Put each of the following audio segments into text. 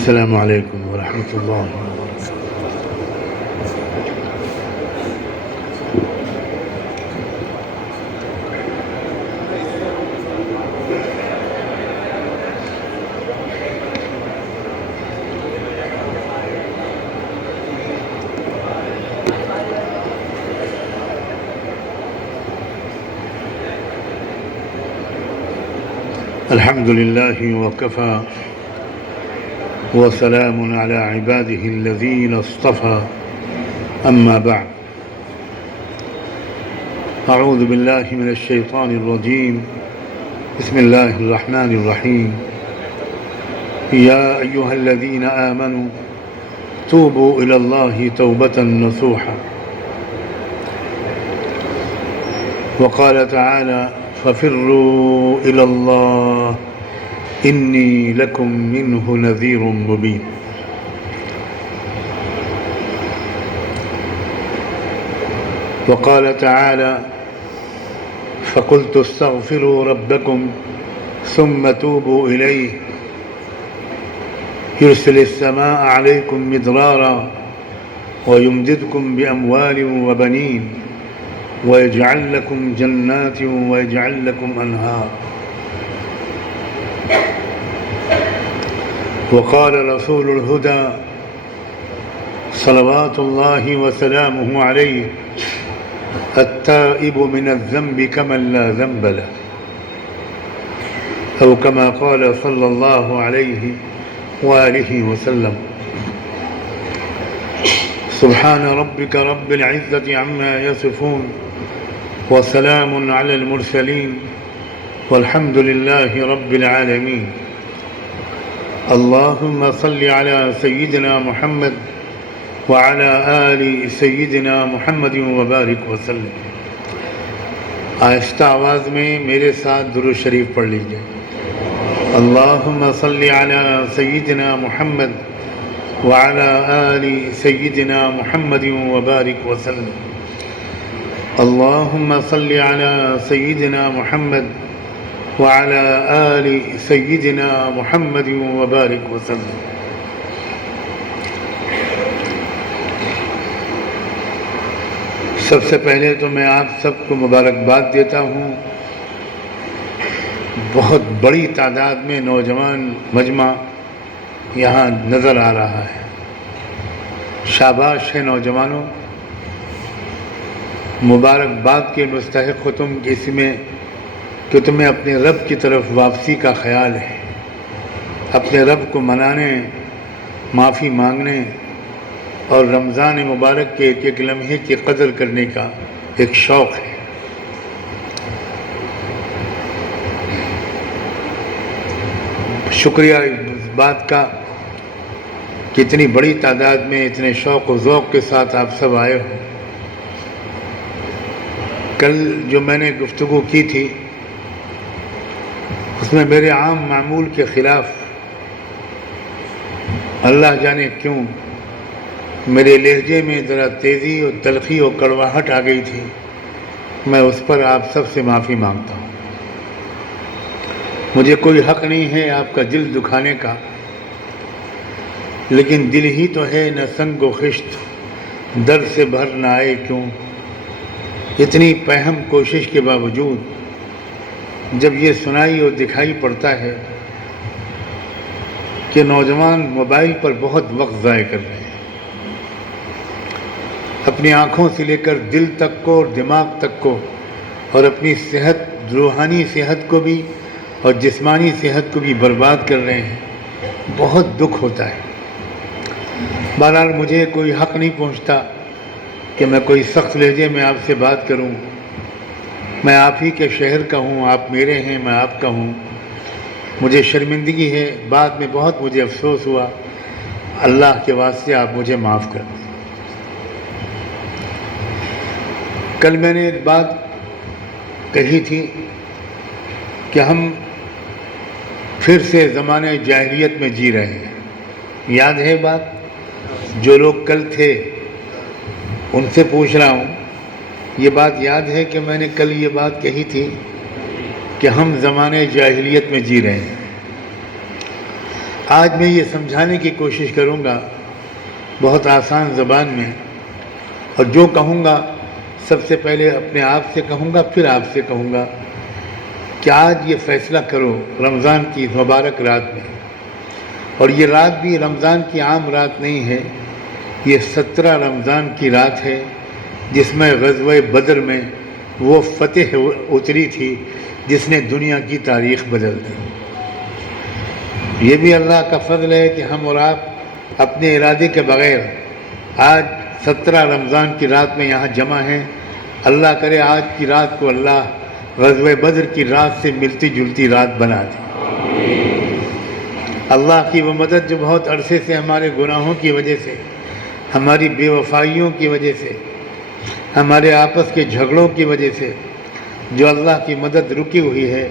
السلام علیکم ورحمۃ اللہ وبرکاتہ۔ الحمد للہ وکفى وسلام على عباده الذين اصطفى اما بعد اعوذ باللہ من الشیطان الرجیم بسم اللہ الرحمن الرحیم یا ایہا الذین آمنوا توبوا الى اللہ توبة نصوحا وقال تعالی ففروا الى اللہ انی لکم منہ نذیر مبین۔ وقال تعالی فقلت استغفروا ربکم ثم توبوا الیہ یرسل السماء علیکم مدرارا ویمددکم باموال وبنین ويجعل لكم جنات ويجعل لكم أنهار وقال رسول الهدى صلوات الله وسلامه عليه التائب من الذنب كمن لا ذنب له أو كما قال صلى الله عليه وآله وسلم سبحان ربك رب العزة عما يصفون وسلام على المرسلين والحمد لله رب العالمين اللهم صل على سيدنا محمد وعلى آل سيدنا محمد وبارك وسلم۔ آہستہ آواز میں میرے ساتھ درود شریف پڑھ لیجئے۔ اللهم صل على سيدنا محمد وعلى آل سيدنا محمد وبارك وسلم۔ اللهم صل على سيدنا محمد وعلى آل سيدنا محمد وبارك وسلم۔ سب سے پہلے تو میں آپ سب کو مبارکباد دیتا ہوں، بہت بڑی تعداد میں نوجوان مجمع یہاں نظر آ رہا ہے۔ شاباش ہے نوجوانوں، مبارکباد کے مستحق ہو تم اس میں کہ تمہیں اپنے رب کی طرف واپسی کا خیال ہے، اپنے رب کو منانے، معافی مانگنے اور رمضان مبارک کے ایک ایک لمحے کی قدر کرنے کا ایک شوق ہے۔ شکریہ اس بات کا کہ اتنی بڑی تعداد میں اتنے شوق و ذوق کے ساتھ آپ سب آئے ہو۔ کل جو میں نے گفتگو کی تھی اس میں میرے عام معمول کے خلاف اللہ جانے کیوں میرے لہجے میں ذرا تیزی اور تلخی اور کڑواہٹ آ گئی تھی، میں اس پر آپ سب سے معافی مانگتا ہوں۔ مجھے کوئی حق نہیں ہے آپ کا دل دکھانے کا، لیکن دل ہی تو ہے نہ سنگ و خشت، درد سے بھر نہ آئے کیوں۔ اتنی پہم کوشش کے باوجود جب یہ سنائی اور دکھائی پڑتا ہے کہ نوجوان موبائل پر بہت وقت ضائع کر رہے ہیں، اپنی آنکھوں سے لے کر دل تک کو اور دماغ تک کو، اور اپنی صحت، روحانی صحت کو بھی اور جسمانی صحت کو بھی برباد کر رہے ہیں، بہت دکھ ہوتا ہے۔ بہرحال مجھے کوئی حق نہیں پہنچتا کہ میں کوئی سخت لہجے میں آپ سے بات کروں۔ میں آپ ہی کے شہر کا ہوں، آپ میرے ہیں، میں آپ کا ہوں۔ مجھے شرمندگی ہے، بعد میں بہت مجھے افسوس ہوا۔ اللہ کے واسطے آپ مجھے معاف کر دیں۔ کل میں نے ایک بات کہی تھی کہ ہم پھر سے زمانے جاہلیت میں جی رہے ہیں۔ یاد ہے بات؟ جو لوگ کل تھے ان سے پوچھ رہا ہوں، یہ بات یاد ہے کہ میں نے کل یہ بات کہی تھی کہ ہم زمانے جاہلیت میں جی رہے ہیں۔ آج میں یہ سمجھانے کی کوشش کروں گا بہت آسان زبان میں، اور جو کہوں گا سب سے پہلے اپنے آپ سے کہوں گا، پھر آپ سے کہوں گا کہ آج یہ فیصلہ کرو رمضان کی اس مبارک رات میں، اور یہ رات بھی رمضان کی عام رات نہیں ہے، یہ 17 رمضان کی رات ہے جس میں غزوہ بدر میں وہ فتح اتری تھی جس نے دنیا کی تاریخ بدل دی۔ یہ بھی اللہ کا فضل ہے کہ ہم اور آپ اپنے ارادے کے بغیر آج 17 رمضان کی رات میں یہاں جمع ہیں۔ اللہ کرے آج کی رات کو اللہ غزوہ بدر کی رات سے ملتی جلتی رات بنا دے۔ اللہ کی وہ مدد جو بہت عرصے سے ہمارے گناہوں کی وجہ سے، ہماری بے وفائیوں کی وجہ سے، ہمارے آپس کے جھگڑوں کی وجہ سے جو اللہ کی مدد رکی ہوئی ہے،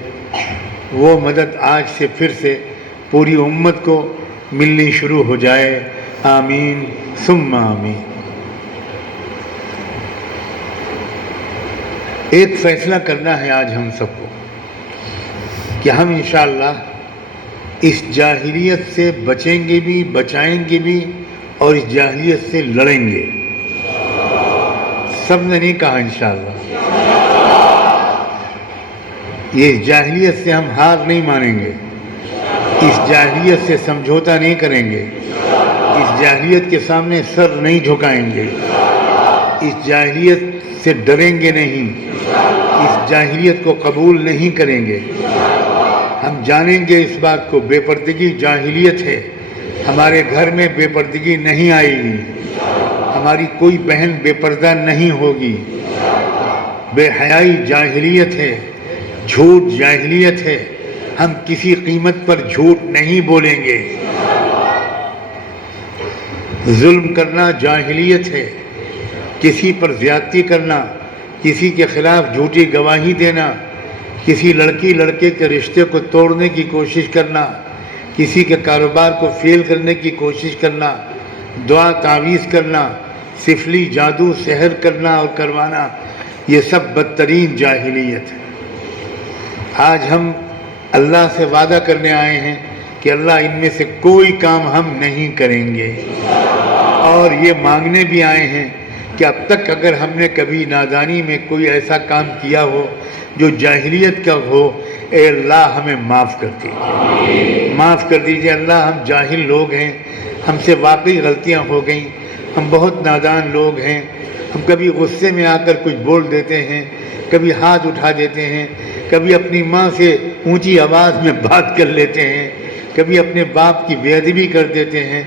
وہ مدد آج سے پھر سے پوری امت کو ملنی شروع ہو جائے۔ آمین ثم آمین۔ ایک فیصلہ کرنا ہے آج ہم سب کو کہ ہم انشاءاللہ اس جاہلیت سے بچیں گے بھی، بچائیں گے بھی، اور اس جاہلیت سے لڑیں گے۔ سب نے نہیں کہا انشاءاللہ۔ یہ جاہلیت سے ہم ہار نہیں مانیں گے، اس جاہلیت سے سمجھوتا نہیں کریں گے، اس جاہلیت کے سامنے سر نہیں جھکائیں گے، اس جاہلیت سے ڈریں گے نہیں، اس جاہلیت کو قبول نہیں کریں گے۔ ہم جانیں گے اس بات کو، بے پردگی جاہلیت ہے، ہمارے گھر میں بے پردگی نہیں آئے گی، ہماری کوئی بہن بے پردہ نہیں ہوگی۔ بے حیائی جاہلیت ہے، جھوٹ جاہلیت ہے، ہم کسی قیمت پر جھوٹ نہیں بولیں گے۔ ظلم کرنا جاہلیت ہے، کسی پر زیادتی کرنا، کسی کے خلاف جھوٹی گواہی دینا، کسی لڑکی لڑکے کے رشتے کو توڑنے کی کوشش کرنا، کسی کے کاروبار کو فیل کرنے کی کوشش کرنا، دعا تعویذ کرنا، سفلی جادو سحر کرنا اور کروانا، یہ سب بدترین جاہلیت ہے۔ آج ہم اللہ سے وعدہ کرنے آئے ہیں کہ اللہ ان میں سے کوئی کام ہم نہیں کریں گے، اور یہ مانگنے بھی آئے ہیں کہ اب تک اگر ہم نے کبھی نادانی میں کوئی ایسا کام کیا ہو جو جاہلیت کا ہو، اے اللہ ہمیں معاف کر دیجیے، معاف کر دیجیے اللہ، ہم جاہل لوگ ہیں، ہم سے واقعی غلطیاں ہو گئیں، ہم بہت نادان لوگ ہیں، ہم کبھی غصے میں آ کر کچھ بول دیتے ہیں، کبھی ہاتھ اٹھا دیتے ہیں، کبھی اپنی ماں سے اونچی آواز میں بات کر لیتے ہیں، کبھی اپنے باپ کی بے ادبی کر دیتے ہیں،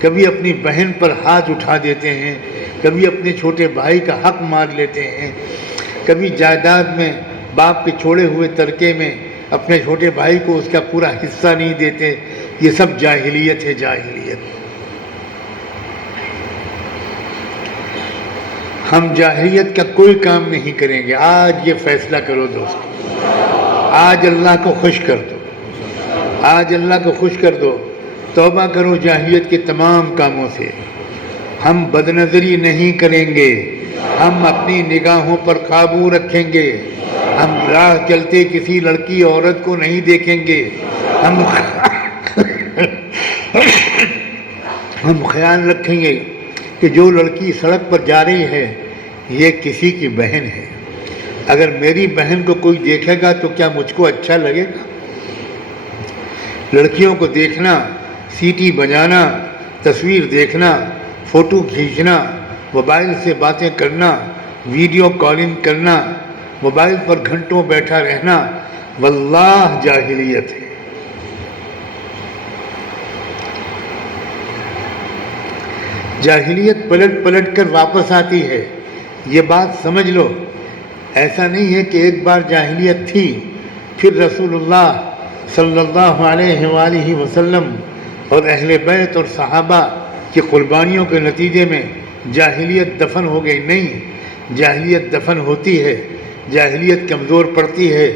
کبھی اپنی بہن پر ہاتھ اٹھا دیتے ہیں، کبھی اپنے چھوٹے بھائی کا حق مار لیتے ہیں، کبھی جائیداد میں باپ کے چھوڑے ہوئے ترکے میں اپنے چھوٹے بھائی کو اس کا پورا حصہ نہیں دیتے۔ یہ سب جاہلیت ہے، جاہلیت۔ ہم جاہلیت کا کوئی کام نہیں کریں گے۔ آج یہ فیصلہ کرو دوستو، آج اللہ کو خوش کر دو، آج اللہ کو خوش کر دو، توبہ کرو جاہلیت کے تمام کاموں سے۔ ہم بدنظری نہیں کریں گے، ہم اپنی نگاہوں پر قابو رکھیں گے، ہم راہ چلتے کسی لڑکی عورت کو نہیں دیکھیں گے، ہم خیال رکھیں گے کہ جو لڑکی سڑک پر جا رہی ہے یہ کسی کی بہن ہے، اگر میری بہن کو کوئی دیکھے گا تو کیا مجھ کو اچھا لگے گا؟ لڑکیوں کو دیکھنا، سیٹی بجانا، تصویر دیکھنا، فوٹو کھینچنا، موبائل سے باتیں کرنا، ویڈیو کالنگ کرنا، موبائل پر گھنٹوں بیٹھا رہنا، واللہ جاہلیت ہے۔ جاہلیت پلٹ پلٹ کر واپس آتی ہے، یہ بات سمجھ لو۔ ایسا نہیں ہے کہ ایک بار جاہلیت تھی، پھر رسول اللہ صلی اللہ علیہ وآلہ وسلم اور اہل بیت اور صحابہ کی قربانیوں کے نتیجے میں جاہلیت دفن ہو گئی۔ نہیں، جاہلیت دفن ہوتی ہے، جاہلیت کمزور پڑتی ہے،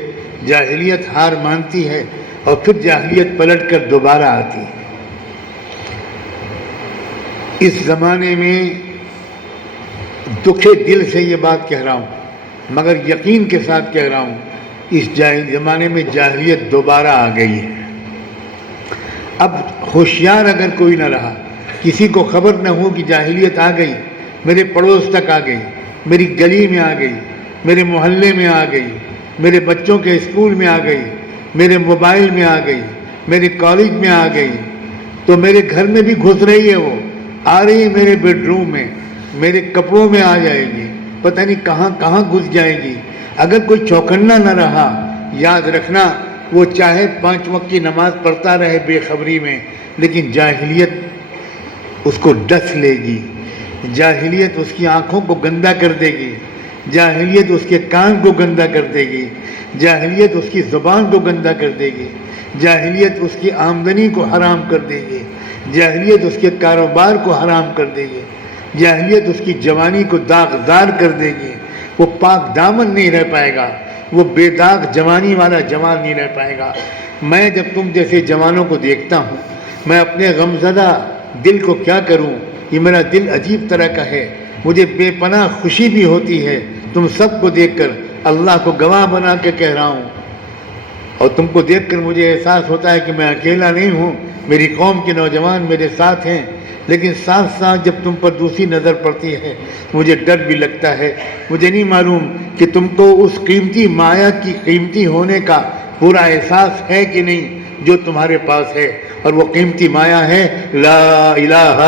جاہلیت ہار مانتی ہے، اور پھر جاہلیت پلٹ کر دوبارہ آتی ہے۔ اس زمانے میں دکھے دل سے یہ بات کہہ رہا ہوں، مگر یقین کے ساتھ کہہ رہا ہوں، اس زمانے میں جاہلیت دوبارہ آ گئی ہے۔ اب ہوشیار اگر کوئی نہ رہا، کسی کو خبر نہ ہو کہ جاہلیت آ گئی، میرے پڑوس تک آ گئی، میری گلی میں آ گئی، میرے محلے میں آ گئی، میرے بچوں کے اسکول میں آ گئی، میرے موبائل میں آ گئی، میرے کالج میں آ گئی، تو میرے گھر میں بھی گھس رہی ہے، وہ آ رہی ہے میرے بیڈ روم میں، میرے کپڑوں میں آ جائے گی، پتہ نہیں کہاں کہاں گھس جائے گی۔ اگر کوئی چوکنا نہ رہا، یاد رکھنا وہ چاہے 5 وقت کی نماز پڑھتا رہے بے خبری میں، لیکن جاہلیت اس کو ڈس لے گی، جاہلیت اس کی آنکھوں کو گندا کر دے گی، جاہلیت اس کے کان کو گندا کر دے گی، جاہلیت اس کی زبان کو گندا کر دے گی، جاہلیت اس کی آمدنی کو حرام کر دے گی، جاہلیت اس کے کاروبار کو حرام کر دے گی، جاہلیت اس کی جوانی کو داغدار کر دے گی۔ وہ پاک دامن نہیں رہ پائے گا، وہ بے داغ جوانی والا جوان نہیں رہ پائے گا۔ میں جب تم جیسے جوانوں کو دیکھتا ہوں، میں اپنے غمزدہ دل کو کیا کروں، یہ میرا دل عجیب طرح کا ہے، مجھے بے پناہ خوشی بھی ہوتی ہے تم سب کو دیکھ کر، اللہ کو گواہ بنا کے کہہ رہا ہوں، اور تم کو دیکھ کر مجھے احساس ہوتا ہے کہ میں اکیلا نہیں ہوں، میری قوم کے نوجوان میرے ساتھ ہیں، لیکن ساتھ ساتھ جب تم پر دوسری نظر پڑتی ہے مجھے ڈر بھی لگتا ہے۔ مجھے نہیں معلوم کہ تم کو اس قیمتی مایا کی قیمتی ہونے کا پورا احساس ہے کہ نہیں جو تمہارے پاس ہے، اور وہ قیمتی مایا ہے لا الہ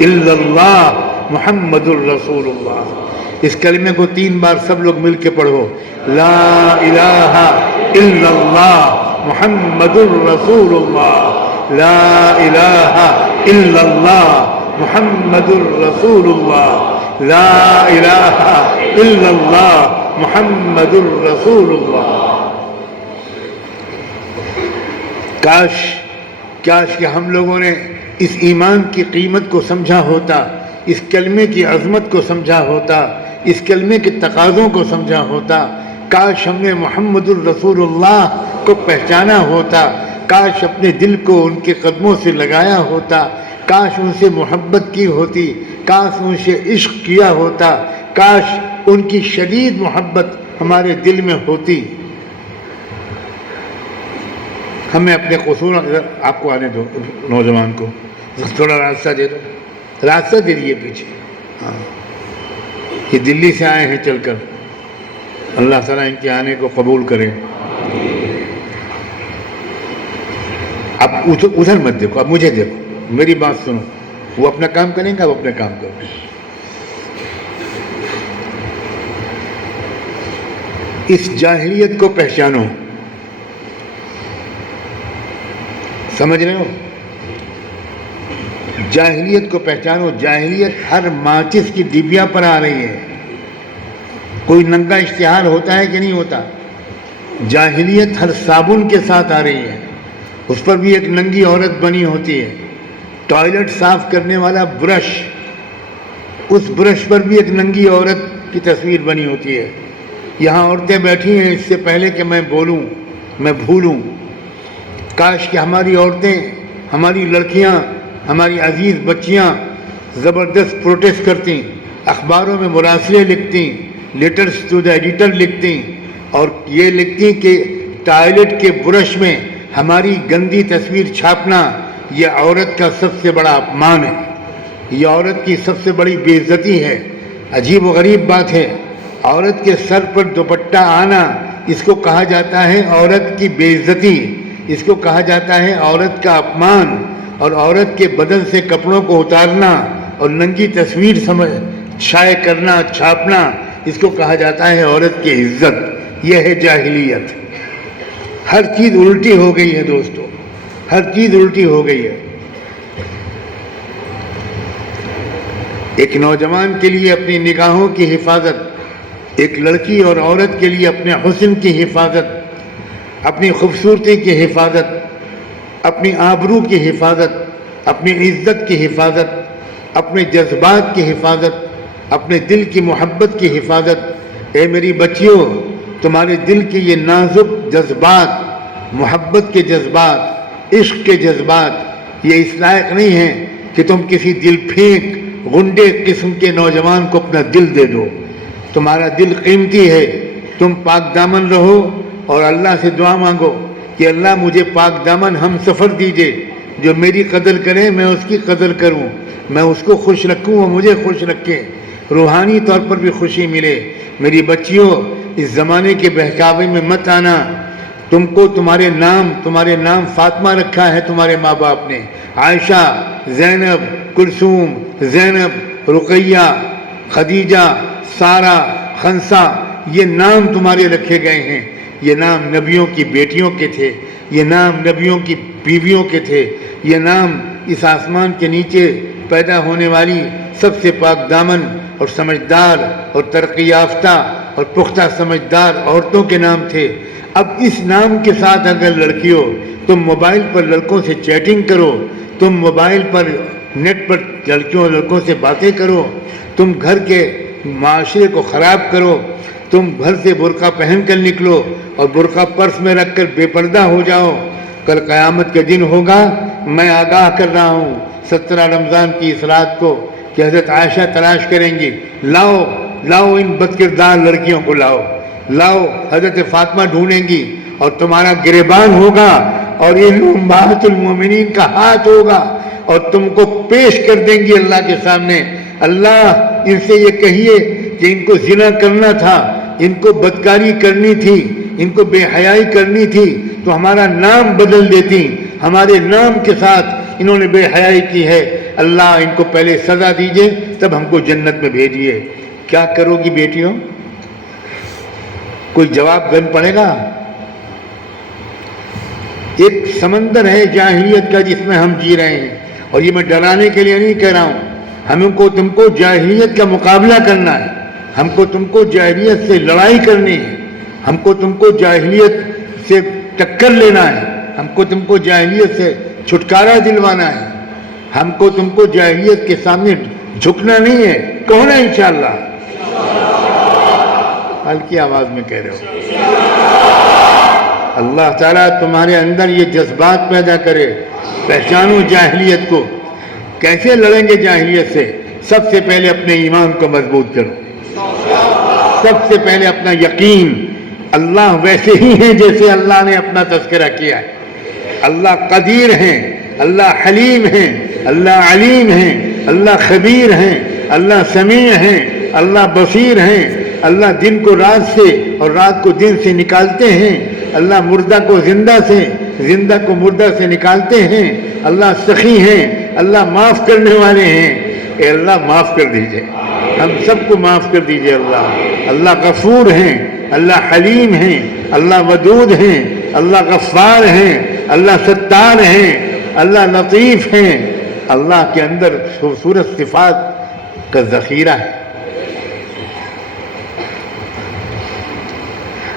الا اللہ محمد الرسول اللہ۔ اس کلمے کو 3 بار سب لوگ مل کے پڑھو، لا الہ الا اللہ محمد الرسول اللہ، لا الہ الا اللہ محمد الرسول اللہ، لا الہ الا اللہ محمد الرسول اللہ۔ کاش کہ ہم لوگوں نے اس ایمان کی قیمت کو سمجھا ہوتا، اس کلمے کی عظمت کو سمجھا ہوتا، اس کلمے کے تقاضوں کو سمجھا ہوتا، کاش ہم نے محمد الرسول اللہ کو پہچانا ہوتا، کاش اپنے دل کو ان کے قدموں سے لگایا ہوتا، کاش ان سے محبت کی ہوتی، کاش ان سے عشق کیا ہوتا، کاش ان کی شدید محبت ہمارے دل میں ہوتی۔ ہمیں اپنے قصور، آپ کو آنے دو نوجوان کو، تھوڑا راستہ دے دو، راستہ دے دیے پیچھے۔ ہاں، یہ دلی سے آئے ہیں چل کر، اللہ تعالیٰ ان کے آنے کو قبول کرے۔ اب ادھر مت دیکھو، اب مجھے دیکھو، میری بات سنو، وہ اپنا کام کریں گے، اب اپنا کام کرو۔ اس جاہلیت کو پہچانو، سمجھ رہے ہو؟ جاہلیت کو پہچانو۔ جاہلیت ہر ماچس کی ڈبیا پر آ رہی ہے۔ کوئی ننگا اشتہار ہوتا ہے کہ نہیں ہوتا؟ جاہلیت ہر صابن کے ساتھ آ رہی ہے، اس پر بھی ایک ننگی عورت بنی ہوتی ہے۔ ٹوائلٹ صاف کرنے والا برش، اس برش پر بھی ایک ننگی عورت کی تصویر بنی ہوتی ہے۔ یہاں عورتیں بیٹھی ہیں، اس سے پہلے کہ میں بولوں میں بھولوں، کاش کہ ہماری عورتیں، ہماری لڑکیاں، ہماری عزیز بچیاں زبردست پروٹیسٹ کرتیں، اخباروں میں مراسلے لکھتیں، لیٹرز ٹو دا ایڈیٹر لکھتیں، اور یہ لکھتیں کہ ٹوائلٹ کے برش میں ہماری گندی تصویر چھاپنا یہ عورت کا سب سے بڑا اپمان ہے، یہ عورت کی سب سے بڑی بے عزتی ہے۔ عجیب و غریب بات ہے، عورت کے سر پر دوپٹہ آنا، اس کو کہا جاتا ہے عورت کی بے عزتی، اس کو کہا جاتا ہے عورت کا اپمان، اور عورت کے بدن سے کپڑوں کو اتارنا اور ننگی تصویر شائع کرنا، چھاپنا، اس کو کہا جاتا ہے عورت کی عزت۔ یہ ہے جاہلیت۔ ہر چیز الٹی ہو گئی ہے دوستو، ہر چیز الٹی ہو گئی ہے۔ ایک نوجوان کے لیے اپنی نگاہوں کی حفاظت، ایک لڑکی اور عورت کے لیے اپنے حسن کی حفاظت، اپنی خوبصورتی کی حفاظت، اپنی آبرو کی حفاظت، اپنی عزت کی حفاظت، اپنے جذبات کی حفاظت، اپنے دل کی محبت کی حفاظت۔ اے میری بچیوں، تمہارے دل کے یہ نازک جذبات، محبت کے جذبات، عشق کے جذبات، یہ اس لائق نہیں ہیں کہ تم کسی دل پھینک غنڈے قسم کے نوجوان کو اپنا دل دے دو۔ تمہارا دل قیمتی ہے، تم پاک دامن رہو اور اللہ سے دعا مانگو کہ اللہ مجھے پاک دامن ہم سفر دیجئے، جو میری قدر کرے میں اس کی قدر کروں، میں اس کو خوش رکھوں وہ مجھے خوش رکھے، روحانی طور پر بھی خوشی ملے۔ میری بچیوں، اس زمانے کے بہکاوے میں مت آنا۔ تم کو تمہارے نام فاطمہ رکھا ہے تمہارے ماں باپ نے، عائشہ، زینب، کلثوم، زینب، رقیہ، خدیجہ، سارہ، خنسا، یہ نام تمہارے رکھے گئے ہیں۔ یہ نام نبیوں کی بیٹیوں کے تھے، یہ نام نبیوں کی بیویوں کے تھے، یہ نام اس آسمان کے نیچے پیدا ہونے والی سب سے پاک دامن اور سمجھدار اور ترقی یافتہ اور پختہ سمجھدار عورتوں کے نام تھے۔ اب اس نام کے ساتھ اگر لڑکیوں تم موبائل پر لڑکوں سے چیٹنگ کرو، تم موبائل پر نیٹ پر لڑکیوں لڑکوں سے باتیں کرو، تم گھر کے معاشرے کو خراب کرو، تم گھر سے برقع پہن کر نکلو اور برقع پرس میں رکھ کر بے پردہ ہو جاؤ، کل قیامت کے دن ہوگا۔ میں آگاہ کر رہا ہوں 17 رمضان کی اس رات کو کہ حضرت عائشہ تلاش کریں گی، لاؤ ان بد کردار لڑکیوں کو لاؤ، حضرت فاطمہ ڈھونڈیں گی اور تمہارا گریبان ہوگا اور یہ امہات المومنین کا ہاتھ ہوگا اور تم کو پیش کر دیں گی اللہ کے سامنے۔ اللہ ان سے یہ کہیے کہ ان کو زنا کرنا تھا، ان کو بدکاری کرنی تھی، ان کو بے حیائی کرنی تھی تو ہمارا نام بدل دیتی، ہمارے نام کے ساتھ انہوں نے بے حیائی کی ہے، اللہ ان کو پہلے سزا دیجئے تب ہم کو جنت میں بھیجیے۔ کیا کرو گی بیٹیوں؟ کوئی جواب دن پڑے گا؟ ایک سمندر ہے جاہلیت کا جس میں ہم جی رہے ہیں، اور یہ میں ڈرانے کے لیے نہیں کہہ رہا ہوں، تم کو جاہلیت کا مقابلہ کرنا ہے، ہم کو تم کو جاہلیت سے لڑائی کرنی ہے، ہم کو تم کو جاہلیت سے ٹکر لینا ہے، ہم کو تم کو جاہلیت سے چھٹکارا دلوانا ہے، ہم کو تم کو جاہلیت کے سامنے جھکنا نہیں ہے۔ کہو نا انشاءاللہ، ہلکی آواز میں کہہ رہے ہو۔ اللہ تعالیٰ تمہارے اندر یہ جذبات پیدا کرے، پہچانو جاہلیت کو۔ کیسے لڑیں گے جاہلیت سے؟ سب سے پہلے اپنے ایمان کو مضبوط کرو، سب سے پہلے اپنا یقین، اللہ ویسے ہی ہیں جیسے اللہ نے اپنا تذکرہ کیا ہے۔ اللہ قدیر ہیں، اللہ حلیم ہیں، اللہ علیم ہیں، اللہ خبیر ہیں، اللہ سمیع ہیں، اللہ بصیر ہیں، اللہ دن کو رات سے اور رات کو دن سے نکالتے ہیں، اللہ مردہ کو زندہ سے، زندہ کو مردہ سے نکالتے ہیں، اللہ سخی ہیں، اللہ معاف کرنے والے ہیں۔ اے اللہ معاف کر دیجئے، ہم سب کو معاف کر دیجئے اللہ۔ اللہ غفور ہیں، اللہ حلیم ہیں، اللہ ودود ہیں، اللہ غفار ہیں، اللہ ستار ہیں، اللہ لطیف ہیں۔ اللہ کے اندر خوبصورت صفات کا ذخیرہ ہے۔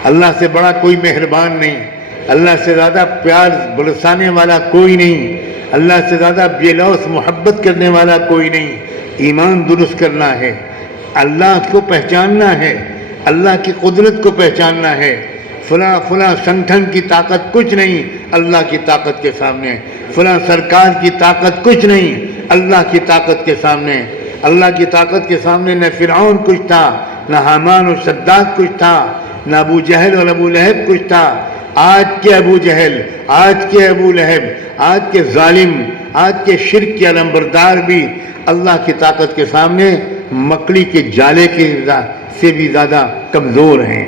اللہ سے بڑا کوئی مہربان نہیں، اللہ سے زیادہ پیار برسانے والا کوئی نہیں، اللہ سے زیادہ بے لوث محبت کرنے والا کوئی نہیں۔ ایمان درست کرنا ہے، اللہ کو پہچاننا ہے، اللہ کی قدرت کو پہچاننا ہے۔ فلاں سنگھن کی طاقت کچھ نہیں اللہ کی طاقت کے سامنے، فلاں سرکار کی طاقت کچھ نہیں اللہ کی طاقت کے سامنے۔ اللہ کی طاقت کے سامنے نہ فرعون کچھ تھا، نہ حامان و شداد کچھ تھا، نہ ابو جہل اور ابو لہب کچھ تھا۔ آج کے ابو جہل، آج کے ابو لہب، آج کے ظالم، آج کے شرک کے علمبردار بھی اللہ کی طاقت کے سامنے مکڑی کے جالے سے بھی زیادہ کمزور ہیں۔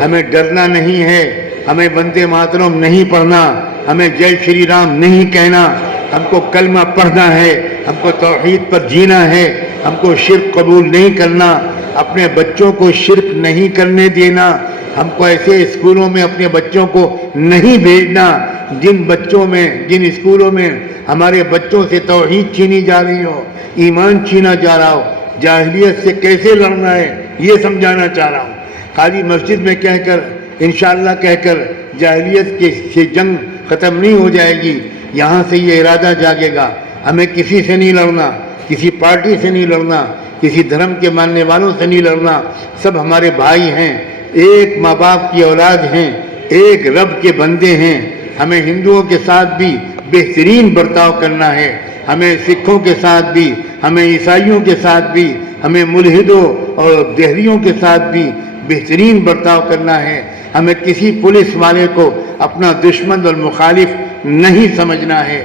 ہمیں ڈرنا نہیں ہے، ہمیں وندے ماترم نہیں پڑھنا، ہمیں جے شری رام نہیں کہنا، ہم کو کلمہ پڑھنا ہے، ہم کو توحید پر جینا ہے، ہم کو شرک قبول نہیں کرنا، اپنے بچوں کو شرک نہیں کرنے دینا، ہم کو ایسے اسکولوں میں اپنے بچوں کو نہیں بھیجنا جن اسکولوں میں ہمارے بچوں سے توحید چھینی جا رہی ہو، ایمان چھینا جا رہا ہو۔ جاہلیت سے کیسے لڑنا ہے یہ سمجھانا چاہ رہا ہوں۔ خالی مسجد میں کہہ کر انشاءاللہ کہہ کر جاہلیت سے جنگ ختم نہیں ہو جائے گی۔ یہاں سے یہ ارادہ جاگے گا، ہمیں کسی سے نہیں لڑنا، کسی پارٹی سے نہیں لڑنا، کسی دھرم کے ماننے والوں سے نہیں لڑنا، سب ہمارے بھائی ہیں، ایک ماں باپ کی اولاد ہیں، ایک رب کے بندے ہیں۔ ہمیں ہندوؤں کے ساتھ بھی بہترین برتاؤ کرنا ہے، ہمیں سکھوں کے ساتھ بھی، ہمیں عیسائیوں کے ساتھ بھی، ہمیں ملحدوں اور دہریوں کے ساتھ بھی بہترین برتاؤ کرنا ہے۔ ہمیں کسی پولیس والے کو اپنا دشمن اور مخالف نہیں سمجھنا ہے۔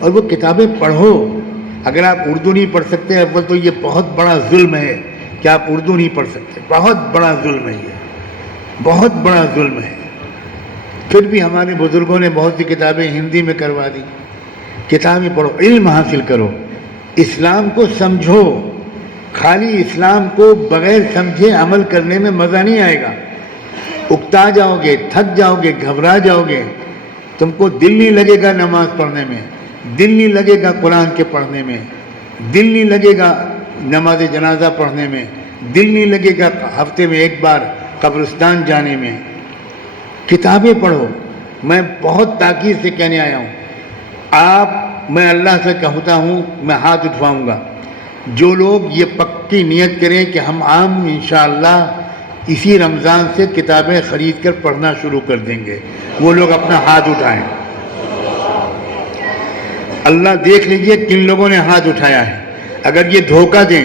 اور وہ کتابیں پڑھو. اگر آپ اردو نہیں پڑھ سکتے اول تو یہ بہت بڑا ظلم ہے کہ آپ اردو نہیں پڑھ سکتے. بہت بڑا ظلم ہے یہ, بہت بڑا ظلم ہے. پھر بھی ہمارے بزرگوں نے بہت سی کتابیں ہندی میں کروا دی. کتابیں پڑھو, علم حاصل کرو, اسلام کو سمجھو. خالی اسلام کو بغیر سمجھے عمل کرنے میں مزہ نہیں آئے گا. اکتا جاؤ گے, تھک جاؤ گے, گھبرا جاؤ گے. تم کو دل نہیں لگے گا نماز پڑھنے میں, دل نہیں لگے گا قرآن کے پڑھنے میں, دل نہیں لگے گا نماز جنازہ پڑھنے میں, دل نہیں لگے گا ہفتے میں ایک بار قبرستان جانے میں. کتابیں پڑھو. میں بہت تاکید سے کہنے آیا ہوں, میں اللہ سے کہتا ہوں, میں ہاتھ اٹھواؤں گا جو لوگ یہ پکی نیت کریں کہ ہم عام انشاءاللہ اسی رمضان سے کتابیں خرید کر پڑھنا شروع کر دیں گے, وہ لوگ اپنا ہاتھ اٹھائیں. اللہ دیکھ لیجئے کن لوگوں نے ہاتھ اٹھایا ہے. اگر یہ دھوکہ دیں,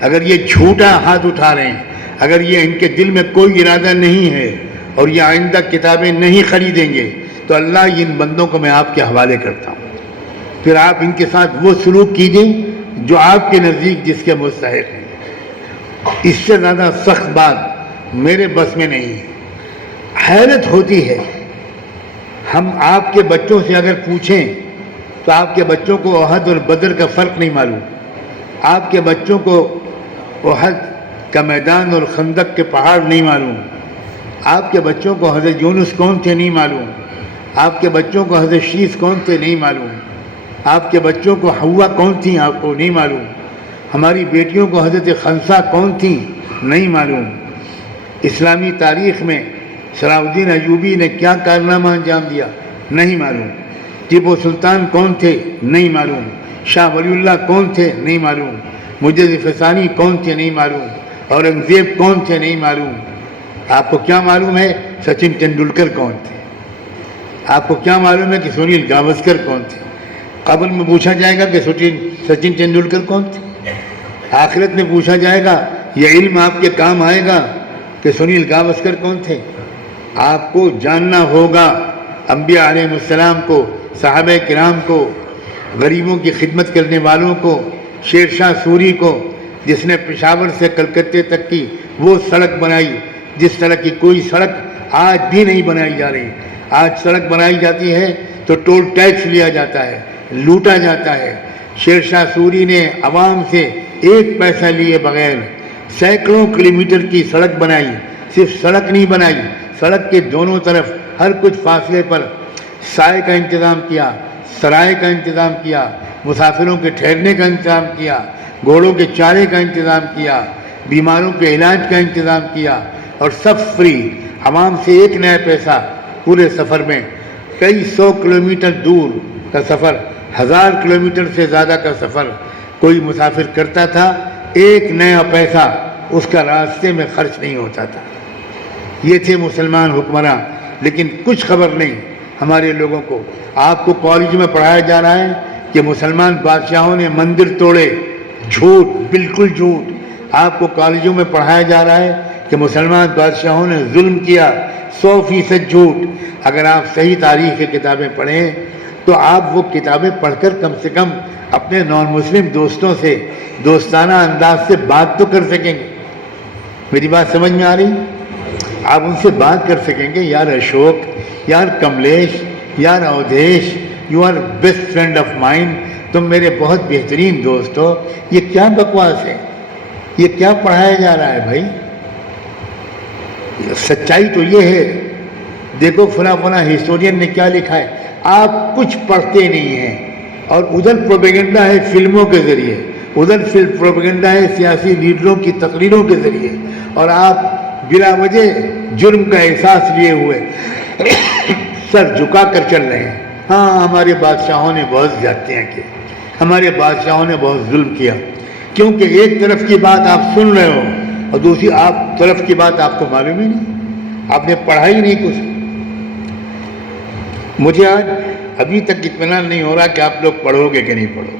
اگر یہ جھوٹا ہاتھ اٹھا رہے ہیں, اگر یہ ان کے دل میں کوئی ارادہ نہیں ہے اور یہ آئندہ کتابیں نہیں خریدیں گے تو اللہ ان بندوں کو میں آپ کے حوالے کرتا ہوں. پھر آپ ان کے ساتھ وہ سلوک کیجئے جو آپ کے نزدیک جس کے مستحق ہیں. اس سے زیادہ سخت بات میرے بس میں نہیں ہے. حیرت ہوتی ہے, ہم آپ کے بچوں سے اگر پوچھیں تو آپ کے بچوں کو احد اور بدر کا فرق نہیں معلوم. آپ کے بچوں کو احد کا میدان اور خندق کے پہاڑ نہیں معلوم. آپ کے بچوں کو حضرت یونس کون تھے نہیں معلوم. آپ کے بچوں کو حضرت شیس کون تھے نہیں معلوم. آپ کے بچوں کو حوا کون تھیں آپ کو نہیں معلوم. ہماری بیٹیوں کو حضرت خنسا کون تھیں نہیں معلوم. اسلامی تاریخ میں صلاح الدین ایوبی نے کیا کارنامہ انجام دیا نہیں معلوم. ٹیپو سلطان کون تھے نہیں معلوم. شاہ ولی اللہ کون تھے نہیں معلوم. مجدد فسانی کون تھے نہیں معلوم. اورنگزیب کون تھے نہیں معلوم. آپ کو کیا معلوم ہے سچن تندولکر کون تھے؟ آپ کو کیا معلوم ہے کہ سنیل گاوسکر کون تھے؟ قبر میں پوچھا جائے گا کہ سچن تندولکر کون تھے. آخرت میں پوچھا جائے گا, یہ علم آپ کے کام آئے گا کہ سنیل گاوسکر کون تھے. آپ کو جاننا ہوگا انبیاء علیہ السلام کو, صحابہ کرام کو, غریبوں کی خدمت کرنے والوں کو, شیر شاہ سوری کو جس نے پشاور سے کلکتے تک کی وہ سڑک بنائی جس طرح کی کوئی سڑک آج بھی نہیں بنائی جا رہی. آج سڑک بنائی جاتی ہے تو ٹول ٹیکس لیا جاتا ہے, لوٹا جاتا ہے. شیر شاہ سوری نے عوام سے ایک پیسہ لیے بغیر سینکڑوں کلومیٹر کی سڑک بنائی. صرف سڑک نہیں بنائی, سڑک کے دونوں طرف ہر کچھ فاصلے پر سائے کا انتظام کیا, سرائے کا انتظام کیا, مسافروں کے ٹھہرنے کا انتظام کیا, گھوڑوں کے چارے کا انتظام کیا, بیماروں کے علاج کا انتظام کیا, اور سب فری. عوام سے ایک نیا پیسہ. پورے سفر میں کئی 100 کلومیٹر دور کا سفر, 1000 کلومیٹر سے زیادہ کا سفر کوئی مسافر کرتا تھا, ایک نیا پیسہ اس کا راستے میں خرچ نہیں ہوتا تھا. یہ تھے مسلمان حکمراں. لیکن کچھ خبر نہیں ہمارے لوگوں کو. آپ کو کالج میں پڑھایا جا رہا ہے کہ مسلمان بادشاہوں نے مندر توڑے. جھوٹ, بالکل جھوٹ. آپ کو کالجوں میں پڑھایا جا رہا ہے کہ مسلمان بادشاہوں نے ظلم کیا. 100% جھوٹ. اگر آپ صحیح تاریخ کی کتابیں پڑھیں تو آپ وہ کتابیں پڑھ کر کم سے کم اپنے نان مسلم دوستوں سے دوستانہ انداز سے بات تو کر سکیں گے. میری بات سمجھ میں آ رہی؟ آپ ان سے بات کر سکیں گے, یار اشوک, یار کملیش, یار Udesh, you are best friend of mind, تم میرے بہت بہترین دوست ہو. یہ کیا بکواس ہے, یہ کیا پڑھایا جا رہا ہے بھائی؟ سچائی تو یہ ہے. دیکھو فلاں فلاں ہسٹورین نے کیا لکھا ہے. آپ کچھ پڑھتے نہیں ہیں, اور ادھر پروپیگنڈا ہے فلموں کے ذریعے, ادھر پروپیگنڈا ہے سیاسی لیڈروں کی تقریروں کے ذریعے, اور آپ بلا وجہ جرم کا احساس لیے ہوئے سر جھکا کر چل رہے ہیں. ہاں ہمارے بادشاہوں نے بہت زیادتیاں کی, ہمارے بادشاہوں نے بہت ظلم کیا. کیونکہ ایک طرف کی بات آپ سن رہے ہو اور دوسری طرف کی بات آپ کو معلوم ہی نہیں, آپ نے پڑھا ہی نہیں کچھ. مجھے آج ابھی تک اطمینان نہیں ہو رہا کہ آپ لوگ پڑھو گے کہ نہیں پڑھو.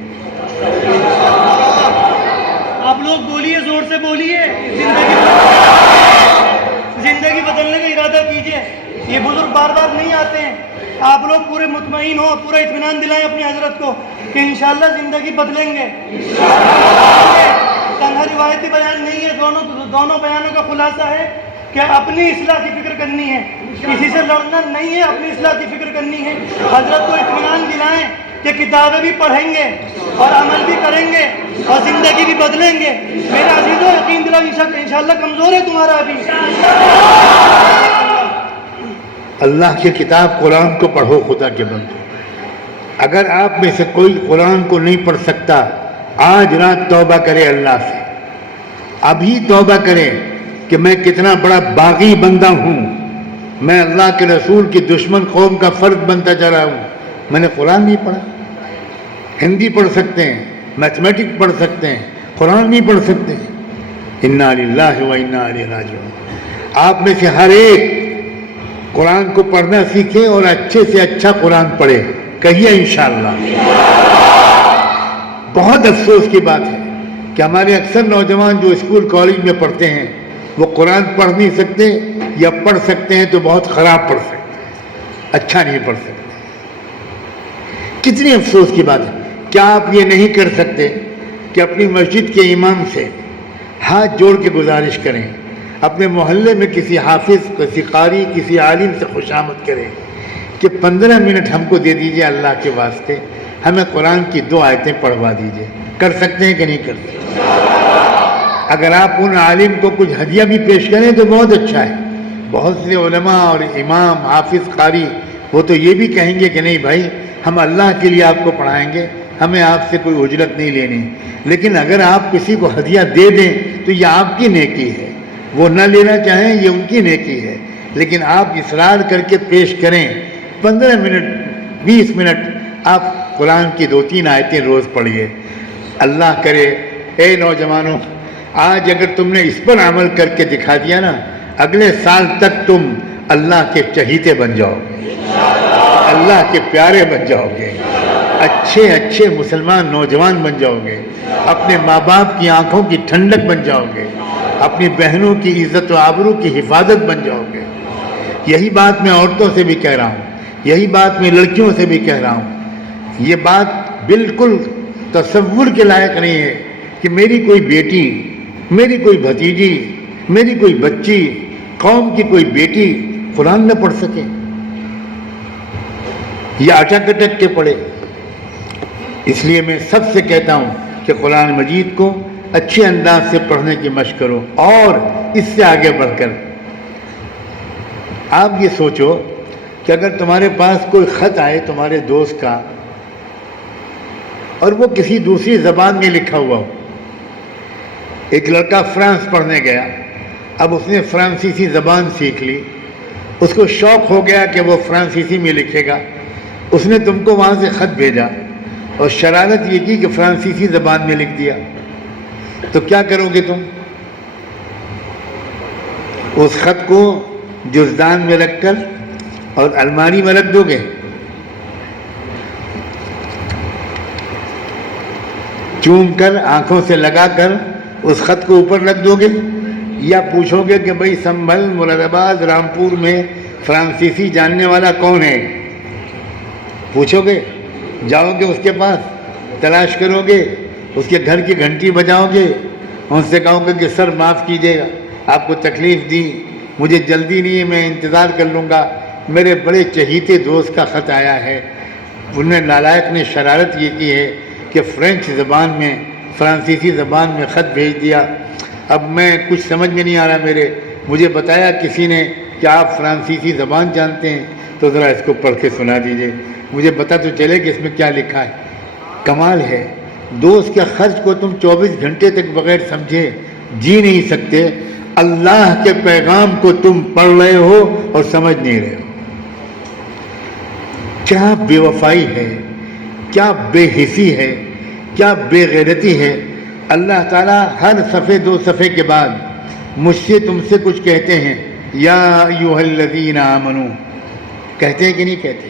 آپ لوگ بولیے, زور سے بولیے, زندگی بدلنے کا ارادہ کیجیے. یہ بزرگ بار بار نہیں آتے ہیں. آپ لوگ پورے مطمئن ہو, پورا اطمینان دلائیں اپنی حضرت کو کہ انشاءاللہ زندگی بدلیں گے. تنہا روایتی بیان نہیں ہے, دونوں بیانوں کا خلاصہ ہے کہ اپنی اصلاح کی فکر کرنی ہے, کسی سے لڑنا نہیں ہے, اپنی اصلاح کی فکر کرنی ہے. حضرت کو اطمینان دلائیں کہ کتابیں بھی پڑھیں گے اور عمل بھی کریں گے اور زندگی بھی بدلیں گے. میرے عزیزوں یقین دلاؤ انشاءاللہ کمزور ہے تمہارا ابھی. اللہ کی کتاب قرآن کو پڑھو خدا کے بندو. اگر آپ میں سے کوئی قرآن کو نہیں پڑھ سکتا, آج رات توبہ کرے اللہ سے, ابھی توبہ کرے کہ میں کتنا بڑا باغی بندہ ہوں, میں اللہ کے رسول کی دشمن قوم کا فرد بنتا جا رہا ہوں. میں نے قرآن نہیں پڑھا. ہندی پڑھ سکتے ہیں, میتھمیٹکس پڑھ سکتے ہیں, قرآن نہیں پڑھ سکتے ہیں. انا للہ و انا الیہ راجعون. آپ میں سے ہر ایک قرآن کو پڑھنا سیکھے اور اچھے سے اچھا قرآن پڑھے. کہیے انشاءاللہ. بہت افسوس کی بات ہے کہ ہمارے اکثر نوجوان جو اسکول کالج میں پڑھتے ہیں وہ قرآن پڑھ نہیں سکتے, یا پڑھ سکتے ہیں تو بہت خراب پڑھ سکتے ہیں, اچھا نہیں پڑھ سکتے. کتنی افسوس کی بات ہے. کیا آپ یہ نہیں کر سکتے کہ اپنی مسجد کے امام سے ہاتھ جوڑ کے گزارش کریں, اپنے محلے میں کسی حافظ, کسی قاری, کسی عالم سے خوشامد کریں کہ 15 منٹ ہم کو دے دیجئے اللہ کے واسطے, ہمیں قرآن کی 2 آیتیں پڑھوا دیجئے. کر سکتے ہیں کہ نہیں کر سکتے؟ اگر آپ ان عالم کو کچھ ہدیہ بھی پیش کریں تو بہت اچھا ہے. بہت سے علماء اور امام, حافظ, قاری وہ تو یہ بھی کہیں گے کہ نہیں بھائی ہم اللہ کے لیے آپ کو پڑھائیں گے, ہمیں آپ سے کوئی اجرت نہیں لینی. لیکن اگر آپ کسی کو ہدیہ دے دیں تو یہ آپ کی نیکی ہے, وہ نہ لینا چاہیں یہ ان کی نیکی ہے. لیکن آپ اصرار کر کے پیش کریں. 15 منٹ 20 منٹ آپ قرآن کی 2-3 آیتیں روز پڑھیے. اللہ کرے اے نوجوانوں, آج اگر تم نے اس پر عمل کر کے دکھا دیا نا, اگلے سال تک تم اللہ کے چہیتے بن جاؤ گے, اللہ کے پیارے بن جاؤ گے, اچھے مسلمان نوجوان بن جاؤ گے, اپنے ماں باپ کی آنکھوں کی ٹھنڈک بن جاؤ گے, اپنی بہنوں کی عزت و آبرو کی حفاظت بن جاؤ گے. یہی بات میں عورتوں سے بھی کہہ رہا ہوں, یہی بات میں لڑکیوں سے بھی کہہ رہا ہوں. یہ بات بالکل تصور کے لائق نہیں ہے کہ میری کوئی بیٹی, میری کوئی بھتیجی, میری کوئی بچی, قوم کی کوئی بیٹی قرآن نہ پڑھ سکے یا اٹک اٹک کے پڑھے. اس لیے میں سب سے کہتا ہوں کہ قرآن مجید کو اچھے انداز سے پڑھنے کی مشق کرو. اور اس سے آگے بڑھ کر آپ یہ سوچو کہ اگر تمہارے پاس کوئی خط آئے تمہارے دوست کا اور وہ کسی دوسری زبان میں لکھا ہوا ہو. ایک لڑکا فرانس پڑھنے گیا, اب اس نے فرانسیسی زبان سیکھ لی, اس کو شوق ہو گیا کہ وہ فرانسیسی میں لکھے گا. اس نے تم کو وہاں سے خط بھیجا اور شرارت یہ کی کہ فرانسیسی زبان میں لکھ دیا. تو کیا کرو گے تم؟ اس خط کو جزدان میں رکھ کر اور الماری میں رکھ دو گے؟ چوم کر آنکھوں سے لگا کر اس خط کو اوپر رکھ دو گے, یا پوچھو گے کہ بھائی سنبھل, مراد آباد, رامپور میں فرانسیسی جاننے والا کون ہے؟ پوچھو گے؟ جاؤ گے اس کے پاس, تلاش کرو گے, اس کے گھر کی گھنٹی بجاؤ گے, ان سے کہو گے کہ سر معاف کیجیے گا, آپ کو تکلیف دی, مجھے جلدی نہیں ہے, میں انتظار کر لوں گا, میرے بڑے چہیتے دوست کا خط آیا ہے. انہیں نالائق نے شرارت یہ کی ہے کہ فرینچ زبان میں, فرانسیسی زبان میں خط بھیج دیا. اب میں کچھ سمجھ میں نہیں آ رہا میرے, مجھے بتایا کسی نے کہ آپ فرانسیسی زبان جانتے ہیں, تو ذرا اس کو پڑھ کے سنا دیجئے, مجھے پتہ تو چلے کہ اس میں کیا لکھا ہے. کمال ہے, دوست کے خرچ کو تم 24 گھنٹے تک بغیر سمجھے جی نہیں سکتے, اللہ کے پیغام کو تم پڑھ رہے ہو اور سمجھ نہیں رہے ہو. کیا بے وفائی ہے, کیا بے حسی ہے, کیا بے غیرتی ہے. اللہ تعالیٰ ہر صفحے 2 صفحے کے بعد مجھ سے تم سے کچھ کہتے ہیں, یا ایھا الذین آمنو, کہتے ہیں کہ نہیں کہتے؟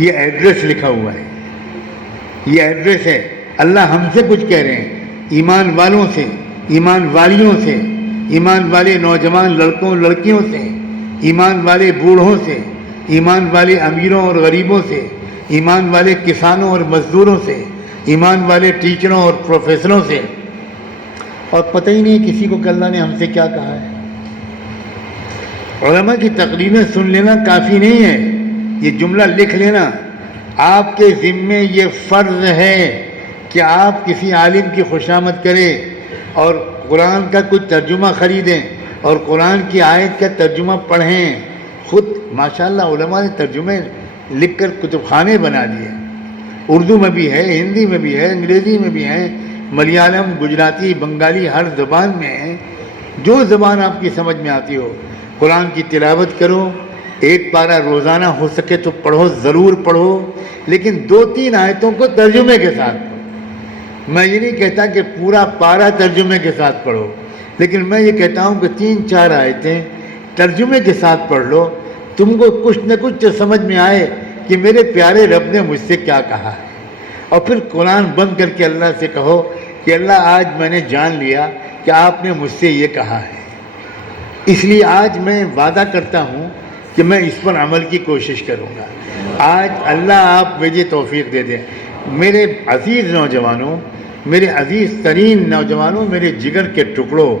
یہ ایڈریس لکھا ہوا ہے, یہ ایڈریس ہے. اللہ ہم سے کچھ کہہ رہے ہیں, ایمان والوں سے, ایمان والیوں سے, ایمان والے نوجوان لڑکوں لڑکیوں سے, ایمان والے بوڑھوں سے, ایمان والے امیروں اور غریبوں سے, ایمان والے کسانوں اور مزدوروں سے, ایمان والے ٹیچروں اور پروفیسروں سے، اور پتہ ہی نہیں کسی کو کہ اللہ نے ہم سے کیا کہا ہے۔ علماء کی تقریریں سن لینا کافی نہیں ہے، یہ جملہ لکھ لینا۔ آپ کے ذمے یہ فرض ہے کہ آپ کسی عالم کی خوشامد کریں اور قرآن کا کچھ ترجمہ خریدیں اور قرآن کی آیت کا ترجمہ پڑھیں۔ خود ماشاءاللہ علماء نے ترجمے لکھ کر کتب خانے بنا دیے، اردو میں بھی ہے، ہندی میں بھی ہے، انگریزی میں بھی ہے، ملیالم، گجراتی، بنگالی، ہر زبان میں ہے۔ جو زبان آپ کی سمجھ میں آتی ہو قرآن کی تلاوت کرو، ایک پارہ روزانہ ہو سکے تو پڑھو، ضرور پڑھو، لیکن 2-3 آیتوں کو ترجمے کے ساتھ پڑھو۔ میں یہ نہیں کہتا کہ پورا پارہ ترجمے کے ساتھ پڑھو، لیکن میں یہ کہتا ہوں کہ 3-4 آیتیں ترجمے کے ساتھ پڑھ لو، تم کو کچھ نہ کچھ تو سمجھ میں آئے کہ میرے پیارے رب نے مجھ سے کیا کہا ہے۔ اور پھر قرآن بند کر کے اللہ سے کہو کہ اللہ آج میں نے جان لیا کہ آپ نے مجھ سے یہ کہا ہے، اس لیے آج میں وعدہ کرتا ہوں کہ میں اس پر عمل کی کوشش کروں گا۔ آج اللہ آپ مجھے توفیق دے دیں۔ میرے عزیز نوجوانوں، میرے عزیز ترین نوجوانوں، میرے جگر کے ٹکڑوں،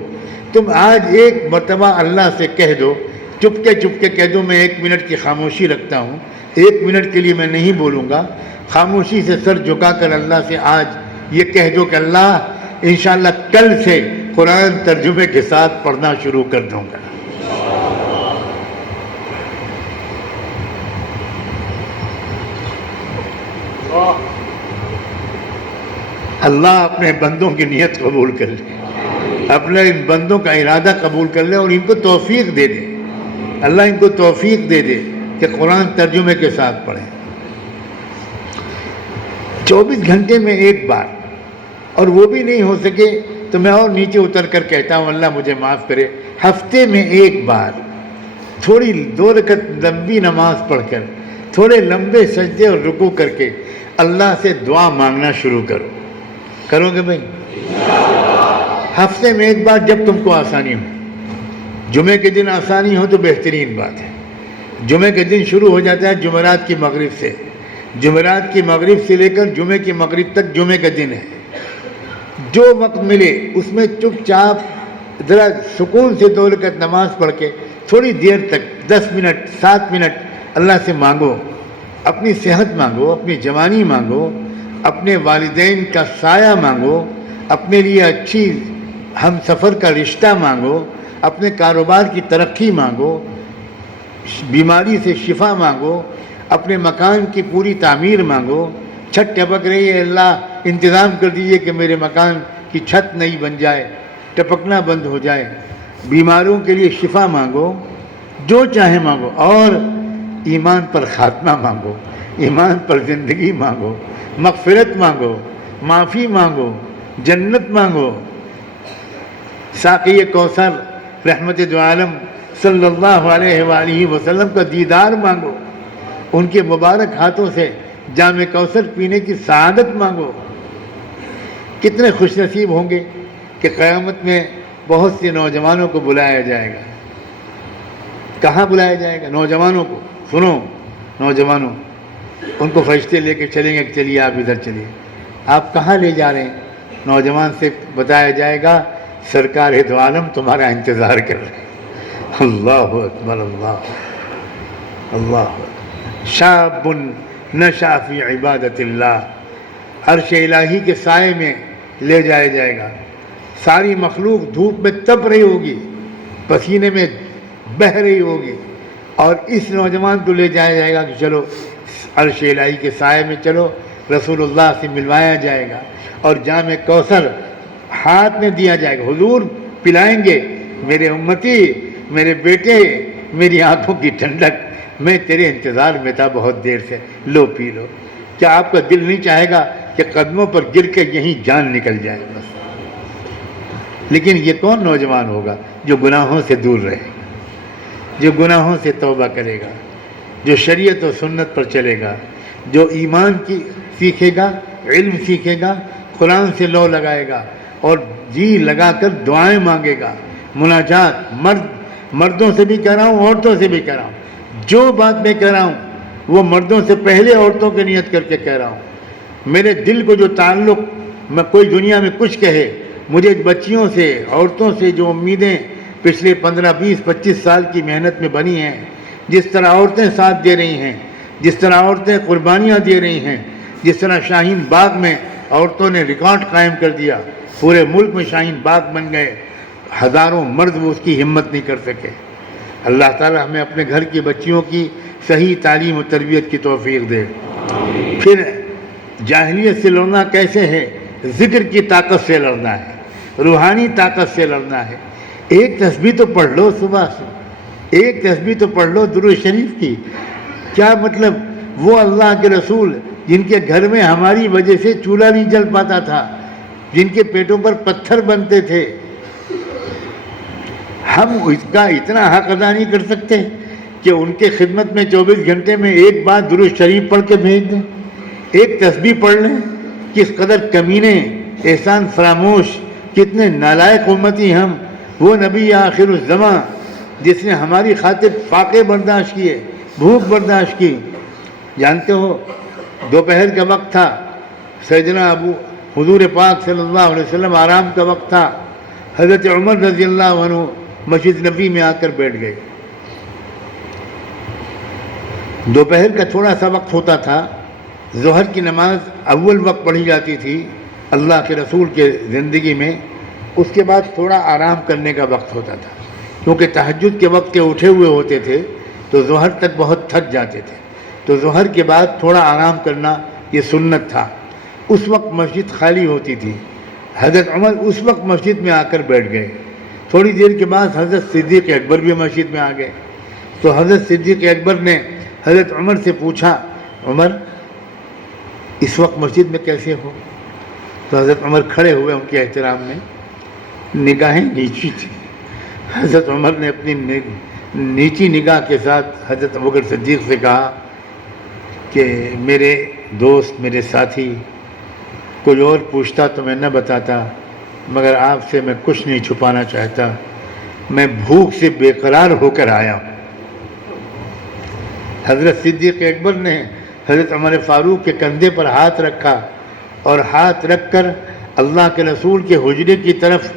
تم آج ایک مرتبہ اللہ سے کہہ دو، چپکے چپکے کہہ دو، میں 1 منٹ کی خاموشی رکھتا ہوں، 1 منٹ کے لیے میں نہیں بولوں گا، خاموشی سے سر جھکا کر اللہ سے آج یہ کہہ دو کہ اللہ انشاءاللہ کل سے قرآن ترجمے کے ساتھ پڑھنا شروع کر دوں گا۔ اللہ اپنے بندوں کی نیت قبول کر لے، اپنے ان بندوں کا ارادہ قبول کر لے اور ان کو توفیق دے دے، اللہ ان کو توفیق دے دے کہ قرآن ترجمے کے ساتھ پڑھیں۔ 24 گھنٹے میں ایک بار، اور وہ بھی نہیں ہو سکے تو میں اور نیچے اتر کر کہتا ہوں اللہ مجھے معاف کرے، ہفتے میں ایک بار تھوڑی 2 رکعت لمبی نماز پڑھ کر، تھوڑے لمبے سجدے اور رکوع کر کے اللہ سے دعا مانگنا شروع کرو۔ کرو گے بھائی؟ ہفتے میں ایک بار جب تم کو آسانی ہو۔ جمعے کے دن آسانی ہو تو بہترین بات ہے۔ جمعے کے دن شروع ہو جاتا ہے جمعرات کی مغرب سے، جمعرات کی مغرب سے لے کر جمعے کی مغرب تک جمعے کا دن ہے۔ جو وقت ملے اس میں چپ چاپ ذرا سکون سے 2 رکعت نماز پڑھ کے تھوڑی دیر تک 10 منٹ 7 منٹ اللہ سے مانگو، اپنی صحت مانگو، اپنی جوانی مانگو، اپنے والدین کا سایہ مانگو، اپنے لیے اچھی ہم سفر کا رشتہ مانگو، اپنے کاروبار کی ترقی مانگو، بیماری سے شفا مانگو، اپنے مکان کی پوری تعمیر مانگو۔ چھت ٹپک رہی ہے، اللہ انتظام کر دیجئے کہ میرے مکان کی چھت نہیں بن جائے، ٹپکنا بند ہو جائے۔ بیماروں کے لیے شفا مانگو، جو چاہے مانگو، اور ایمان پر خاتمہ مانگو، ایمان پر زندگی مانگو، مغفرت مانگو، معافی مانگو، جنت مانگو۔ ساقی کوثر رحمت دو عالم صلی اللہ علیہ وآلہ وسلم کا دیدار مانگو، ان کے مبارک ہاتھوں سے جام کوثر پینے کی سعادت مانگو۔ کتنے خوش نصیب ہوں گے کہ قیامت میں بہت سے نوجوانوں کو بلایا جائے گا۔ کہاں بلایا جائے گا؟ نوجوانوں کو۔ سنو نوجوانوں، ان کو فرشتے لے کے چلیں گے کہ چلیے آپ ادھر چلیے۔ آپ کہاں لے جا رہے ہیں؟ نوجوان سے بتایا جائے گا سرکار دو عالم تمہارا انتظار کر رہے ہیں۔ اللہ اکبر، اللہ اللہ اکبر۔ شاب نشأ فی عبادت اللہ، عرش الہی کے سائے میں لے جایا جائے گا۔ ساری مخلوق دھوپ میں تپ رہی ہوگی، پسینے میں بہہ رہی ہوگی، اور اس نوجوان کو لے جایا جائے گا کہ چلو عرش الہی کے سائے میں چلو، رسول اللہ سے ملوایا جائے گا، اور جام کوثر ہاتھ میں دیا جائے گا۔ حضور پلائیں گے، میرے امتی، میرے بیٹے، میری آنکھوں کی ٹھنڈک، میں تیرے انتظار میں تھا بہت دیر سے، لو پی لو۔ کیا آپ کا دل نہیں چاہے گا کہ قدموں پر گر کے یہیں جان نکل جائے؟ بس لیکن یہ کون نوجوان ہوگا جو گناہوں سے دور رہے گا، جو گناہوں سے توبہ کرے گا، جو شریعت و سنت پر چلے گا، جو ایمان کی سیکھے گا، علم سیکھے گا، قرآن سے لو لگائے گا اور جی لگا کر دعائیں مانگے گا، مناجات۔ مردوں سے بھی کہہ رہا ہوں، عورتوں سے بھی کہہ رہا ہوں، جو بات میں کہہ رہا ہوں وہ مردوں سے پہلے عورتوں کی نیت کر کے کہہ رہا ہوں۔ میرے دل کو جو تعلق میں کوئی دنیا میں کچھ کہے، مجھے بچیوں سے، عورتوں سے جو امیدیں پچھلے 15 20 25 سال کی محنت میں بنی ہیں، جس طرح عورتیں ساتھ دے رہی ہیں، جس طرح عورتیں قربانیاں دے رہی ہیں، جس طرح شاہین باغ میں عورتوں نے ریکارڈ قائم کر دیا، پورے ملک میں شاہین باغ بن گئے، ہزاروں مرد وہ اس کی ہمت نہیں کر سکے۔ اللہ تعالیٰ ہمیں اپنے گھر کی بچیوں کی صحیح تعلیم و تربیت کی توفیق دے۔ پھر جاہلیت سے لڑنا کیسے ہے؟ ذکر کی طاقت سے لڑنا ہے، روحانی طاقت سے لڑنا ہے۔ ایک تسبیح تو پڑھ لو صبح سے، ایک تسبیح تو پڑھ لو درود شریف کی۔ کیا مطلب؟ وہ اللہ کے رسول جن کے گھر میں ہماری وجہ سے چولہا نہیں جل پاتا تھا، جن کے پیٹوں پر پتھر بنتے تھے، ہم اس کا اتنا حق ادا نہیں کر سکتے کہ ان کے خدمت میں 24 گھنٹے میں ایک بار درود شریف پڑھ کے بھیج دیں، ایک تسبیح پڑھ لیں؟ کس قدر کمینے، احسان فراموش، کتنے نالائق امتی ہم۔ وہ نبی آخر الزماں جس نے ہماری خاطر فاقے برداشت کیے، بھوک برداشت کی۔ جانتے ہو دوپہر کا وقت تھا، سیدنا حضور پاک صلی اللہ علیہ وسلم آرام کا وقت تھا، حضرت عمر رضی اللہ عنہ مسجد نبی میں آ کر بیٹھ گئے۔ دوپہر کا تھوڑا سا وقت ہوتا تھا، ظہر کی نماز اول وقت پڑھی جاتی تھی اللہ کے رسول کے زندگی میں، اس کے بعد تھوڑا آرام کرنے کا وقت ہوتا تھا، کیونکہ تہجد کے وقت کے اٹھے ہوئے ہوتے تھے تو ظہر تک بہت تھک جاتے تھے، تو ظہر کے بعد تھوڑا آرام کرنا یہ سنت تھا۔ اس وقت مسجد خالی ہوتی تھی، حضرت عمر اس وقت مسجد میں آ کر بیٹھ گئے۔ تھوڑی دیر کے بعد حضرت صدیق اکبر بھی مسجد میں آ گئے، تو حضرت صدیق اکبر نے حضرت عمر سے پوچھا، عمر اس وقت مسجد میں کیسے ہو؟ تو حضرت عمر کھڑے ہوئے، ان کے احترام میں نگاہیں نیچی تھی۔ حضرت عمر نے اپنی نیچی نگاہ کے ساتھ حضرت ابوبکر صدیق سے کہا کہ میرے دوست، میرے ساتھی، کوئی اور پوچھتا تو میں نہ بتاتا، مگر آپ سے میں کچھ نہیں چھپانا چاہتا، میں بھوک سے بے قرار ہو کر آیا ہوں۔ حضرت صدیق اکبر نے حضرت عمر فاروق کے کندھے پر ہاتھ رکھا اور ہاتھ رکھ کر اللہ کے رسول کے حجرے کی طرف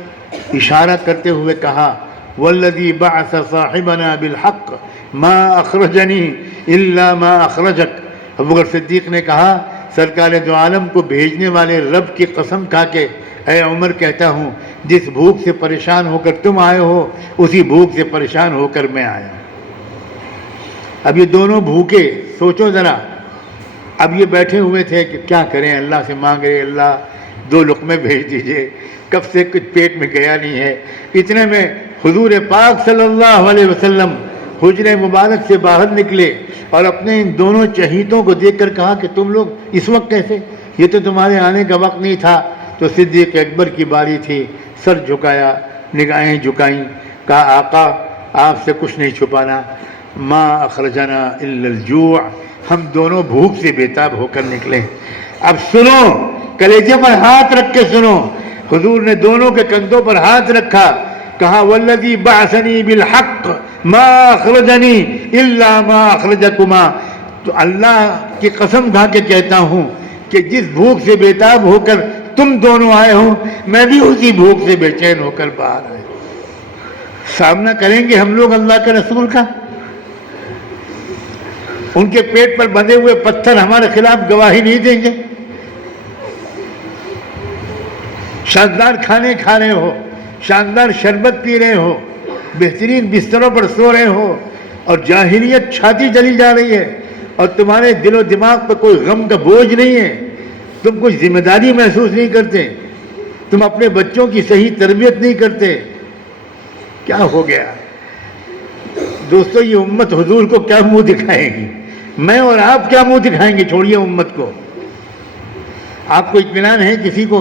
اشارہ کرتے ہوئے کہا، والذی بعث صاحبنا بالحق ما اخرجنی الا ما اخرجک۔ ابوبکر صدیق نے کہا، سرکار دو عالم کو بھیجنے والے رب کی قسم کھا کے اے عمر کہتا ہوں، جس بھوک سے پریشان ہو کر تم آئے ہو، اسی بھوک سے پریشان ہو کر میں آیا ہوں۔ اب یہ دونوں بھوکے، سوچو ذرا، اب یہ بیٹھے ہوئے تھے کہ کیا کریں، اللہ سے مانگ رہے، اللہ 2 لقمے بھیج دیجئے، کب سے کچھ پیٹ میں گیا نہیں ہے۔ اتنے میں حضور پاک صلی اللہ علیہ وسلم حجرے مبارک سے باہر نکلے اور اپنے ان دونوں چہیتوں کو دیکھ کر کہا کہ تم لوگ اس وقت کیسے؟ یہ تو تمہارے آنے کا وقت نہیں تھا۔ تو صدیق اکبر کی باری تھی، سر جھکایا، نگاہیں جھکائیں، کہا آقا آپ سے کچھ نہیں چھپانا، ما اخرجنا الا الجوع، ہم دونوں بھوک سے بےتاب ہو کر نکلے۔ اب سنو، کلیجے پر ہاتھ رکھ کے سنو، حضور نے دونوں کے کندھوں پر ہاتھ رکھا، کہا والذی بعثنی بالحق ما اخرجنی الا ما اخرجکما، تو اللہ کی قسم کھا کے کہتا ہوں کہ جس بھوک سے بےتاب ہو کر تم دونوں آئے ہو، میں بھی اسی بھوک سے بے چین ہو کر باہر آئے۔ سامنا کریں گے ہم لوگ اللہ کے رسول کا؟ ان کے پیٹ پر بندھے ہوئے پتھر ہمارے خلاف گواہی نہیں دیں گے؟ شاندار کھانے کھا رہے ہو، شاندار شربت پی رہے ہو، بہترین بستروں پر سو رہے ہو، اور جاہلیت چھاتی چلی جا رہی ہے، اور تمہارے دل و دماغ پر کوئی غم کا بوجھ نہیں ہے، تم کچھ ذمہ داری محسوس نہیں کرتے، تم اپنے بچوں کی صحیح تربیت نہیں کرتے، کیا ہو گیا؟ دوستو یہ امت حضور کو کیا منہ دکھائے گی؟ میں اور آپ کیا منہ دکھائیں گے؟ چھوڑیے امت کو۔ آپ کو اطمینان ہے کسی کو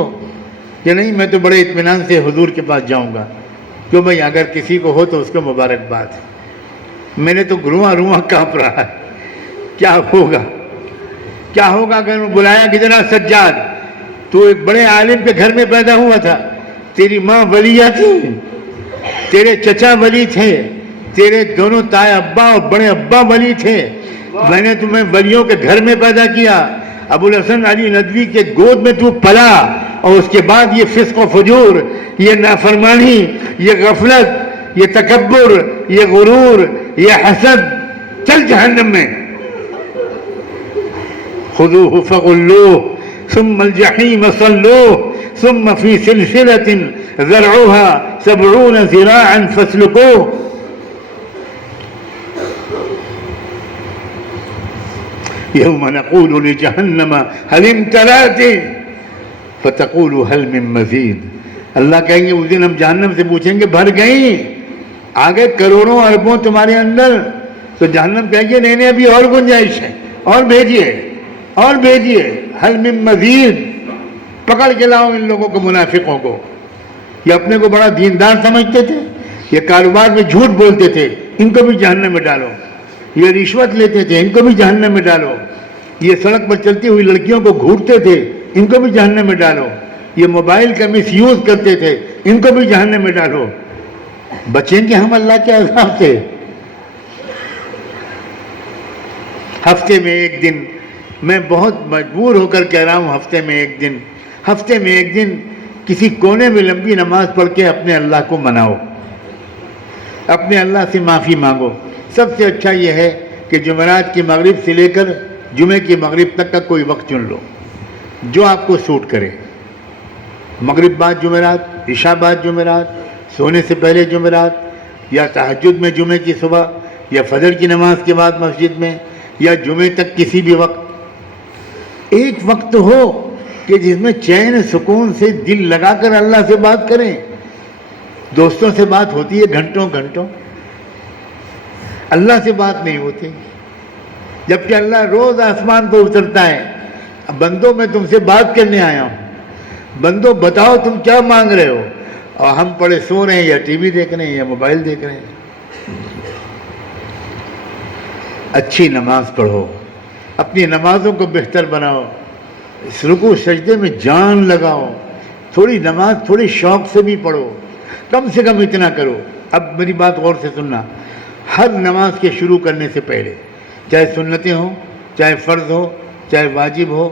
کہ نہیں میں تو بڑے اطمینان سے حضور کے پاس جاؤں گا؟ کیوں بھائی، اگر کسی کو ہو تو اس کو مبارکباد ہے، میں نے تو رواں کانپ رہا ہے، کیا ہوگا؟ کیا ہوگا اگر میں بلایا کہ جناب سجاد تو ایک بڑے عالم کے گھر میں پیدا ہوا تھا، تیری ماں ولیہ تھی، تیرے چچا ولی تھے، تیرے دونوں تائے ابا اور بڑے ابا ولی تھے، میں نے تمہیں ولیوں کے گھر میں پیدا کیا، ابو الحسن علی ندوی کے گود میں تو پلا اور اس کے بعد یہ فسق و فجور، یہ نافرمانی، یہ غفلت، یہ تکبر، یہ غرور، یہ حسد، چل جہنم میں۔ خذوہ فغلوہ ثم الجحیم صلوہ ثم فی سلسلۃ ذرعها 70 ذراعا فاسلکوہ۔ یوم نقول لجہنم هل امتلأت فتقول هل من مزید۔ اللہ کہیں گے اس دن ہم جہنم سے پوچھیں گے بھر گئی، آگے کروڑوں اربوں تمہارے اندر، تو جہنم کہیں گے نہیں نہیں ابھی اور گنجائش ہے، اور بھیجیے اور بھیجیے، هل من مزید۔ پکڑ کے لاؤ ان لوگوں کو، منافقوں کو۔ یہ اپنے کو بڑا دیندار سمجھتے تھے، یہ کاروبار میں جھوٹ بولتے تھے، ان کو بھی جہنم میں ڈالو۔ یہ رشوت لیتے تھے، ان کو بھی جہنم میں ڈالو۔ یہ سڑک پر چلتی ہوئی لڑکیوں کو گھورتے تھے، ان کو بھی جہنم میں ڈالو۔ یہ موبائل کا مس یوز کرتے تھے، ان کو بھی جہنم میں ڈالو۔ بچیں گے ہم اللہ کے عذاب سے؟ ہفتے میں ایک دن، میں بہت مجبور ہو کر کہہ رہا ہوں، ہفتے میں ایک دن کسی کونے میں لمبی نماز پڑھ کے اپنے اللہ کو مناؤ، اپنے اللہ سے معافی مانگو۔ سب سے اچھا یہ ہے کہ جمعرات کی مغرب سے لے کر جمعے کی مغرب تک کا کوئی وقت چن لو جو آپ کو سوٹ کرے۔ مغرب بعد جمعرات، عشاء بعد جمعرات، سونے سے پہلے جمعرات، یا تہجد میں جمعے کی صبح، یا فجر کی نماز کے بعد مسجد میں، یا جمعے تک کسی بھی وقت۔ ایک وقت ہو کہ جس میں چین سکون سے دل لگا کر اللہ سے بات کریں۔ دوستوں سے بات ہوتی ہے گھنٹوں گھنٹوں، اللہ سے بات نہیں ہوتی، جبکہ اللہ روز آسمان پر اترتا ہے۔ بندوں میں تم سے بات کرنے آیا ہوں، بندوں بتاؤ تم کیا مانگ رہے ہو، اور ہم پڑے سو رہے ہیں، یا ٹی وی دیکھ رہے ہیں، یا موبائل دیکھ رہے ہیں۔ اچھی نماز پڑھو، اپنی نمازوں کو بہتر بناؤ، اس رکوع سجدے میں جان لگاؤ، تھوڑی نماز تھوڑی شوق سے بھی پڑھو، کم سے کم اتنا کرو۔ اب میری بات غور سے سننا، ہر نماز کے شروع کرنے سے پہلے، چاہے سنتیں ہوں، چاہے فرض ہو، چاہے واجب ہو،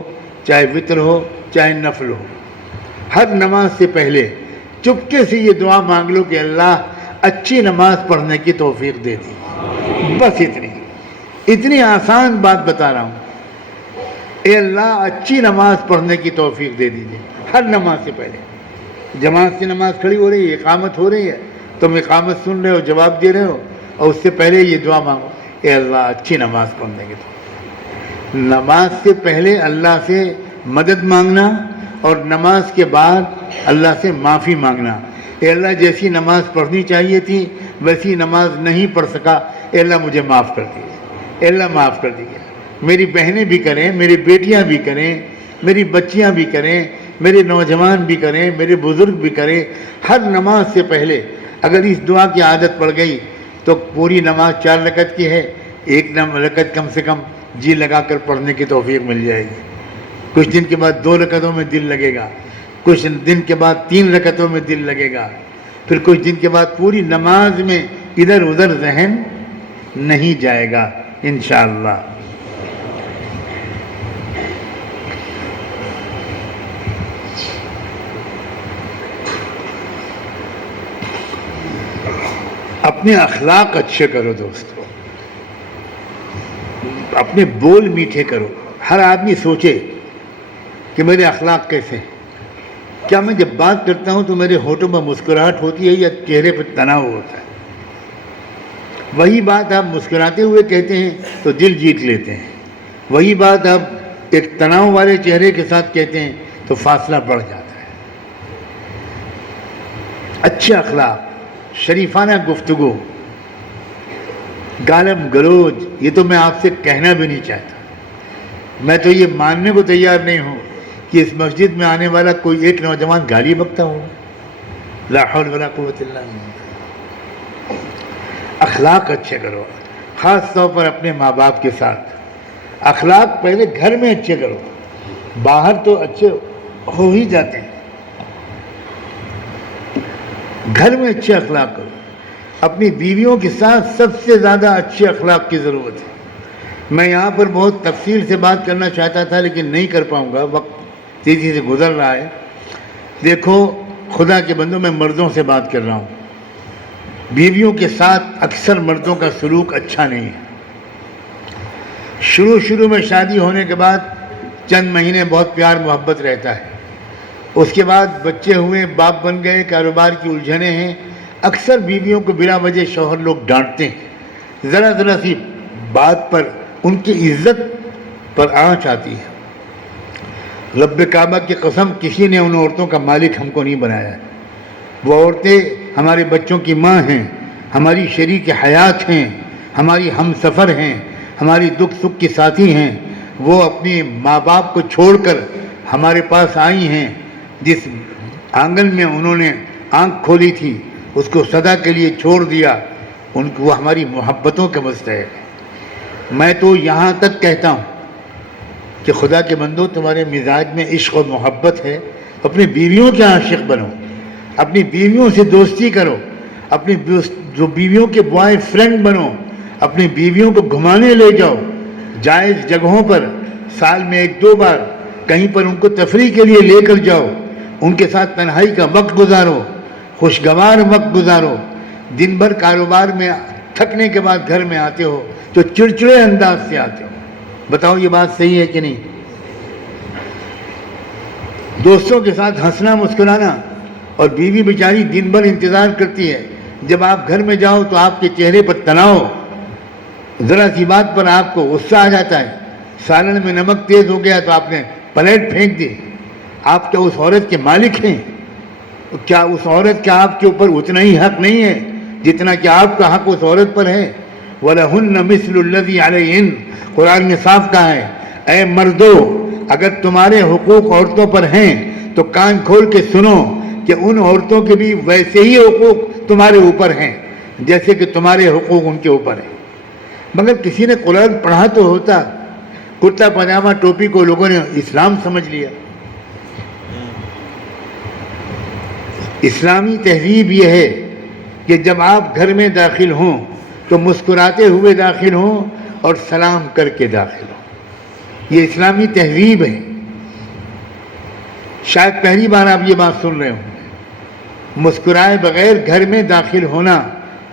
چاہے وتر ہو، چاہے نفل ہو، ہر نماز سے پہلے چپکے سے یہ دعا مانگ لو کہ اللہ اچھی نماز پڑھنے کی توفیق دے دی۔ بس اتنی آسان بات بتا رہا ہوں، اے اللہ اچھی نماز پڑھنے کی توفیق دے دیجیے۔ ہر نماز سے پہلے جماعت سے نماز کھڑی ہو رہی ہے، اقامت ہو رہی ہے، تم اقامت سن رہے ہو، جواب دے رہے ہو، اور اس سے پہلے یہ دعا مانگو، اے اللہ اچھی نماز پڑھنے کی توفیق۔ نماز سے پہلے اللہ سے مدد مانگنا، اور نماز کے بعد اللہ سے معافی مانگنا۔ اے اللہ جیسی نماز پڑھنی چاہیے تھی ویسی نماز نہیں پڑھ سکا، اے اللہ مجھے معاف کر دیجیے، اے اللہ معاف کر دیجیے۔ میری بہنیں بھی کریں، میری بیٹیاں بھی کریں، میری بچیاں بھی کریں، میرے نوجوان بھی کریں، میرے بزرگ بھی کریں۔ ہر نماز سے پہلے اگر اس دعا کی عادت پڑ گئی تو پوری نماز 4 رکعت کی ہے، 1 رکعت کم سے کم جی لگا کر پڑھنے کی توفیق مل جائے گی۔ کچھ دن کے بعد 2 رکعتوں میں دل لگے گا، کچھ دن کے بعد 3 رکعتوں میں دل لگے گا، پھر کچھ دن کے بعد پوری نماز میں ادھر ادھر ذہن نہیں جائے گا انشاءاللہ۔ اپنے اخلاق اچھے کرو دوستو، اپنے بول میٹھے کرو۔ ہر آدمی سوچے کہ میرے اخلاق کیسے ہیں، کیا میں جب بات کرتا ہوں تو میرے ہونٹوں میں مسکراہٹ ہوتی ہے یا چہرے پہ تناؤ ہوتا ہے؟ وہی بات آپ مسکراتے ہوئے کہتے ہیں تو دل جیت لیتے ہیں، وہی بات آپ ایک تناؤ والے چہرے کے ساتھ کہتے ہیں تو فاصلہ بڑھ جاتا ہے۔ اچھے اخلاق، شریفانہ گفتگو، گالم گلوچ، یہ تو میں آپ سے کہنا بھی نہیں چاہتا، میں تو یہ ماننے کو تیار نہیں ہوں کہ اس مسجد میں آنے والا کوئی ایک نوجوان گالی بکتا ہو۔ لا حول ولا قوت الا باللہ۔ اخلاق اچھے کرو، خاص طور پر اپنے ماں باپ کے ساتھ۔ اخلاق پہلے گھر میں اچھے کرو، باہر تو اچھے ہو ہی جاتے ہیں، گھر میں اچھے اخلاق کرو۔ اپنی بیویوں کے ساتھ سب سے زیادہ اچھے اخلاق کی ضرورت ہے۔ میں یہاں پر بہت تفصیل سے بات کرنا چاہتا تھا لیکن نہیں کر پاؤں گا، وقت تیزی سے گزر رہا ہے۔ دیکھو خدا کے بندوں، میں مردوں سے بات کر رہا ہوں، بیویوں کے ساتھ اکثر مردوں کا سلوک اچھا نہیں ہے۔ شروع میں شادی ہونے کے بعد چند مہینے بہت پیار محبت رہتا ہے، اس کے بعد بچے ہوئے، باپ بن گئے، کاروبار کی الجھنیں ہیں، اکثر بیویوں کو بلا وجہ شوہر لوگ ڈانٹتے ہیں، ذرا سی بات پر ان کی عزت پر آنچ آتی ہے۔ رب کعبہ کی قسم، کسی نے ان عورتوں کا مالک ہم کو نہیں بنایا ہے۔ وہ عورتیں ہمارے بچوں کی ماں ہیں، ہماری شریک حیات ہیں، ہماری ہم سفر ہیں، ہماری دکھ سکھ کی ساتھی ہیں۔ وہ اپنے ماں باپ کو چھوڑ کر ہمارے پاس آئی ہیں، جس آنگن میں انہوں نے آنکھ کھولی تھی اس کو سدا کے لیے چھوڑ دیا، ان کو وہ ہماری محبتوں کے مستحق ہے۔ میں تو یہاں تک کہتا ہوں کہ خدا کے بندو، تمہارے مزاج میں عشق و محبت ہے، اپنی بیویوں کے عاشق بنو، اپنی بیویوں سے دوستی کرو، اپنی جو بیویوں کے بوائے فرینڈ بنو، اپنی بیویوں کو گھمانے لے جاؤ، جائز جگہوں پر، سال میں 1-2 بار کہیں پر ان کو تفریح کے لیے لے کر جاؤ، ان کے ساتھ تنہائی کا وقت گزارو، خوشگوار وقت گزارو۔ دن بھر کاروبار میں تھکنے کے بعد گھر میں آتے ہو تو چڑچڑے انداز سے آتے ہو، بتاؤ یہ بات صحیح ہے کہ نہیں؟ دوستوں کے ساتھ ہنسنا مسکرانا، اور بیوی بیچاری دن بھر انتظار کرتی ہے، جب آپ گھر میں جاؤ تو آپ کے چہرے پر تناؤ، ذرا سی بات پر آپ کو غصہ آ جاتا ہے، سالن میں نمک تیز ہو گیا تو آپ نے پلیٹ پھینک دی۔ آپ کیا اس عورت کے مالک ہیں؟ کیا اس عورت کا آپ کے اوپر اتنا ہی حق نہیں ہے جتنا کہ آپ کا حق اس عورت پر ہے؟ وَلَهُنَّ مِثْلُ الَّذِي عَلَيْهِنَّ، قرآن نے صاف کہا ہے، اے مردو، اگر تمہارے حقوق عورتوں پر ہیں تو کان کھول کے سنو کہ ان عورتوں کے بھی ویسے ہی حقوق تمہارے اوپر ہیں جیسے کہ تمہارے حقوق ان کے اوپر ہیں۔ مگر کسی نے قرآن پڑھا تو ہوتا، کرتا پاجامہ ٹوپی کو لوگوں نے اسلام سمجھ لیا۔ اسلامی تہذیب یہ ہے کہ جب آپ گھر میں داخل ہوں تو مسکراتے ہوئے داخل ہوں اور سلام کر کے داخل ہوں، یہ اسلامی تہذیب ہے۔ شاید پہلی بار آپ یہ بات سن رہے ہوں، مسکرائے بغیر گھر میں داخل ہونا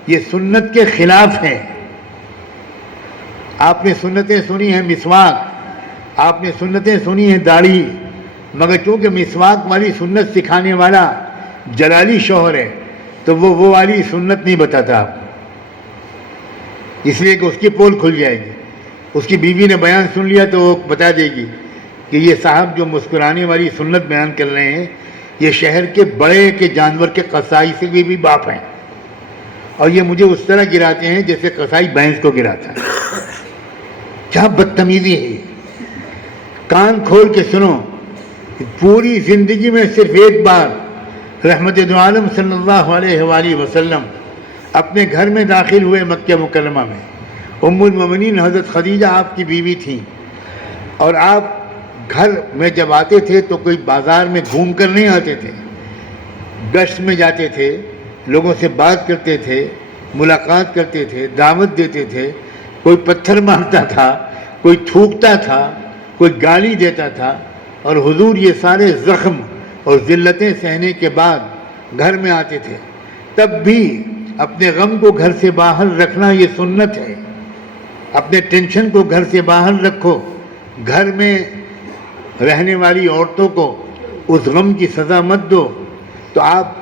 یہ سنت کے خلاف ہے۔ آپ نے سنتیں سنی ہیں مسواک، آپ نے سنتیں سنی ہیں داڑھی، مگر چونکہ مسواک والی سنت سکھانے والا جلالی شوہر ہے تو وہ والی سنت نہیں بتاتا آپ، اس لیے کہ اس کی پول کھل جائے گی۔ اس کی بیوی نے بیان سن لیا تو وہ بتا دے گی کہ یہ صاحب جو مسکرانے والی سنت بیان کر رہے ہیں یہ شہر کے بڑے کے جانور کے قصائی سے بھی باپ ہیں، اور یہ مجھے اس طرح گراتے ہیں جیسے قصائی بھینس کو گراتا ہے۔ کیا بدتمیزی ہے! کان کھول کے سنو، پوری زندگی میں صرف ایک بار رحمت دو عالم صلی اللہ علیہ وآلہ وسلم اپنے گھر میں داخل ہوئے مکہ مکرمہ میں۔ ام المومنین حضرت خدیجہ آپ کی بیوی تھیں، اور آپ گھر میں جب آتے تھے تو کوئی بازار میں گھوم کر نہیں آتے تھے، گشت میں جاتے تھے، لوگوں سے بات کرتے تھے، ملاقات کرتے تھے، دعوت دیتے تھے۔ کوئی پتھر مارتا تھا، کوئی تھوکتا تھا، کوئی گالی دیتا تھا، اور حضور یہ سارے زخم اور ذلتیں سہنے کے بعد گھر میں آتے تھے، تب بھی اپنے غم کو گھر سے باہر رکھنا یہ سنت ہے۔ اپنے ٹینشن کو گھر سے باہر رکھو، گھر میں رہنے والی عورتوں کو اس غم کی سزا مت دو۔ تو آپ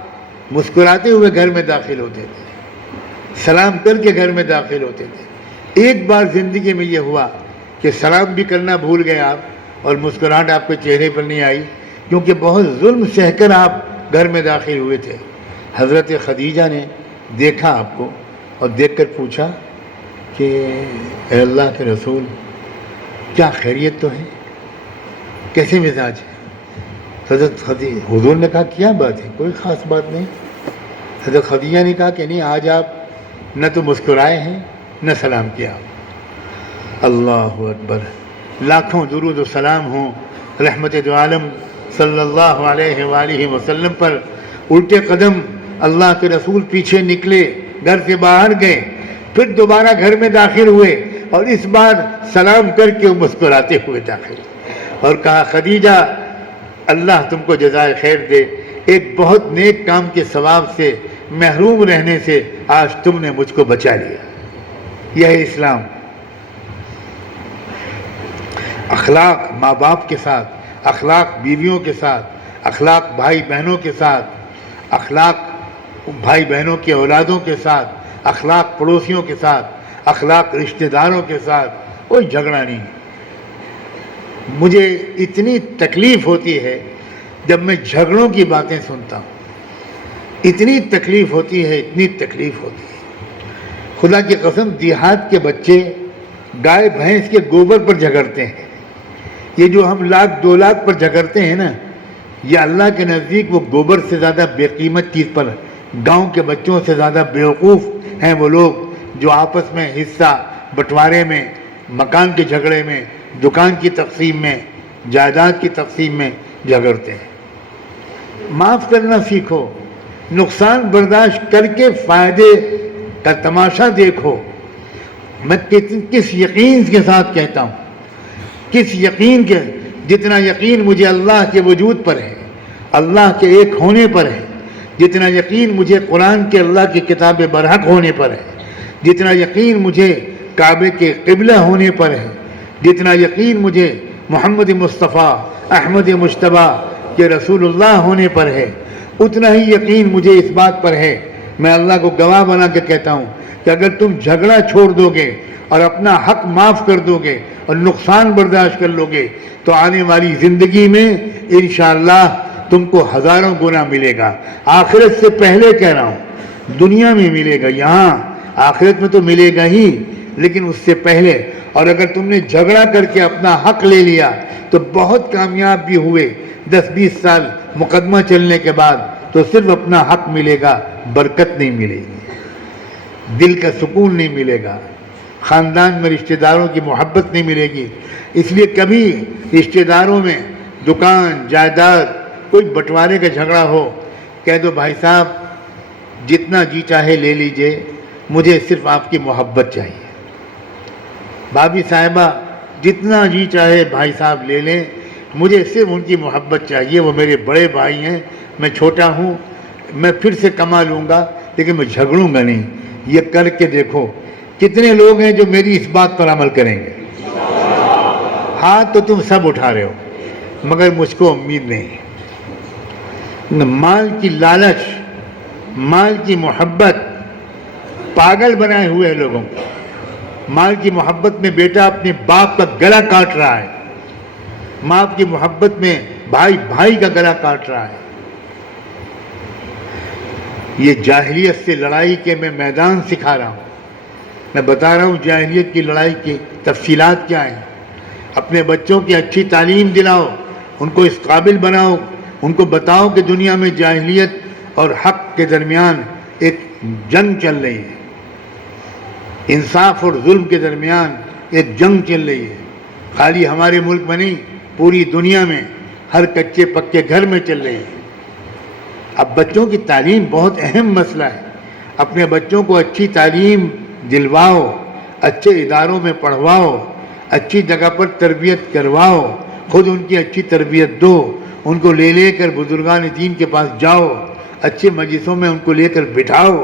مسکراتے ہوئے گھر میں داخل ہوتے تھے، سلام کر کے گھر میں داخل ہوتے تھے۔ ایک بار زندگی میں یہ ہوا کہ سلام بھی کرنا بھول گئے آپ اور مسکراہٹ آپ کے چہرے پر نہیں آئی، کیونکہ بہت ظلم سہ کر آپ گھر میں داخل ہوئے تھے۔ حضرت خدیجہ نے دیکھا آپ کو اور دیکھ کر پوچھا کہ اے اللہ کے رسول، کیا خیریت تو ہے؟ کیسے مزاج ہے؟ حضور نے کہا کیا بات ہے؟ کوئی خاص بات نہیں۔ حضرت خدیجہ نے کہا کہ نہیں، آج آپ نہ تو مسکرائے ہیں نہ سلام کیا۔ اللہ اکبر! لاکھوں درود و سلام ہوں رحمت دو عالم صلی اللہ علیہ وآلہ وسلم پر۔ الٹے قدم اللہ کے رسول پیچھے نکلے، گھر سے باہر گئے، پھر دوبارہ گھر میں داخل ہوئے، اور اس بار سلام کر کے وہ مسکراتے ہوئے داخل اور کہا خدیجہ اللہ تم کو جزائے خیر دے، ایک بہت نیک کام کے ثواب سے محروم رہنے سے آج تم نے مجھ کو بچا لیا۔ یہ ہے اسلام۔ اخلاق ماں باپ کے ساتھ، اخلاق بیویوں کے ساتھ، اخلاق بھائی بہنوں کے ساتھ، اخلاق بھائی بہنوں کے اولادوں کے ساتھ، اخلاق پڑوسیوں کے ساتھ، اخلاق رشتہ داروں کے ساتھ کوئی جھگڑا نہیں۔ مجھے اتنی تکلیف ہوتی ہے جب میں جھگڑوں کی باتیں سنتا ہوں، اتنی تکلیف ہوتی ہے، اتنی تکلیف ہوتی ہے۔ خدا کی قسم دیہات کے بچے گائے بھینس کے گوبر پر جھگڑتے ہیں، یہ جو ہم لاکھ 2 لاکھ پر جھگڑتے ہیں نا، یہ اللہ کے نزدیک وہ گوبر سے زیادہ بے قیمت چیز پر، گاؤں کے بچوں سے زیادہ بیوقوف ہیں وہ لوگ جو آپس میں حصہ بٹوارے میں، مکان کے جھگڑے میں، دکان کی تقسیم میں، جائیداد کی تقسیم میں جھگڑتے ہیں۔ معاف کرنا سیکھو، نقصان برداشت کر کے فائدے کا تماشا دیکھو۔ میں کس یقین کے ساتھ کہتا ہوں، کس یقین کے، جتنا یقین مجھے اللہ کے وجود پر ہے، اللہ کے ایک ہونے پر ہے، جتنا یقین مجھے قرآن کے اللہ کی کتاب برحق ہونے پر ہے، جتنا یقین مجھے کعبے کے قبلہ ہونے پر ہے، جتنا یقین مجھے محمد مصطفیٰ احمد مجتبیٰ کے رسول اللہ ہونے پر ہے، اتنا ہی یقین مجھے اس بات پر ہے، میں اللہ کو گواہ بنا کے کہتا ہوں کہ اگر تم جھگڑا چھوڑ دو گے اور اپنا حق معاف کر دو گے اور نقصان برداشت کر لو گے تو آنے والی زندگی میں انشاءاللہ تم کو ہزاروں گنا ملے گا۔ آخرت سے پہلے کہہ رہا ہوں، دنیا میں ملے گا، یہاں آخرت میں تو ملے گا ہی، لیکن اس سے پہلے۔ اور اگر تم نے جھگڑا کر کے اپنا حق لے لیا تو بہت کامیاب بھی ہوئے، 10-20 سال مقدمہ چلنے کے بعد تو صرف اپنا حق ملے گا، برکت نہیں ملے گی، دل کا سکون نہیں ملے گا، خاندان میں رشتہ داروں کی محبت نہیں ملے گی۔ اس لیے کبھی رشتہ داروں میں دکان جائیداد کوئی بٹوارے کا جھگڑا ہو، کہہ دو بھائی صاحب جتنا جی چاہے لے لیجئے، مجھے صرف آپ کی محبت چاہیے۔ بھابھی صاحبہ جتنا جی چاہے بھائی صاحب لے لیں، مجھے صرف ان کی محبت چاہیے، وہ میرے بڑے بھائی ہیں، میں چھوٹا ہوں، میں پھر سے کما لوں گا لیکن میں جھگڑوں گا نہیں۔ یہ کر کے دیکھو کتنے لوگ ہیں جو میری اس بات پر عمل کریں گے۔ ہاتھ تو تم سب اٹھا رہے ہو مگر مجھ کو امید نہیں۔ مال کی لالچ، مال کی محبت پاگل بنائے ہوئے ہیں لوگوں کو۔ مال کی محبت میں بیٹا اپنے باپ کا گلا کاٹ رہا ہے، ماں کی محبت میں بھائی بھائی کا گلا کاٹ رہا ہے۔ یہ جاہلیت سے لڑائی کے میں میدان سکھا رہا ہوں، میں بتا رہا ہوں جاہلیت کی لڑائی کی تفصیلات کیا ہیں۔ اپنے بچوں کی اچھی تعلیم دلاؤ، ان کو اس قابل بناؤ، ان کو بتاؤ کہ دنیا میں جاہلیت اور حق کے درمیان ایک جنگ چل رہی ہے، انصاف اور ظلم کے درمیان ایک جنگ چل رہی ہے۔ خالی ہمارے ملک میں نہیں، پوری دنیا میں ہر کچے پکے گھر میں چل رہی ہے۔ اب بچوں کی تعلیم بہت اہم مسئلہ ہے، اپنے بچوں کو اچھی تعلیم دلواؤ، اچھے اداروں میں پڑھواؤ، اچھی جگہ پر تربیت کرواؤ، خود ان کی اچھی تربیت دو، ان کو لے کر بزرگان دین کے پاس جاؤ، اچھے مجلسوں میں ان کو لے کر بٹھاؤ،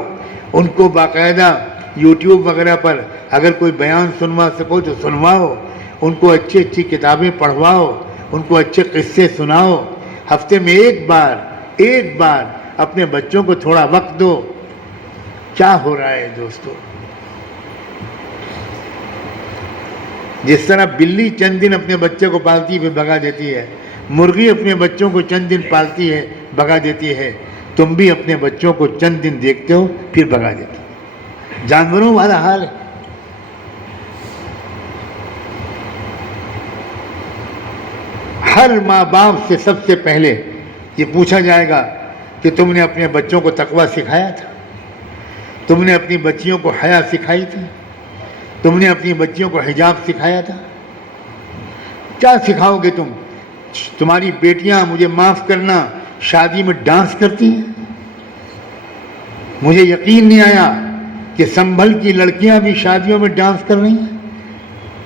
ان کو باقاعدہ یوٹیوب وغیرہ پر اگر کوئی بیان سنوا سکو تو سنواؤ، ان کو اچھی اچھی کتابیں پڑھواؤ، ان کو اچھے قصے سناؤ۔ ہفتے میں ایک بار اپنے بچوں کو تھوڑا وقت دو۔ کیا ہو رہا ہے دوستو؟ جس طرح بلی چند دن اپنے بچے کو پالتی ہے بھگا دیتی ہے، مرغی اپنے بچوں کو چند دن پالتی ہے بھگا دیتی ہے، تم بھی اپنے بچوں کو چند دن دیکھتے ہو پھر بھگا دیتے ہو۔ جانوروں والا حال ہے۔ ہر ماں باپ سے سب سے پہلے یہ پوچھا جائے گا کہ تم نے اپنے بچوں کو تقویٰ سکھایا تھا؟ تم نے اپنی بچیوں کو حیا سکھائی تھی؟ تم نے اپنی بچیوں کو حجاب سکھایا تھا؟ کیا سکھاؤ گے تم؟ تمہاری بیٹیاں مجھے معاف کرنا شادی میں ڈانس کرتی ہیں۔ مجھے یقین نہیں آیا کہ سنبھل کی لڑکیاں بھی شادیوں میں ڈانس کر رہی ہیں۔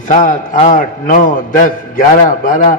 7, 8, 9, 10, 11, 12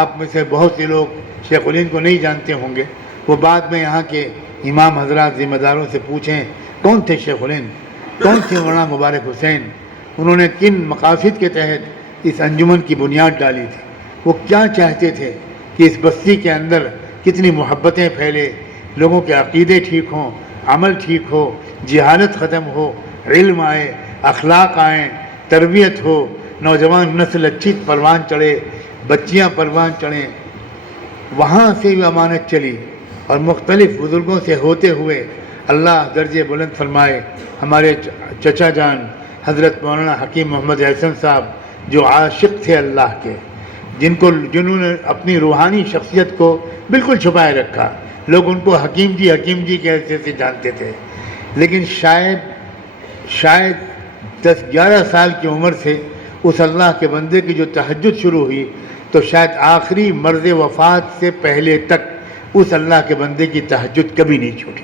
آپ میں سے بہت سے لوگ شیخ الہند کو نہیں جانتے ہوں گے، وہ بعد میں یہاں کے امام حضرات ذمہ داروں سے پوچھیں کون تھے شیخ الہند، کون تھے مولانا مبارک حسین، انہوں نے کن مقاصد کے تحت اس انجمن کی بنیاد ڈالی تھی، وہ کیا چاہتے تھے کہ اس بستی کے اندر کتنی محبتیں پھیلے، لوگوں کے عقیدے ٹھیک ہوں، عمل ٹھیک ہو، جہالت ختم ہو، علم آئے، اخلاق آئیں، تربیت ہو، نوجوان نسل اچھی پروان چڑھے، بچیاں پروان چڑھیں۔ وہاں سے بھی امانت چلی اور مختلف بزرگوں سے ہوتے ہوئے اللہ درجے بلند فرمائے ہمارے چچا جان حضرت مولانا حکیم محمد احسن صاحب، جو عاشق تھے اللہ کے، جنہوں نے اپنی روحانی شخصیت کو بالکل چھپائے رکھا، لوگ ان کو حکیم جی کے حیثیت سے جانتے تھے، لیکن شاید 10-11 سال کی عمر سے اس اللہ کے بندے کی جو تہجد شروع ہوئی تو شاید آخری مرض وفات سے پہلے تک اس اللہ کے بندے کی تہجد کبھی نہیں چھوٹی۔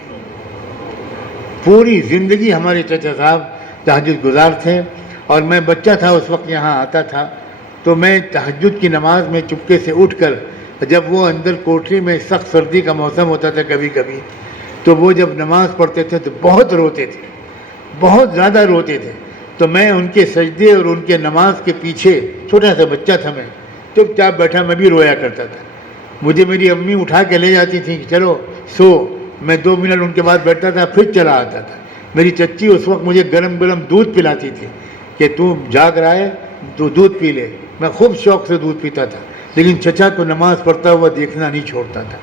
پوری زندگی ہمارے چچا صاحب تہجد گزار تھے، اور میں بچہ تھا اس وقت یہاں آتا تھا تو میں تہجد کی نماز میں چپکے سے اٹھ کر، جب وہ اندر کوٹری میں سخت سردی کا موسم ہوتا تھا کبھی کبھی، تو وہ جب نماز پڑھتے تھے تو بہت روتے تھے، بہت زیادہ روتے تھے، تو میں ان کے سجدے اور ان کے نماز کے پیچھے، چھوٹا سا بچہ تھا میں، چپ چاپ بیٹھا میں بھی رویا کرتا تھا۔ مجھے میری امی اٹھا کے لے جاتی تھیں کہ چلو سو، میں 2 منٹ ان کے بعد بیٹھتا تھا پھر چلا آتا تھا۔ میری چچی اس وقت مجھے گرم گرم دودھ پلاتی تھی کہ تو جاگ رہا ہے تو دودھ پی لے، میں خوب شوق سے دودھ پیتا تھا، لیکن چچا کو نماز پڑھتا ہوا دیکھنا نہیں چھوڑتا تھا۔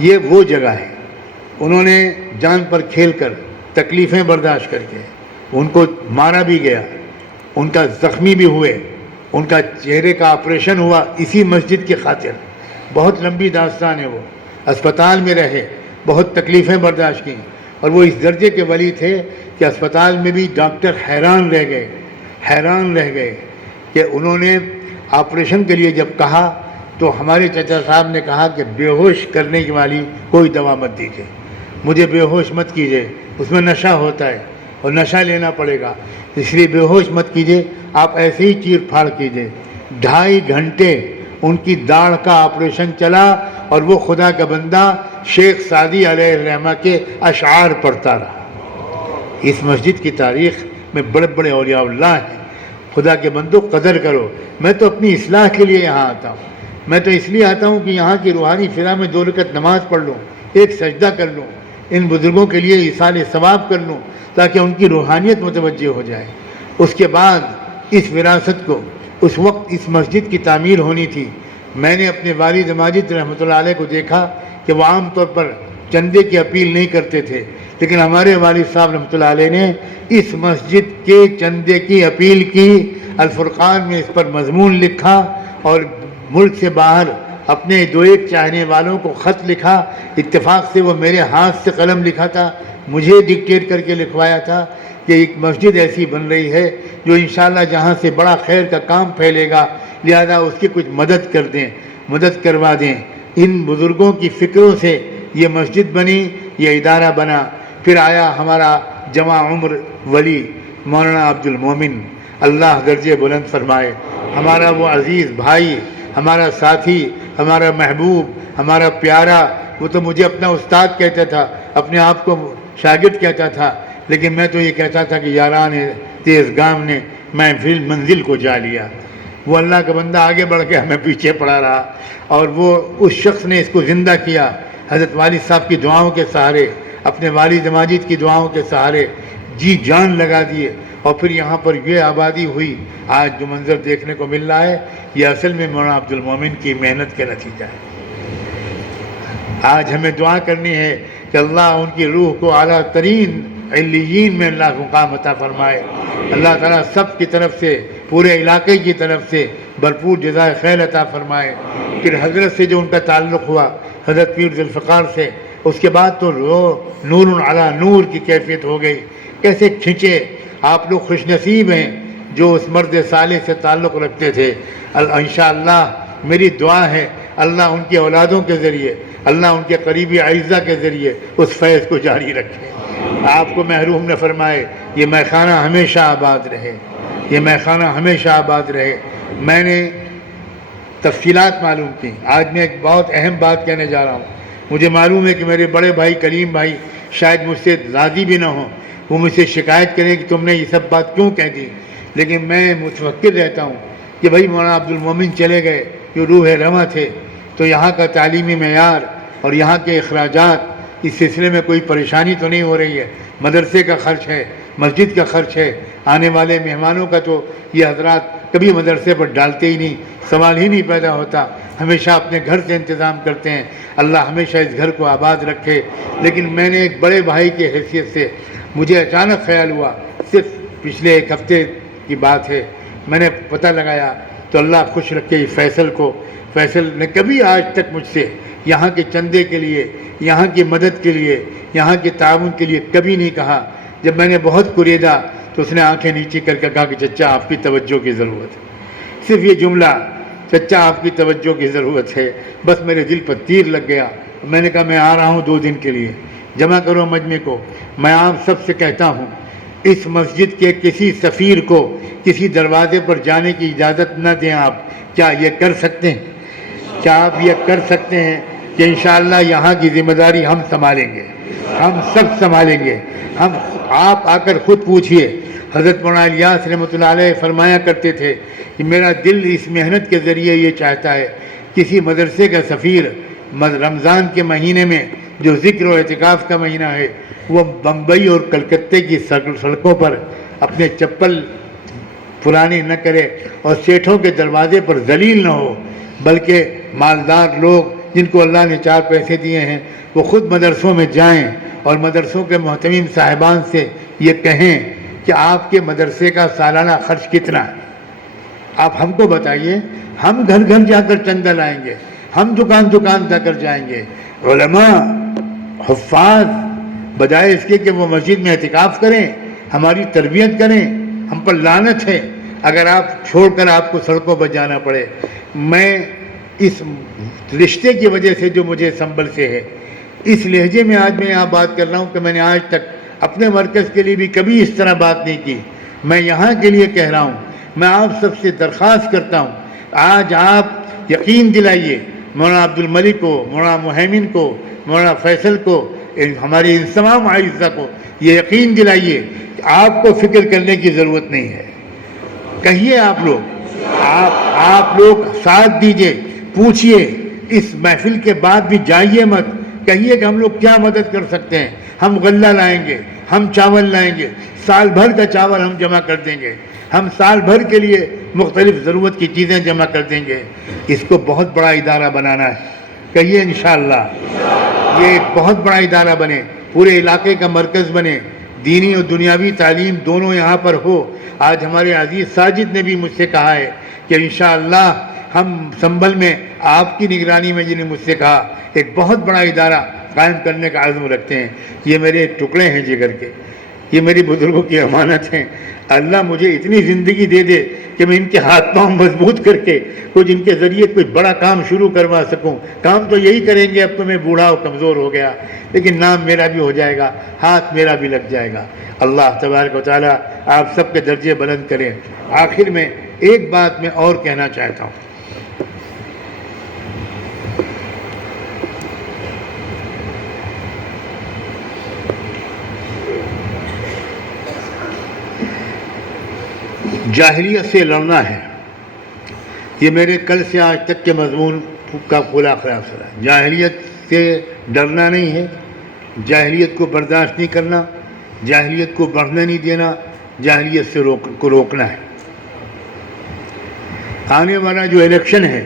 یہ وہ جگہ ہے، انہوں نے جان پر کھیل کر، تکلیفیں برداشت کر کے، ان کو مارا بھی گیا، ان کا زخمی بھی ہوئے، ان کا چہرے کا آپریشن ہوا اسی مسجد کی خاطر، بہت لمبی داستان ہے وہ، اسپتال میں رہے، بہت تکلیفیں برداشت کیں، اور وہ اس درجے کے ولی تھے کہ اسپتال میں بھی ڈاکٹر حیران رہ گئے کہ انہوں نے آپریشن کے لیے جب کہا تو ہمارے چچا صاحب نے کہا کہ بے ہوش کرنے والی کوئی دوا مت دیجیے، مجھے بے ہوش مت کیجیے، اس میں نشہ ہوتا ہے اور نشہ لینا پڑے گا، اس لیے بے ہوش مت کیجیے، آپ ایسے ہی چیر پھاڑ کیجیے۔ 2.5 گھنٹے ان کی داڑھ کا آپریشن چلا اور وہ خدا کا بندہ شیخ سعدی علیہ الرحمہ کے اشعار پڑھتا رہا۔ اس مسجد کی تاریخ میں بڑے بڑے اولیاء اللہ ہیں، خدا کے بندوں قدر کرو۔ میں تو اپنی اصلاح کے لیے یہاں آتا ہوں، میں تو اس لیے آتا ہوں کہ یہاں کی روحانی فضا میں 2 رکعت نماز پڑھ لوں، ایک سجدہ کر لوں، ان بزرگوں کے لیے ایصال ثواب کر لوں تاکہ ان کی روحانیت متوجہ ہو جائے۔ اس کے بعد اس وراثت کو، اس وقت اس مسجد کی تعمیر ہونی تھی، میں نے اپنے والد ماجد رحمۃ اللہ علیہ کو دیکھا کہ وہ عام طور پر چندے کی اپیل نہیں کرتے تھے، لیکن ہمارے والد صاحب رحمۃ اللہ علیہ نے اس مسجد کے چندے کی اپیل کی، الفرقان میں اس پر مضمون لکھا اور ملک سے باہر اپنے 2-1 چاہنے والوں کو خط لکھا، اتفاق سے وہ میرے ہاتھ سے قلم لکھا تھا، مجھے ڈکٹیٹ کر کے لکھوایا تھا کہ ایک مسجد ایسی بن رہی ہے جو انشاءاللہ جہاں سے بڑا خیر کا کام پھیلے گا، لہذا اس کی کچھ مدد کر دیں، مدد کروا دیں۔ ان بزرگوں کی فکروں سے یہ مسجد بنی، یہ ادارہ بنا۔ پھر آیا ہمارا جوان عمر ولی مولانا عبد المومن، اللہ درجے بلند فرمائے، ہمارا وہ عزیز بھائی، ہمارا ساتھی، ہمارا محبوب، ہمارا پیارا، وہ تو مجھے اپنا استاد کہتا تھا، اپنے آپ کو شاگرد کہتا تھا، لیکن میں تو یہ کہتا تھا کہ یاران تیز گام نے محفل منزل کو جا لیا۔ وہ اللہ کا بندہ آگے بڑھ کے ہمیں پیچھے پڑا رہا، اور وہ اس شخص نے اس کو زندہ کیا، حضرت والد صاحب کی دعاؤں کے سہارے، اپنے والد ماجد کی دعاؤں کے سہارے جی جان لگا دیے، اور پھر یہاں پر یہ آبادی ہوئی۔ آج جو منظر دیکھنے کو مل رہا ہے یہ اصل میں مولانا عبد المومن کی محنت کا نتیجہ ہے۔ آج ہمیں دعا کرنی ہے کہ اللہ ان کی روح کو اعلیٰ ترین علیین میں اللہ مقام عطا فرمائے، اللہ تعالیٰ سب کی طرف سے، پورے علاقے کی طرف سے بھرپور جزائے خیر عطا فرمائے۔ پھر حضرت سے جو ان کا تعلق ہوا، حضرت پیر ذوالفقار سے، اس کے بعد تو نور علی نور کی کیفیت ہو گئی۔ کیسے کھنچے، آپ لوگ خوش نصیب ہیں جو اس مرد صالح سے تعلق رکھتے تھے۔ انشاءاللہ میری دعا ہے اللہ ان کی اولادوں کے ذریعے، اللہ ان کے قریبی اعزہ کے ذریعے اس فیض کو جاری رکھے، آپ کو محروم نہ فرمائے۔ یہ میخانہ ہمیشہ آباد رہے، یہ میخانہ ہمیشہ آباد رہے۔ میں نے تفصیلات معلوم کی. آج میں ایک بہت اہم بات کہنے جا رہا ہوں. مجھے معلوم ہے کہ میرے بڑے بھائی کلیم بھائی شاید مجھ سے راضی بھی نہ ہوں, وہ مجھ سے شکایت کریں کہ تم نے یہ سب بات کیوں کہہ دی, لیکن میں متفکر رہتا ہوں کہ بھائی مولانا عبد المومن چلے گئے جو روح رواں تھے, تو یہاں کا تعلیمی معیار اور یہاں کے اخراجات اس سلسلے میں کوئی پریشانی تو نہیں ہو رہی ہے. مدرسے کا خرچ ہے, مسجد کا خرچ ہے, آنے والے مہمانوں کا تو یہ حضرات کبھی مدرسے پر ڈالتے ہی نہیں, سوال ہی نہیں پیدا ہوتا, ہمیشہ اپنے گھر سے انتظام کرتے ہیں. اللہ ہمیشہ اس گھر کو آباد رکھے. لیکن میں نے ایک بڑے بھائی کی حیثیت سے مجھے اچانک خیال ہوا, صرف پچھلے ایک ہفتے کی بات ہے, میں نے پتہ لگایا تو اللہ خوش رکھے فیصل کو. فیصل نے کبھی آج تک مجھ سے یہاں کے چندے کے لیے, یہاں کی مدد کے لیے, یہاں کے تعاون کے لیے کبھی نہیں کہا. جب میں نے بہت کوریدا تو اس نے آنکھیں نیچی کر کے کہا کہ چچا آپ کی توجہ کی ضرورت ہے. صرف یہ جملہ چچا آپ کی توجہ کی ضرورت ہے بس میرے دل پر تیر لگ گیا. میں نے کہا میں آ رہا ہوں 2 دن کے لیے, جمع کرو مجمع کو. میں آپ سب سے کہتا ہوں اس مسجد کے کسی سفیر کو کسی دروازے پر جانے کی اجازت نہ دیں. آپ کیا یہ کر سکتے ہیں؟ کیا آپ یہ کر سکتے ہیں کہ انشاءاللہ یہاں کی ذمہ داری ہم سنبھالیں گے, ہم سب سنبھالیں گے. آپ آ کر خود پوچھئے. حضرت مولانا الیاس رحمۃ اللہ علیہ فرمایا کرتے تھے کہ میرا دل اس محنت کے ذریعے یہ چاہتا ہے کسی مدرسے کا سفیر رمضان کے مہینے میں جو ذکر و اعتکاف کا مہینہ ہے وہ بمبئی اور کلکتے کی سڑکوں پر اپنے چپل پرانی نہ کرے اور سیٹھوں کے دروازے پر ذلیل نہ ہو, بلکہ مالدار لوگ جن کو اللہ نے 4 پیسے دیے ہیں وہ خود مدرسوں میں جائیں اور مدرسوں کے محتمیم صاحبان سے یہ کہیں کہ آپ کے مدرسے کا سالانہ خرچ کتنا ہے, آپ ہم کو بتائیے. ہم گھر گھر جا کر چندہ لائیں گے, ہم دکان دکان جا کر جائیں گے. علماء حفاظ بجائے اس کے کہ وہ مسجد میں اعتکاف کریں, ہماری تربیت کریں, ہم پر لعنت ہے اگر آپ چھوڑ کر آپ کو سڑکوں پر جانا پڑے. میں اس رشتے کی وجہ سے جو مجھے سنبل سے ہے, اس لہجے میں آج میں یہاں بات کر رہا ہوں کہ میں نے آج تک اپنے مرکز کے لیے بھی کبھی اس طرح بات نہیں کی. میں یہاں کے لیے کہہ رہا ہوں, میں آپ سب سے درخواست کرتا ہوں آج آپ یقین دلائیے مولانا عبد الملک کو, مولانا مہیمن کو, مولانا فیصل کو, ہماری ان تمام اعزاء کو یہ یقین دلائیے کہ آپ کو فکر کرنے کی ضرورت نہیں ہے. کہیے آپ لوگ ساتھ دیجئے, پوچھئے. اس محفل کے بعد بھی جائیے مت, کہیے کہ ہم لوگ کیا مدد کر سکتے ہیں. ہم غلہ لائیں گے, ہم چاول لائیں گے, سال بھر کا چاول ہم جمع کر دیں گے, ہم سال بھر کے لیے مختلف ضرورت کی چیزیں جمع کر دیں گے. اس کو بہت بڑا ادارہ بنانا ہے. کہیے انشاءاللہ یہ ایک بہت بڑا ادارہ بنے, پورے علاقے کا مرکز بنے, دینی اور دنیاوی تعلیم دونوں یہاں پر ہو. آج ہمارے عزیز ساجد نے بھی مجھ سے کہا ہے کہ انشاءاللہ ہم سنبل میں آپ کی نگرانی میں جنہیں مجھ سے کہا ایک بہت بڑا ادارہ قائم کرنے کا عزم رکھتے ہیں. یہ میرے ٹکڑے ہیں جگر کے, یہ میری بزرگوں کی امانت ہیں. اللہ مجھے اتنی زندگی دے دے کہ میں ان کے ہاتھ پاؤں مضبوط کر کے کچھ ان کے ذریعے کچھ بڑا کام شروع کروا سکوں. کام تو یہی کریں گے, اب تو میں بوڑھا اور کمزور ہو گیا, لیکن نام میرا بھی ہو جائے گا, ہاتھ میرا بھی لگ جائے گا. اللہ تبارک و تعالیٰ آپ سب کے درجے بلند کریں. آخر میں ایک بات میں اور کہنا چاہتا ہوں. جاہلیت سے لڑنا ہے, یہ میرے کل سے آج تک کے مضمون کا پورا خلاصہ ہے. جاہلیت سے ڈرنا نہیں ہے, جاہلیت کو برداشت نہیں کرنا, جاہلیت کو بڑھنے نہیں دینا, جاہلیت سے روکنا ہے. آنے والا جو الیکشن ہے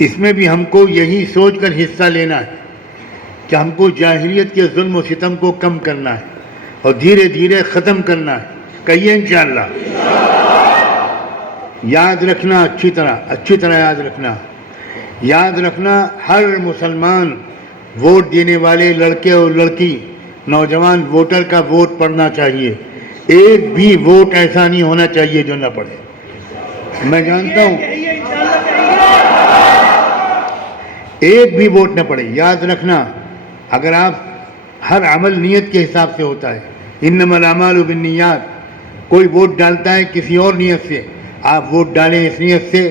اس میں بھی ہم کو یہی سوچ کر حصہ لینا ہے کہ ہم کو جاہلیت کے ظلم و ستم کو کم کرنا ہے اور دھیرے دھیرے ختم کرنا ہے. کہیے انشاءاللہ. یاد رکھنا, اچھی طرح یاد رکھنا, ہر مسلمان ووٹ دینے والے لڑکے اور لڑکی نوجوان ووٹر کا ووٹ پڑھنا چاہیے. ایک بھی ووٹ ایسا نہیں ہونا چاہیے جو نہ پڑھے. میں جانتا ہوں ایک بھی ووٹ نہ پڑے. یاد رکھنا, اگر آپ ہر عمل نیت کے حساب سے ہوتا ہے, انما الاعمال بالنیات, کوئی ووٹ ڈالتا ہے کسی اور نیت سے, آپ ووٹ ڈالیں اس نیت سے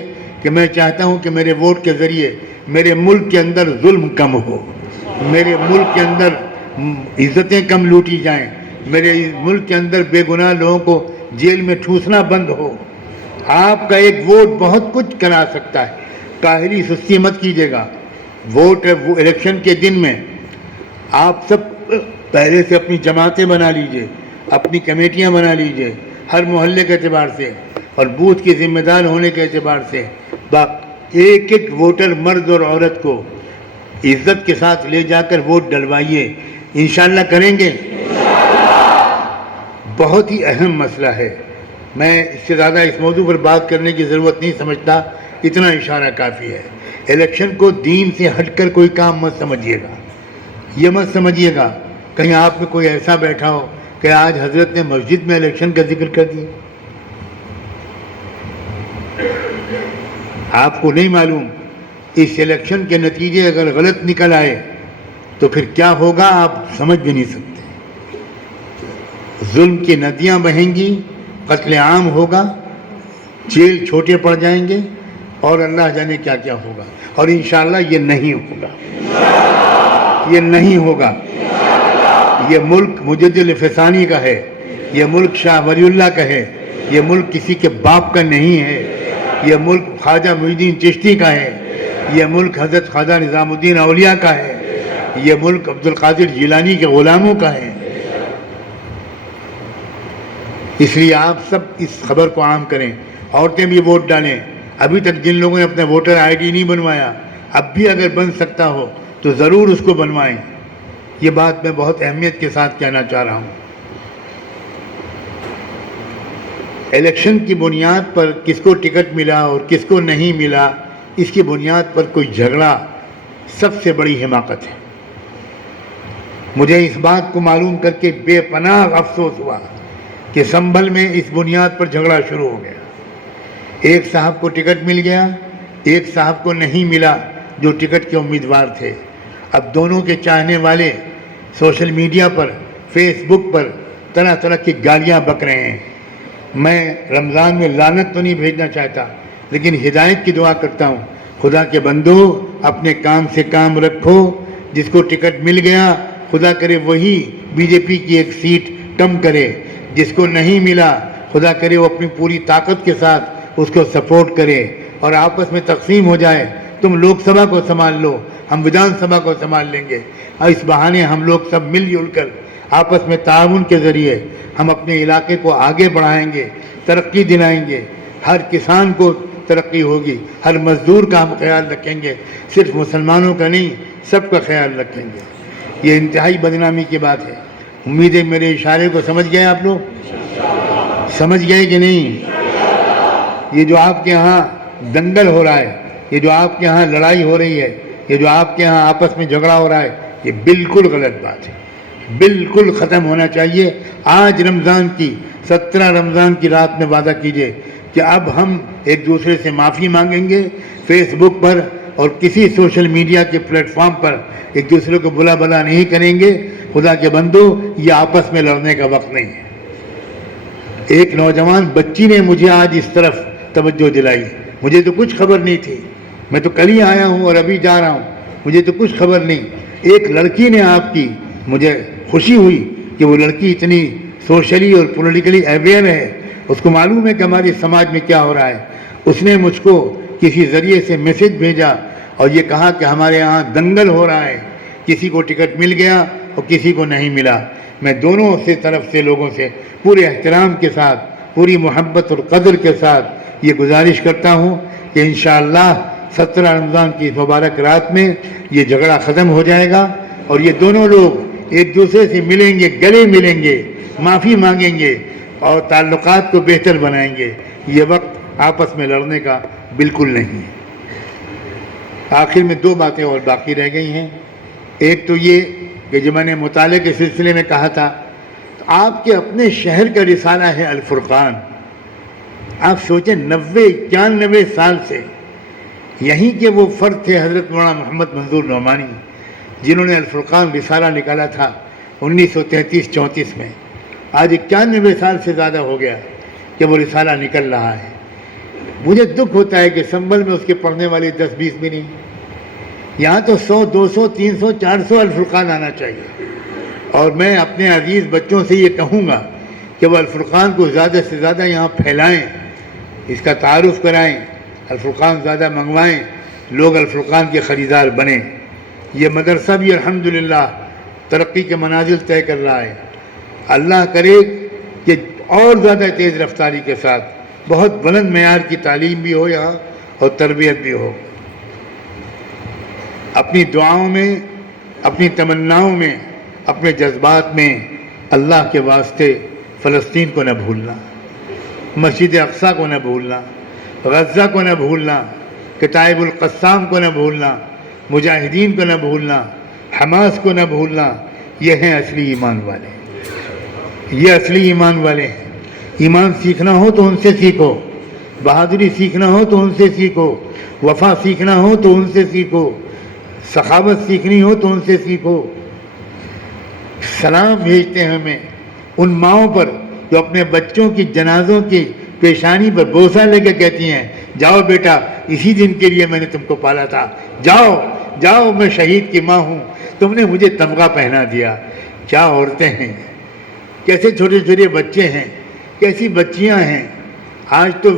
کہ میں چاہتا ہوں کہ میرے ووٹ کے ذریعے میرے ملک کے اندر ظلم کم ہو، میرے ملک کے اندر عزتیں کم لوٹی جائیں، میرے ملک کے اندر بے گناہ لوگوں کو جیل میں ٹھوسنا بند ہو۔ آپ کا ایک ووٹ بہت کچھ کرا سکتا ہے، کاہلی سستی مت کیجیے گا۔ ووٹ الیکشن کے دن میں آپ سب پہلے سے اپنی جماعتیں بنا لیجئے، اپنی کمیٹیاں بنا لیجئے، ہر محلے کے اعتبار سے اور بوتھ کے ذمہ دار ہونے کے اعتبار سے ایک ایک ووٹر مرد اور عورت کو عزت کے ساتھ لے جا کر ووٹ ڈلوائیے۔ انشاءاللہ کریں گے؟ بہت ہی اہم مسئلہ ہے، میں اس سے زیادہ اس موضوع پر بات کرنے کی ضرورت نہیں سمجھتا، اتنا اشارہ کافی ہے۔ الیکشن کو دین سے ہٹ کر کوئی کام مت سمجھیے گا، یہ مت سمجھیے گا کہیں آپ میں کوئی ایسا بیٹھا ہو کہ آج حضرت نے مسجد میں الیکشن کا ذکر کر دیا۔ آپ کو نہیں معلوم اس الیکشن کے نتیجے اگر غلط نکل آئے تو پھر کیا ہوگا، آپ سمجھ بھی نہیں سکتے۔ ظلم کی ندیاں بہیں گی، قتل عام ہوگا، جیل چھوٹے پڑ جائیں گے اور اللہ جانے کیا کیا ہوگا، اور انشاءاللہ یہ نہیں ہوگا، یہ نہیں ہوگا۔ یہ ملک مجدد الفسانی کا ہے، یہ ملک شاہ ولی اللہ کا ہے، یہ ملک کسی کے باپ کا نہیں ہے، یہ ملک خواجہ معین الدین چشتی کا ہے، یہ ملک حضرت خواجہ نظام الدین اولیاء کا ہے، یہ ملک عبد القادر جیلانی کے غلاموں کا ہے۔ اس لیے آپ سب اس خبر کو عام کریں، عورتیں بھی ووٹ ڈالیں۔ ابھی تک جن لوگوں نے اپنا ووٹر آئی ڈی نہیں بنوایا، اب بھی اگر بن سکتا ہو تو ضرور اس کو بنوائیں۔ یہ بات میں بہت اہمیت کے ساتھ کہنا چاہ رہا ہوں۔ الیکشن کی بنیاد پر کس کو ٹکٹ ملا اور کس کو نہیں ملا، اس کی بنیاد پر کوئی جھگڑا سب سے بڑی حماقت ہے۔ مجھے اس بات کو معلوم کر کے بے پناہ افسوس ہوا کہ سنبھل میں اس بنیاد پر جھگڑا شروع ہو گیا۔ ایک صاحب کو ٹکٹ مل گیا، ایک صاحب کو نہیں ملا جو ٹکٹ کے امیدوار تھے۔ اب دونوں کے چاہنے والے سوشل میڈیا پر، فیس بک پر طرح طرح کی گالیاں بک رہے ہیں۔ میں رمضان میں لعنت تو نہیں بھیجنا چاہتا، لیکن ہدایت کی دعا کرتا ہوں، خدا کے بندو اپنے کام سے کام رکھو۔ جس کو ٹکٹ مل گیا خدا کرے وہی بی جے پی کی ایک سیٹ کم کرے، جس کو نہیں ملا خدا کرے وہ اپنی پوری طاقت کے ساتھ اس کو سپورٹ کرے اور آپس میں تقسیم ہو جائے۔ تم لوک سبھا کو سنبھال لو، ہم ودھان سبھا کو سنبھال لیں گے، اور اس بہانے ہم لوگ سب مل جل کر آپس میں تعاون کے ذریعے ہم اپنے علاقے کو آگے بڑھائیں گے، ترقی دلائیں گے۔ ہر کسان کو ترقی ہوگی، ہر مزدور کا ہم خیال رکھیں گے، صرف مسلمانوں کا نہیں، سب کا خیال رکھیں گے۔ یہ انتہائی بدنامی کی بات ہے۔ امید ہے میرے اشارے کو سمجھ گئے آپ لوگ، سمجھ گئے کہ نہیں؟ یہ جو آپ کے ہاں دنگل ہو رہا ہے، یہ جو آپ کے ہاں لڑائی ہو رہی ہے، یہ جو آپ کے ہاں آپس میں جھگڑا ہو رہا ہے، یہ بالکل غلط بات ہے، بالکل ختم ہونا چاہیے۔ آج رمضان کی 17 رمضان کی رات میں وعدہ کیجئے کہ اب ہم ایک دوسرے سے معافی مانگیں گے، فیس بک پر اور کسی سوشل میڈیا کے پلیٹ فارم پر ایک دوسرے کو بلا بلا نہیں کریں گے۔ خدا کے بندو یہ آپس میں لڑنے کا وقت نہیں ہے۔ ایک نوجوان بچی نے مجھے آج اس طرف توجہ دلائی، مجھے تو کچھ خبر نہیں تھی، میں تو کل ہی آیا ہوں اور ابھی جا رہا ہوں، مجھے تو کچھ خبر نہیں۔ ایک لڑکی نے آپ کی، مجھے خوشی ہوئی کہ وہ لڑکی اتنی سوشلی اور پولیٹیکلی اویئر ہے، اس کو معلوم ہے کہ ہمارے سماج میں کیا ہو رہا ہے۔ اس نے مجھ کو کسی ذریعے سے میسج بھیجا اور یہ کہا کہ ہمارے یہاں دنگل ہو رہا ہے، کسی کو ٹکٹ مل گیا اور کسی کو نہیں ملا۔ میں دونوں سے طرف سے لوگوں سے پورے احترام کے ساتھ، پوری محبت اور قدر کے ساتھ یہ گزارش کرتا ہوں کہ انشاءاللہ 17 رمضان کی مبارک رات میں یہ جھگڑا ختم ہو جائے گا اور یہ دونوں لوگ ایک دوسرے سے ملیں گے، گلے ملیں گے، معافی مانگیں گے اور تعلقات کو بہتر بنائیں گے۔ یہ وقت آپس میں لڑنے کا بالکل نہیں ہے۔ آخر میں 2 باتیں اور باقی رہ گئی ہیں۔ ایک تو یہ کہ جو میں نے مطالعے کے سلسلے میں کہا تھا، آپ کے اپنے شہر کا رسالہ ہے الفرقان۔ آپ سوچیں 90-91 سال سے یہیں کے وہ فرد تھے حضرت مولانا محمد منظور نعمانی، جنہوں نے الفرقان رسالہ نکالا تھا 1933-34 میں۔ آج 91 سال سے زیادہ ہو گیا کہ وہ رسالہ نکل رہا ہے۔ مجھے دکھ ہوتا ہے کہ سنبل میں اس کے پڑھنے والے 10-20 بھی نہیں. یہاں تو 100, 200, 300, 400 الفرقان آنا چاہیے. اور میں اپنے عزیز بچوں سے یہ کہوں گا کہ وہ الفرقان کو زیادہ سے زیادہ یہاں پھیلائیں، اس کا تعارف کرائیں، الفرقان زیادہ منگوائیں، لوگ الفرقان کے خریدار بنیں. یہ مدرسہ بھی الحمدللہ ترقی کے منازل طے کر رہا ہے. اللہ کرے کہ اور زیادہ تیز رفتاری کے ساتھ بہت بلند معیار کی تعلیم بھی ہو یہاں اور تربیت بھی ہو. اپنی دعاؤں میں، اپنی تمناؤں میں، اپنے جذبات میں اللہ کے واسطے فلسطین کو نہ بھولنا، مسجد اقصیٰ کو نہ بھولنا، غزہ کو نہ بھولنا، کتائب القسام کو نہ بھولنا، مجاہدین کو نہ بھولنا، حماس کو نہ بھولنا. یہ ہیں اصلی ایمان والے، یہ اصلی ایمان والے ہیں. ایمان سیکھنا ہو تو ان سے سیکھو، بہادری سیکھنا ہو تو ان سے سیکھو، وفا سیکھنا ہو تو ان سے سیکھو، سخاوت سیکھنی ہو تو ان سے سیکھو. سلام بھیجتے ہیں ہمیں ان ماؤں پر جو اپنے بچوں کی جنازوں کی پیشانی پر بوسہ لے کے کہتی ہیں جاؤ بیٹا، اسی دن کے لیے میں نے تم کو پالا تھا، جاؤ جاؤ، میں شہید کی ماں ہوں، تم نے مجھے تمغہ پہنا دیا. کیا عورتیں ہیں، کیسے چھوٹے چھوٹے بچے ہیں، کیسی بچیاں ہیں. آج تو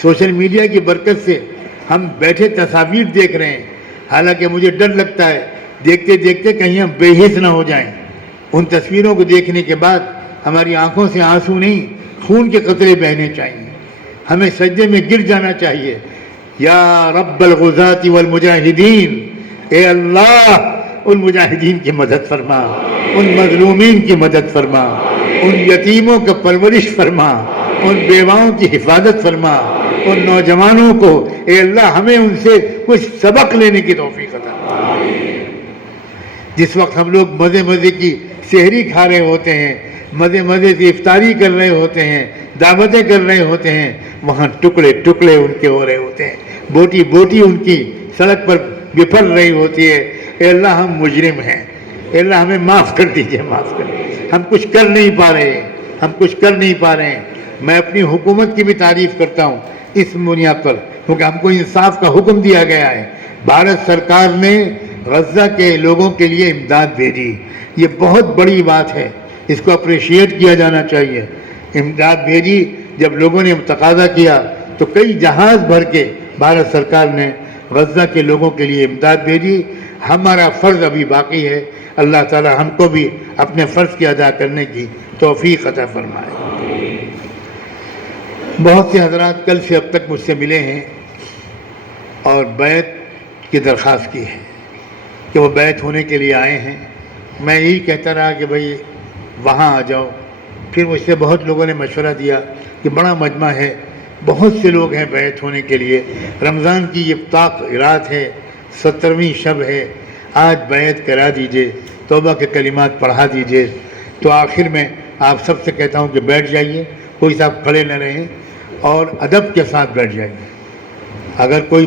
سوشل میڈیا کی برکت سے ہم بیٹھے تصاویر دیکھ رہے ہیں، حالانکہ مجھے ڈر لگتا ہے دیکھتے دیکھتے کہیں ہم بے حس نہ ہو جائیں. ان تصویروں کو دیکھنے کے بعد ہماری آنکھوں سے آنسو نہیں، خون کے قطرے بہنے چاہیے. ہمیں سجدے میں گر جانا چاہیے. یا رب الغزاة والمجاہدین، اے اللہ ان مجاہدین کی مدد فرما، ان مظلومین کی مدد فرما، ان یتیموں کا پرورش فرما، ان بیواؤں کی حفاظت فرما، ان نوجوانوں کو اے اللہ ہمیں ان سے کچھ سبق لینے کی توفیق عطا فرما. جس وقت ہم لوگ مزے مزے کی سحری کھا رہے ہوتے ہیں، مزے مزے سے افطاری کر رہے ہوتے ہیں، دعوتیں کر رہے ہوتے ہیں، وہاں ٹکڑے ٹکڑے ان کے ہو رہے ہوتے ہیں، بوٹی بوٹی ان کی سڑک پر بپھر رہی ہوتی ہے. اے اللہ ہم مجرم ہیں، اے اللہ ہمیں معاف کر دیجئے، معاف کر دیجئے. ہم کچھ کر نہیں پا رہے، ہم کچھ کر نہیں پا رہے ہیں. میں اپنی حکومت کی بھی تعریف کرتا ہوں اس بنیاد پر، کیونکہ ہم کو انصاف کا حکم دیا گیا ہے. بھارت سرکار نے غزہ کے لوگوں کے لیے امداد بھیجی، یہ بہت بڑی بات ہے، اس کو اپریشیٹ کیا جانا چاہیے. امداد بھیجی، جب لوگوں نے تقاضا کیا تو کئی جہاز بھر کے بھارت سرکار نے غزہ کے لوگوں کے لیے امداد بھیجی. ہمارا فرض ابھی باقی ہے. اللہ تعالی ہم کو بھی اپنے فرض کی ادا کرنے کی توفیق عطا فرمائے. بہت سے حضرات کل سے اب تک مجھ سے ملے ہیں اور بیعت کی درخواست کی ہے کہ وہ بیعت ہونے کے لیے آئے ہیں. میں یہی کہتا رہا کہ بھئی وہاں آ جاؤ. پھر مجھ سے بہت لوگوں نے مشورہ دیا کہ بڑا مجمع ہے، بہت سے لوگ ہیں بیعت ہونے کے لیے، رمضان کی یہ طاق رات ہے، 70ویں شب ہے، آج بیعت کرا دیجئے، توبہ کے کلمات پڑھا دیجئے. تو آخر میں آپ سب سے کہتا ہوں کہ بیٹھ جائیے، کوئی صاحب کھڑے نہ رہیں اور ادب کے ساتھ بیٹھ جائیے. اگر کوئی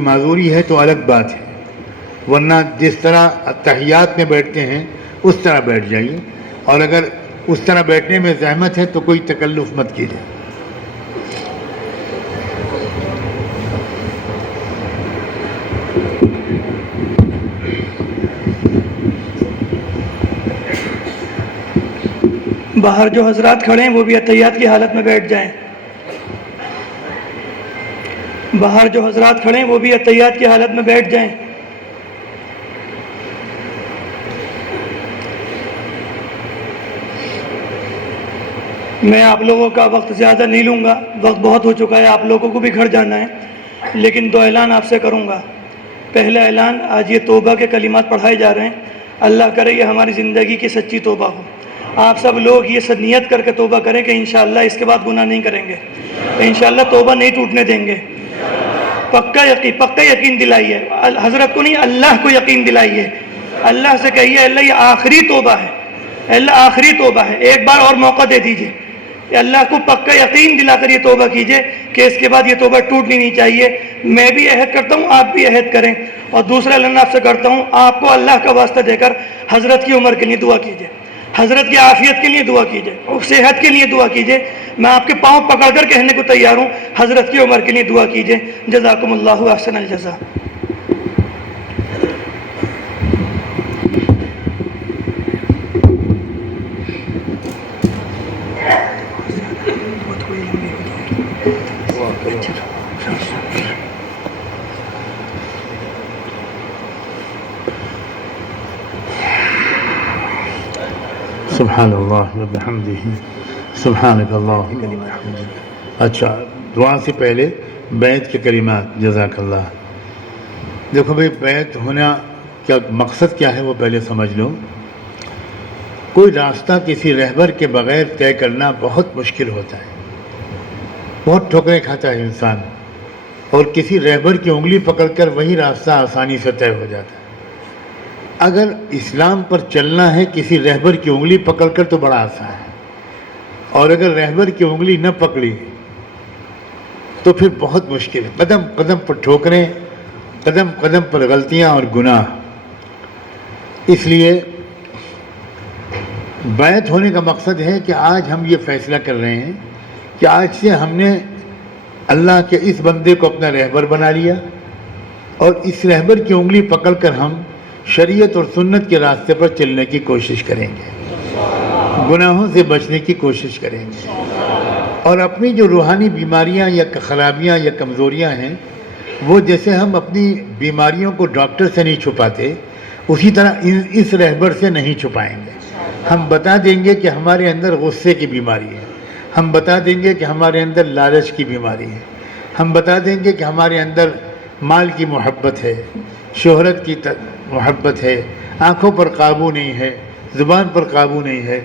معذوری ہے تو الگ بات ہے، ورنہ جس طرح اتحیات میں بیٹھتے ہیں اس طرح بیٹھ جائیے. اور اگر اس طرح بیٹھنے میں زحمت ہے تو کوئی تکلف مت کیجیے. باہر جو حضرات کھڑے ہیں وہ بھی اتحیات کی حالت میں بیٹھ جائیں. باہر جو حضرات کھڑے ہیں وہ بھی اتحیات کی حالت میں بیٹھ جائیں. میں آپ لوگوں کا وقت زیادہ نہیں لوں گا، وقت بہت ہو چکا ہے، آپ لوگوں کو بھی گھر جانا ہے. لیکن 2 اعلان آپ سے کروں گا. پہلا اعلان، آج یہ توبہ کے کلمات پڑھائے جا رہے ہیں، اللہ کرے یہ ہماری زندگی کی سچی توبہ ہو. آپ سب لوگ یہ نیت کر کے توبہ کریں کہ انشاءاللہ اس کے بعد گناہ نہیں کریں گے، انشاءاللہ توبہ نہیں ٹوٹنے دیں گے. پکا یقین دلائیے، حضرت کو نہیں اللہ کو یقین دلائیے. اللہ سے کہیے اللہ یہ آخری توبہ ہے، اللہ آخری توبہ ہے، ایک بار اور موقع دے دیجئے. اللہ کو پکا یقین دلا کر یہ توبہ کیجئے کہ اس کے بعد یہ توبہ ٹوٹنی نہیں چاہیے. میں بھی عہد کرتا ہوں، آپ بھی عہد کریں. اور دوسرا اعلان آپ سے کرتا ہوں، آپ کو اللہ کا واسطہ دے کر حضرت کی عمر کے لیے دعا کیجئے. حضرت کی عافیت کے لیے دعا کیجئے اور صحت کے لیے دعا کیجئے. میں آپ کے پاؤں پکڑ کر کہنے کو تیار ہوں حضرت کی عمر کے لیے دعا کیجئے. جزاکم اللہ احسن الجزا. سبحان اللہ و بحمدہ سبحانک اللہم و بحمدک. اچھا، دعا سے پہلے بیعت کے کلمات. جزاک اللہ. دیکھو بھئی، بیعت ہونا کیا مقصد کیا ہے وہ پہلے سمجھ لو. کوئی راستہ کسی رہبر کے بغیر طے کرنا بہت مشکل ہوتا ہے، بہت ٹھوکریں کھاتا ہے انسان، اور کسی رہبر کی انگلی پکڑ کر وہی راستہ آسانی سے طے ہو جاتا ہے. اگر اسلام پر چلنا ہے کسی رہبر کی انگلی پکڑ کر تو بڑا آسان ہے، اور اگر رہبر کی انگلی نہ پکڑی تو پھر بہت مشکل ہے. قدم قدم پر ٹھوکریں، قدم قدم پر غلطیاں اور گناہ. اس لیے بیعت ہونے کا مقصد ہے کہ آج ہم یہ فیصلہ کر رہے ہیں کہ آج سے ہم نے اللہ کے اس بندے کو اپنا رہبر بنا لیا، اور اس رہبر کی انگلی پکڑ کر ہم شریعت اور سنت کے راستے پر چلنے کی کوشش کریں گے، گناہوں سے بچنے کی کوشش کریں گے، اور اپنی جو روحانی بیماریاں یا خرابیاں یا کمزوریاں ہیں وہ جیسے ہم اپنی بیماریوں کو ڈاکٹر سے نہیں چھپاتے، اسی طرح اس رہبر سے نہیں چھپائیں گے. ہم بتا دیں گے کہ ہمارے اندر غصے کی بیماری ہے، ہم بتا دیں گے کہ ہمارے اندر لالچ کی بیماری ہے، ہم بتا دیں گے کہ ہمارے اندر مال کی محبت ہے، شہرت کی محبت ہے، آنکھوں پر قابو نہیں ہے، زبان پر قابو نہیں ہے.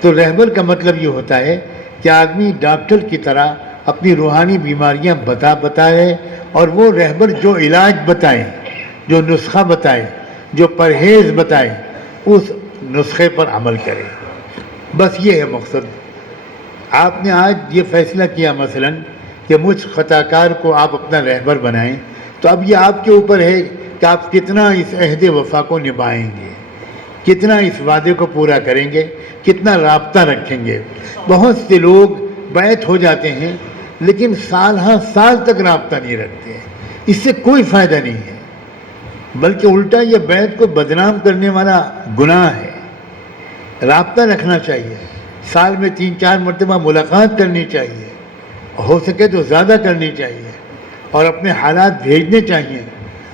تو رہبر کا مطلب یہ ہوتا ہے کہ آدمی ڈاکٹر کی طرح اپنی روحانی بیماریاں بتائے، اور وہ رہبر جو علاج بتائے، جو نسخہ بتائے، جو پرہیز بتائے، اس نسخے پر عمل کرے. بس یہ ہے مقصد. آپ نے آج یہ فیصلہ کیا مثلا کہ مجھ خطا کار کو آپ اپنا رہبر بنائیں، تو اب یہ آپ کے اوپر ہے کہ آپ کتنا اس عہد وفا کو نبھائیں گے، کتنا اس وعدے کو پورا کریں گے، کتنا رابطہ رکھیں گے. بہت سے لوگ بیعت ہو جاتے ہیں لیکن سال ہاں سال تک رابطہ نہیں رکھتے ہیں. اس سے کوئی فائدہ نہیں ہے، بلکہ الٹا یہ بیعت کو بدنام کرنے والا گناہ ہے. رابطہ رکھنا چاہیے، سال میں 3-4 مرتبہ ملاقات کرنی چاہیے، ہو سکے تو زیادہ کرنی چاہیے، اور اپنے حالات بھیجنے چاہیے،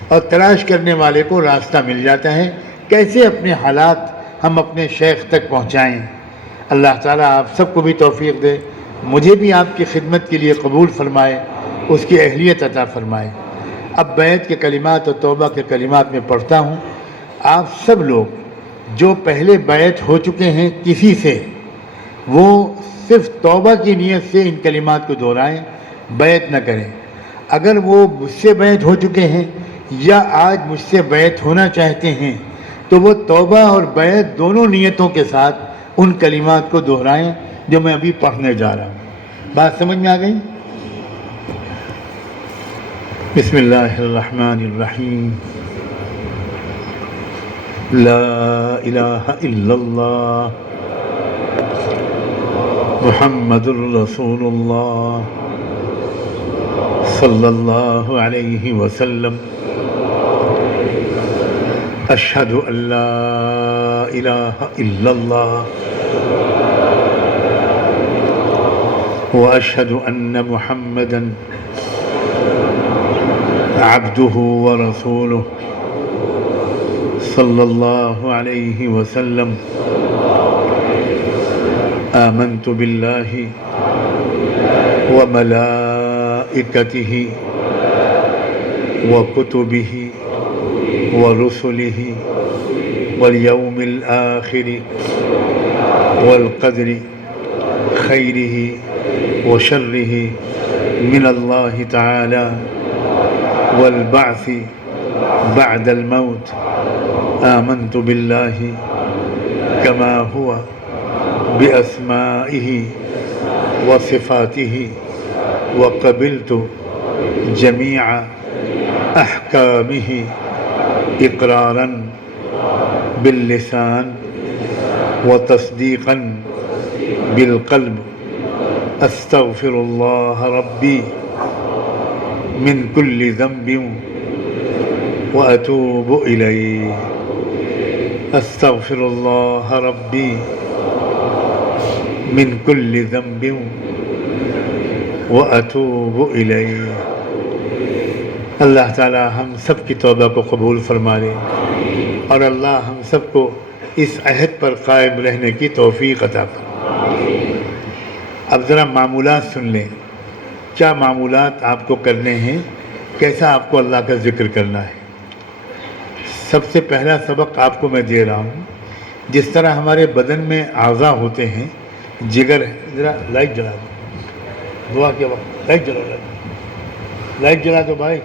اور تلاش کرنے والے کو راستہ مل جاتا ہے کیسے اپنے حالات ہم اپنے شیخ تک پہنچائیں. اللہ تعالیٰ آپ سب کو بھی توفیق دے، مجھے بھی آپ کی خدمت کے لیے قبول فرمائے، اس کی اہلیت عطا فرمائے. اب بیعت کے کلمات اور توبہ کے کلمات میں پڑھتا ہوں. آپ سب لوگ جو پہلے بیعت ہو چکے ہیں کسی سے، وہ صرف توبہ کی نیت سے ان کلمات کو دہرائیں، بیعت نہ کریں. اگر وہ مجھ سے بیعت ہو چکے ہیں یا آج مجھ سے بیعت ہونا چاہتے ہیں تو وہ توبہ اور بیعت دونوں نیتوں کے ساتھ ان کلمات کو دہرائیں جو میں ابھی پڑھنے جا رہا ہوں. بات سمجھ میں آ گئی؟ بسم اللہ الرحمن الرحیم. لا الہ الا اللہ محمد الرسول اللہ صلی اللہ علیہ وسلم. اشہد ان لا الہ الا اللہ واشہد ان محمدا عبدہ ورسولہ صلی اللہ علیہ وسلم. آمنت باللہ وملائکتہ وکتبہ ورسلہ والیوم الآخر والقدر خیرہ وشرہ من اللہ تعالی والبعث بعد الموت. آمنت باللہ کما ہوا بأسمائہ وصفاتہ وقبلت جمیع احکامہ اقرارا باللسان وتصديقا بالقلب استغفر الله ربي من كل ذنب واتوب اليه استغفر الله ربي من كل ذنب واتوب اليه. اللہ تعالی ہم سب کی توبہ کو قبول فرما لے اور اللہ ہم سب کو اس عہد پر قائم رہنے کی توفیق عطا فرمائے. اب ذرا معمولات سن لیں. کیا معمولات آپ کو کرنے ہیں، کیسا آپ کو اللہ کا ذکر کرنا ہے. سب سے پہلا سبق آپ کو میں دے رہا ہوں. جس طرح ہمارے بدن میں اعضاء ہوتے ہیں، جگر ہے، ذرا لائٹ جلا دو دعا کے وقت. لائٹ جلا دو بھائی.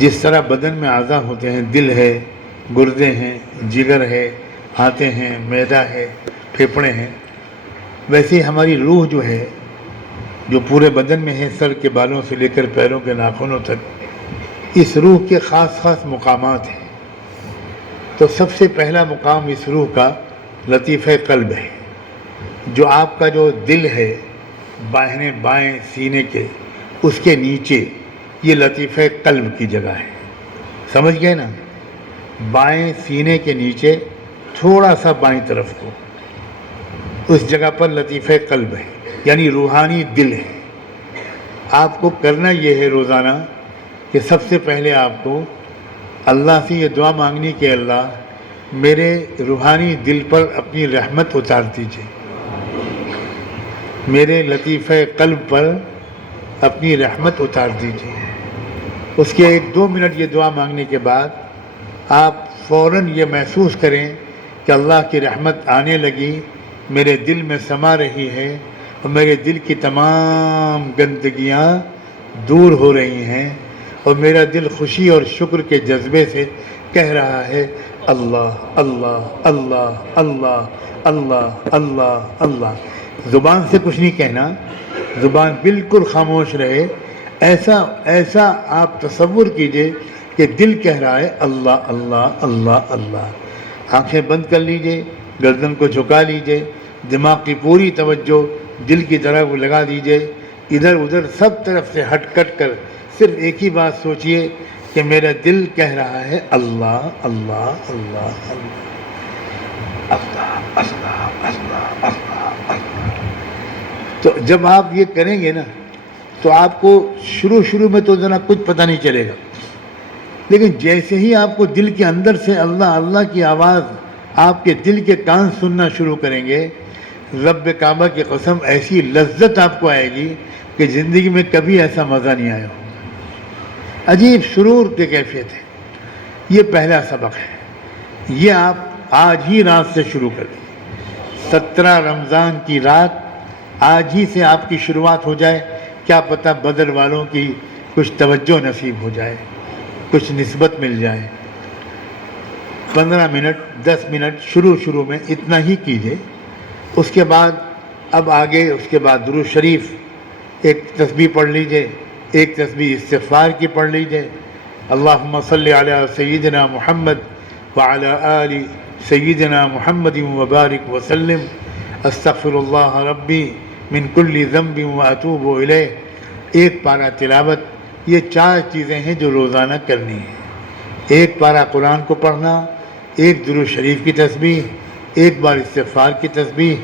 جس طرح بدن میں اعضاء ہوتے ہیں، دل ہے، گردے ہیں، جگر ہے، ہاتھیں ہیں، معدہ ہے، پھیپھڑے ہیں، ویسے ہی ہماری روح جو ہے، جو پورے بدن میں ہے، سر کے بالوں سے لے کر پیروں کے ناخنوں تک، اس روح کے خاص خاص مقامات ہیں. تو سب سے پہلا مقام اس روح کا لطیفہ قلب ہے. جو آپ کا جو دل ہے، بائیں سینے کے، اس کے نیچے یہ لطیفہ قلب کی جگہ ہے. سمجھ گئے نا؟ بائیں سینے کے نیچے تھوڑا سا بائیں طرف کو، اس جگہ پر لطیفہ قلب ہے، یعنی روحانی دل ہے. آپ کو کرنا یہ ہے روزانہ کہ سب سے پہلے آپ کو اللہ سے یہ دعا مانگنی کہ اللہ میرے روحانی دل پر اپنی رحمت اتار دیجیے، میرے لطیفہ قلب پر اپنی رحمت اتار دیجیے. اس کے 1-2 منٹ یہ دعا مانگنے کے بعد آپ فوراً یہ محسوس کریں کہ اللہ کی رحمت آنے لگی، میرے دل میں سما رہی ہے اور میرے دل کی تمام گندگیاں دور ہو رہی ہیں اور میرا دل خوشی اور شکر کے جذبے سے کہہ رہا ہے اللہ اللہ اللہ اللہ اللہ اللہ اللہ. زبان سے کچھ نہیں کہنا، زبان بالکل خاموش رہے. ایسا آپ تصور کیجئے کہ دل کہہ رہا ہے اللہ اللہ اللہ اللہ. آنکھیں بند کر لیجئے، گردن کو جھکا لیجئے، دماغ کی پوری توجہ دل کی طرف لگا دیجئے. ادھر ادھر سب طرف سے ہٹ کٹ کر صرف ایک ہی بات سوچئے کہ میرا دل کہہ رہا ہے اللہ اللہ اللہ اللہ اللہ اللہ اللہ اللہ اللہ. تو جب آپ یہ کریں گے نا تو آپ کو شروع میں تو ذرا کچھ پتہ نہیں چلے گا، لیکن جیسے ہی آپ کو دل کے اندر سے اللہ اللہ کی آواز آپ کے دل کے کان سننا شروع کریں گے، رب کعبہ کی قسم ایسی لذت آپ کو آئے گی کہ زندگی میں کبھی ایسا مزہ نہیں آیا ہو. عجیب سرور کی کیفیت ہے. یہ پہلا سبق ہے. یہ آپ آج ہی رات سے شروع کر دیں. 17 رمضان کی رات آج ہی سے آپ کی شروعات ہو جائے. کیا پتہ بدر والوں کی کچھ توجہ نصیب ہو جائے، کچھ نسبت مل جائے. 15 منٹ 10 منٹ شروع میں اتنا ہی کیجئے. اس کے بعد اب آگے اس کے بعد درود شریف ایک تسبیح پڑھ لیجئے، ایک تسبیح استغفار کی پڑھ لیجئے. اللہم صلی علی سیدنا محمد وعلی آل سیدنا محمد وبارک وسلم. استغفر اللہ ربی من کل ذنب واتوب الیہ. ایک پارہ تلاوت. یہ 4 چیزیں ہیں جو روزانہ کرنی ہیں. ایک پارہ قرآن کو پڑھنا، ایک درود شریف کی تسبیح، ایک بار استغفار کی تسبیح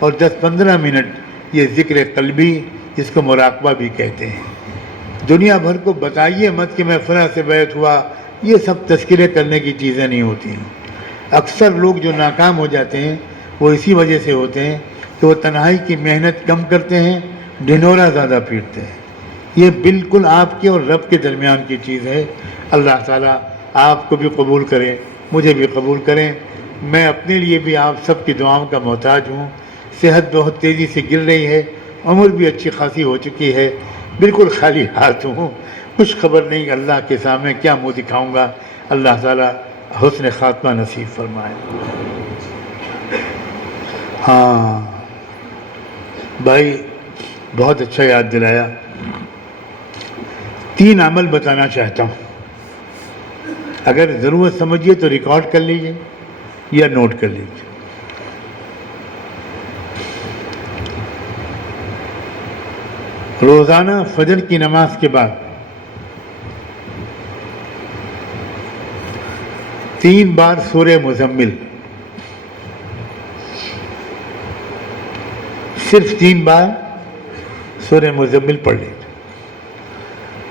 اور 10-15 منٹ یہ ذکر قلبی، جس کو مراقبہ بھی کہتے ہیں. دنیا بھر کو بتائیے مت کہ میں فلاں سے بیعت ہوا. یہ سب تذکرے کرنے کی چیزیں نہیں ہوتی ہیں. اکثر لوگ جو ناکام ہو جاتے ہیں وہ اسی وجہ سے ہوتے ہیں کہ وہ تنہائی کی محنت کم کرتے ہیں، ڈھنڈورا زیادہ پیٹتے ہیں. یہ بالکل آپ کے اور رب کے درمیان کی چیز ہے. اللہ تعالیٰ آپ کو بھی قبول کرے، مجھے بھی قبول کریں. میں اپنے لیے بھی آپ سب کی دعاؤں کا محتاج ہوں. صحت بہت تیزی سے گر رہی ہے، عمر بھی اچھی خاصی ہو چکی ہے. بالکل خالی ہاتھ ہوں، کچھ خبر نہیں اللہ کے سامنے کیا منہ دکھاؤں گا. اللہ تعالیٰ حسن خاتمہ نصیب فرمائے. ہاں بھائی، بہت اچھا یاد دلایا. 3 عمل بتانا چاہتا ہوں. اگر ضرورت سمجھیے تو ریکارڈ کر لیجئے، یا نوٹ کر لیجیے۔ روزانہ فجر کی نماز کے بعد 3 بار سورہ مزمل، صرف 3 بار سورہ مزمل پڑھ لیجیے،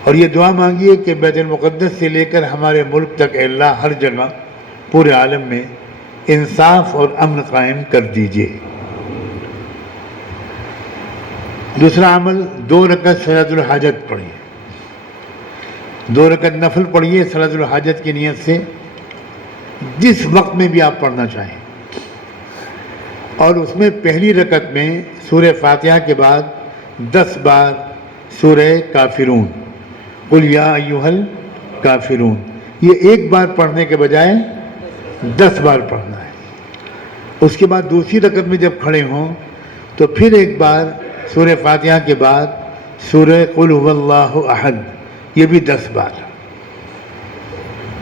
اور یہ دعا مانگیے کہ بیت المقدس سے لے کر ہمارے ملک تک اے اللہ ہر جگہ پورے عالم میں انصاف اور امن قائم کر دیجیے۔ دوسرا عمل 2 رکعت صلاۃ الحاجت پڑھیے، 2 رکعت نفل پڑھیے صلاۃ الحاجت کی نیت سے، جس وقت میں بھی آپ پڑھنا چاہیں، اور اس میں پہلی رکعت میں سورہ فاتحہ کے بعد 10 بار سورہ کافرون، قل یا ایھا الکافرون، یہ ایک بار پڑھنے کے بجائے 10 بار پڑھنا ہے۔ اس کے بعد دوسری رکعت میں جب کھڑے ہوں تو پھر ایک بار سورہ فاتحہ کے بعد سورہ قل ھو اللہ احد، یہ بھی 10 بار۔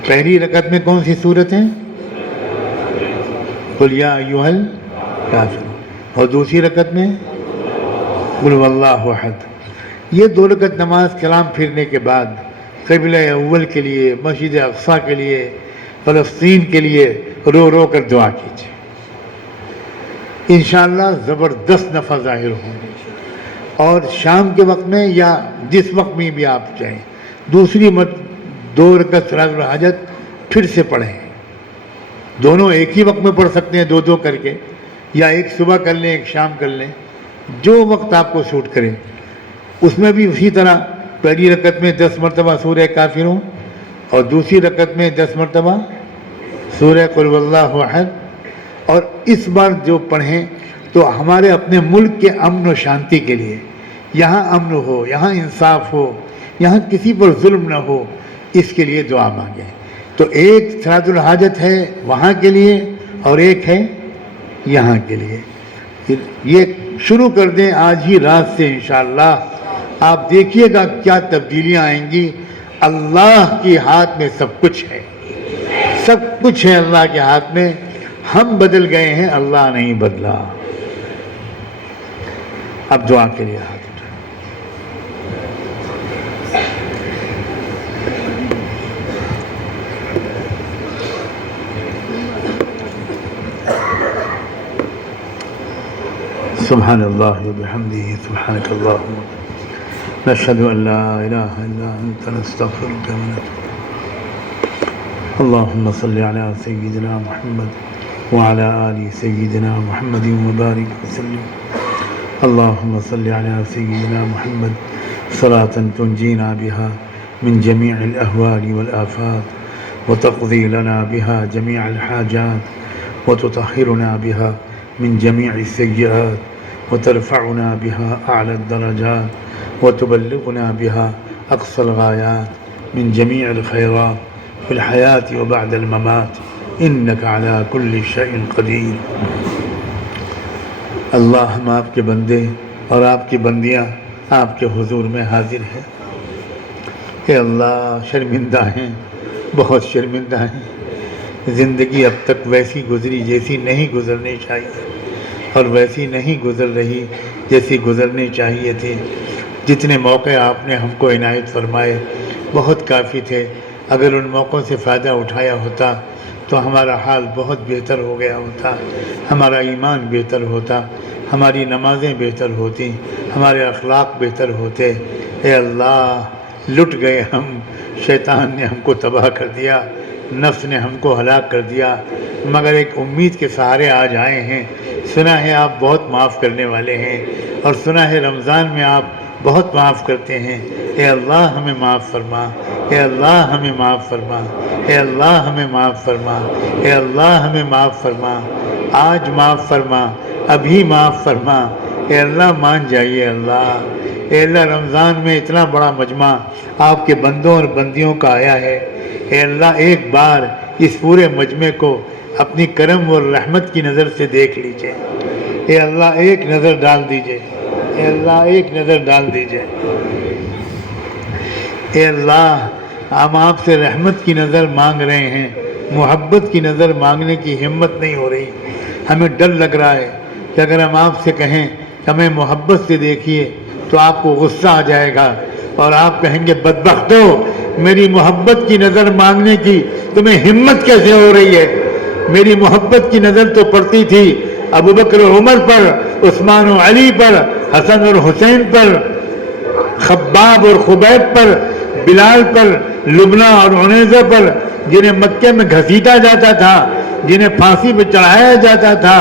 پہلی رکعت میں کون سی صورت ہیں؟ قل یا ایھا الکافرون، اور دوسری رکعت میں قل ھو اللہ احد۔ یہ 2 رکعت نماز کلام پھرنے کے بعد قبلہ اول کے لیے، مسجد اقصیٰ کے لیے، فلسطین کے لیے رو رو کر دعا کیجیے، انشاءاللہ زبردست نفع ظاہر ہوں گے۔ اور شام کے وقت میں یا جس وقت میں بھی آپ چاہیں دوسری 2 رکعت صلاۃ الحاجت پھر سے پڑھیں، دونوں ایک ہی وقت میں پڑھ سکتے ہیں 2 کر کے، یا ایک صبح کر لیں ایک شام کر لیں، جو وقت آپ کو سوٹ کرے۔ اس میں بھی اسی طرح پہلی رکعت میں 10 مرتبہ سورہ کافرون، اور دوسری رکعت میں 10 مرتبہ سورہ قل ھو اللہ احد۔ اور اس بار جو پڑھیں تو ہمارے اپنے ملک کے امن و شانتی کے لیے، یہاں امن ہو، یہاں انصاف ہو، یہاں کسی پر ظلم نہ ہو، اس کے لیے دعا مانگیں۔ تو ایک صلاۃ الحاجت ہے وہاں کے لیے اور ایک ہے یہاں کے لیے۔ یہ شروع کر دیں آج ہی رات سے انشاءاللہ، آپ دیکھیے گا کیا تبدیلیاں آئیں گی۔ اللہ کے ہاتھ میں سب کچھ ہے، سب کچھ ہے اللہ کے ہاتھ میں، ہم بدل گئے ہیں، اللہ نہیں بدلا۔ اب دعا کے لیے ہاتھ اٹھائیں۔ سبحان اللہ وبحمدہ، سبحانک اللہم نشہد ان لا الہ الا انت نستغفرک ونتوب۔ اللہم صل علی سیدنا محمد وعلی آل سیدنا محمد وبارک وسلم۔ اللہم صل علی سیدنا محمد صلاة تنجینا بها من جمیع الاہوال والآفات وتقضی لنا بها جمیع الحاجات وتطہرنا بها من جمیع السیئات وترفعنا بها أعلى الدرجات وتبلغنا بها أقصى الغايات من جميع الخيرات في الحياة وبعد الممات إنك على كل شيء قدير۔ اللہ، ہم آپ کے بندے اور آپ کی بندیاں آپ کے حضور میں حاضر ہیں۔ اے اللہ، شرمندہ ہیں، بہت شرمندہ ہیں۔ زندگی اب تک ویسی گزری جیسی نہیں گزرنی چاہیے، اور ویسی نہیں گزر رہی جیسی گزرنی چاہیے تھی۔ جتنے موقع آپ نے ہم کو عنایت فرمائے بہت کافی تھے، اگر ان موقعوں سے فائدہ اٹھایا ہوتا تو ہمارا حال بہت بہتر ہو گیا ہوتا، ہمارا ایمان بہتر ہوتا، ہماری نمازیں بہتر ہوتی، ہمارے اخلاق بہتر ہوتے۔ اے اللہ، لٹ گئے ہم، شیطان نے ہم کو تباہ کر دیا، نفس نے ہم کو ہلاک کر دیا، مگر ایک امید کے سہارے آج آئے ہیں۔ سنا ہے آپ بہت معاف کرنے والے ہیں، اور سنا ہے رمضان میں آپ بہت معاف کرتے ہیں۔ اے اللہ ہمیں معاف فرما، اے اللہ ہمیں معاف فرما، اے اللہ ہمیں معاف فرما، اے اللہ ہمیں معاف فرما، آج معاف فرما، ابھی معاف فرما۔ اے اللہ مان جائیے اللہ۔ اے اللہ، رمضان میں اتنا بڑا مجمع آپ کے بندوں اور بندیوں کا آیا ہے، اے اللہ ایک بار اس پورے مجمع کو اپنی کرم اور رحمت کی نظر سے دیکھ لیجئے۔ اے اللہ ایک نظر ڈال دیجئے، اے اللہ ایک نظر ڈال دیجئے۔ اے اللہ، ہم آپ سے رحمت کی نظر مانگ رہے ہیں، محبت کی نظر مانگنے کی ہمت نہیں ہو رہی. ہمیں ڈر لگ رہا ہے کہ اگر ہم آپ سے کہیں کہ ہمیں محبت سے دیکھیے تو آپ کو غصہ آ جائے گا اور آپ کہیں گے بدبختو میری محبت کی نظر مانگنے کی تمہیں ہمت کیسے ہو رہی ہے. میری محبت کی نظر تو پڑتی تھی ابو بکر و عمر پر، عثمان و علی پر، حسن اور حسین پر، خباب اور خبیب پر، بلال پر، لبنہ اور عنیزہ پر، جنہیں مکے میں گھسیٹا جاتا تھا، جنہیں پھانسی پہ چڑھایا جاتا تھا.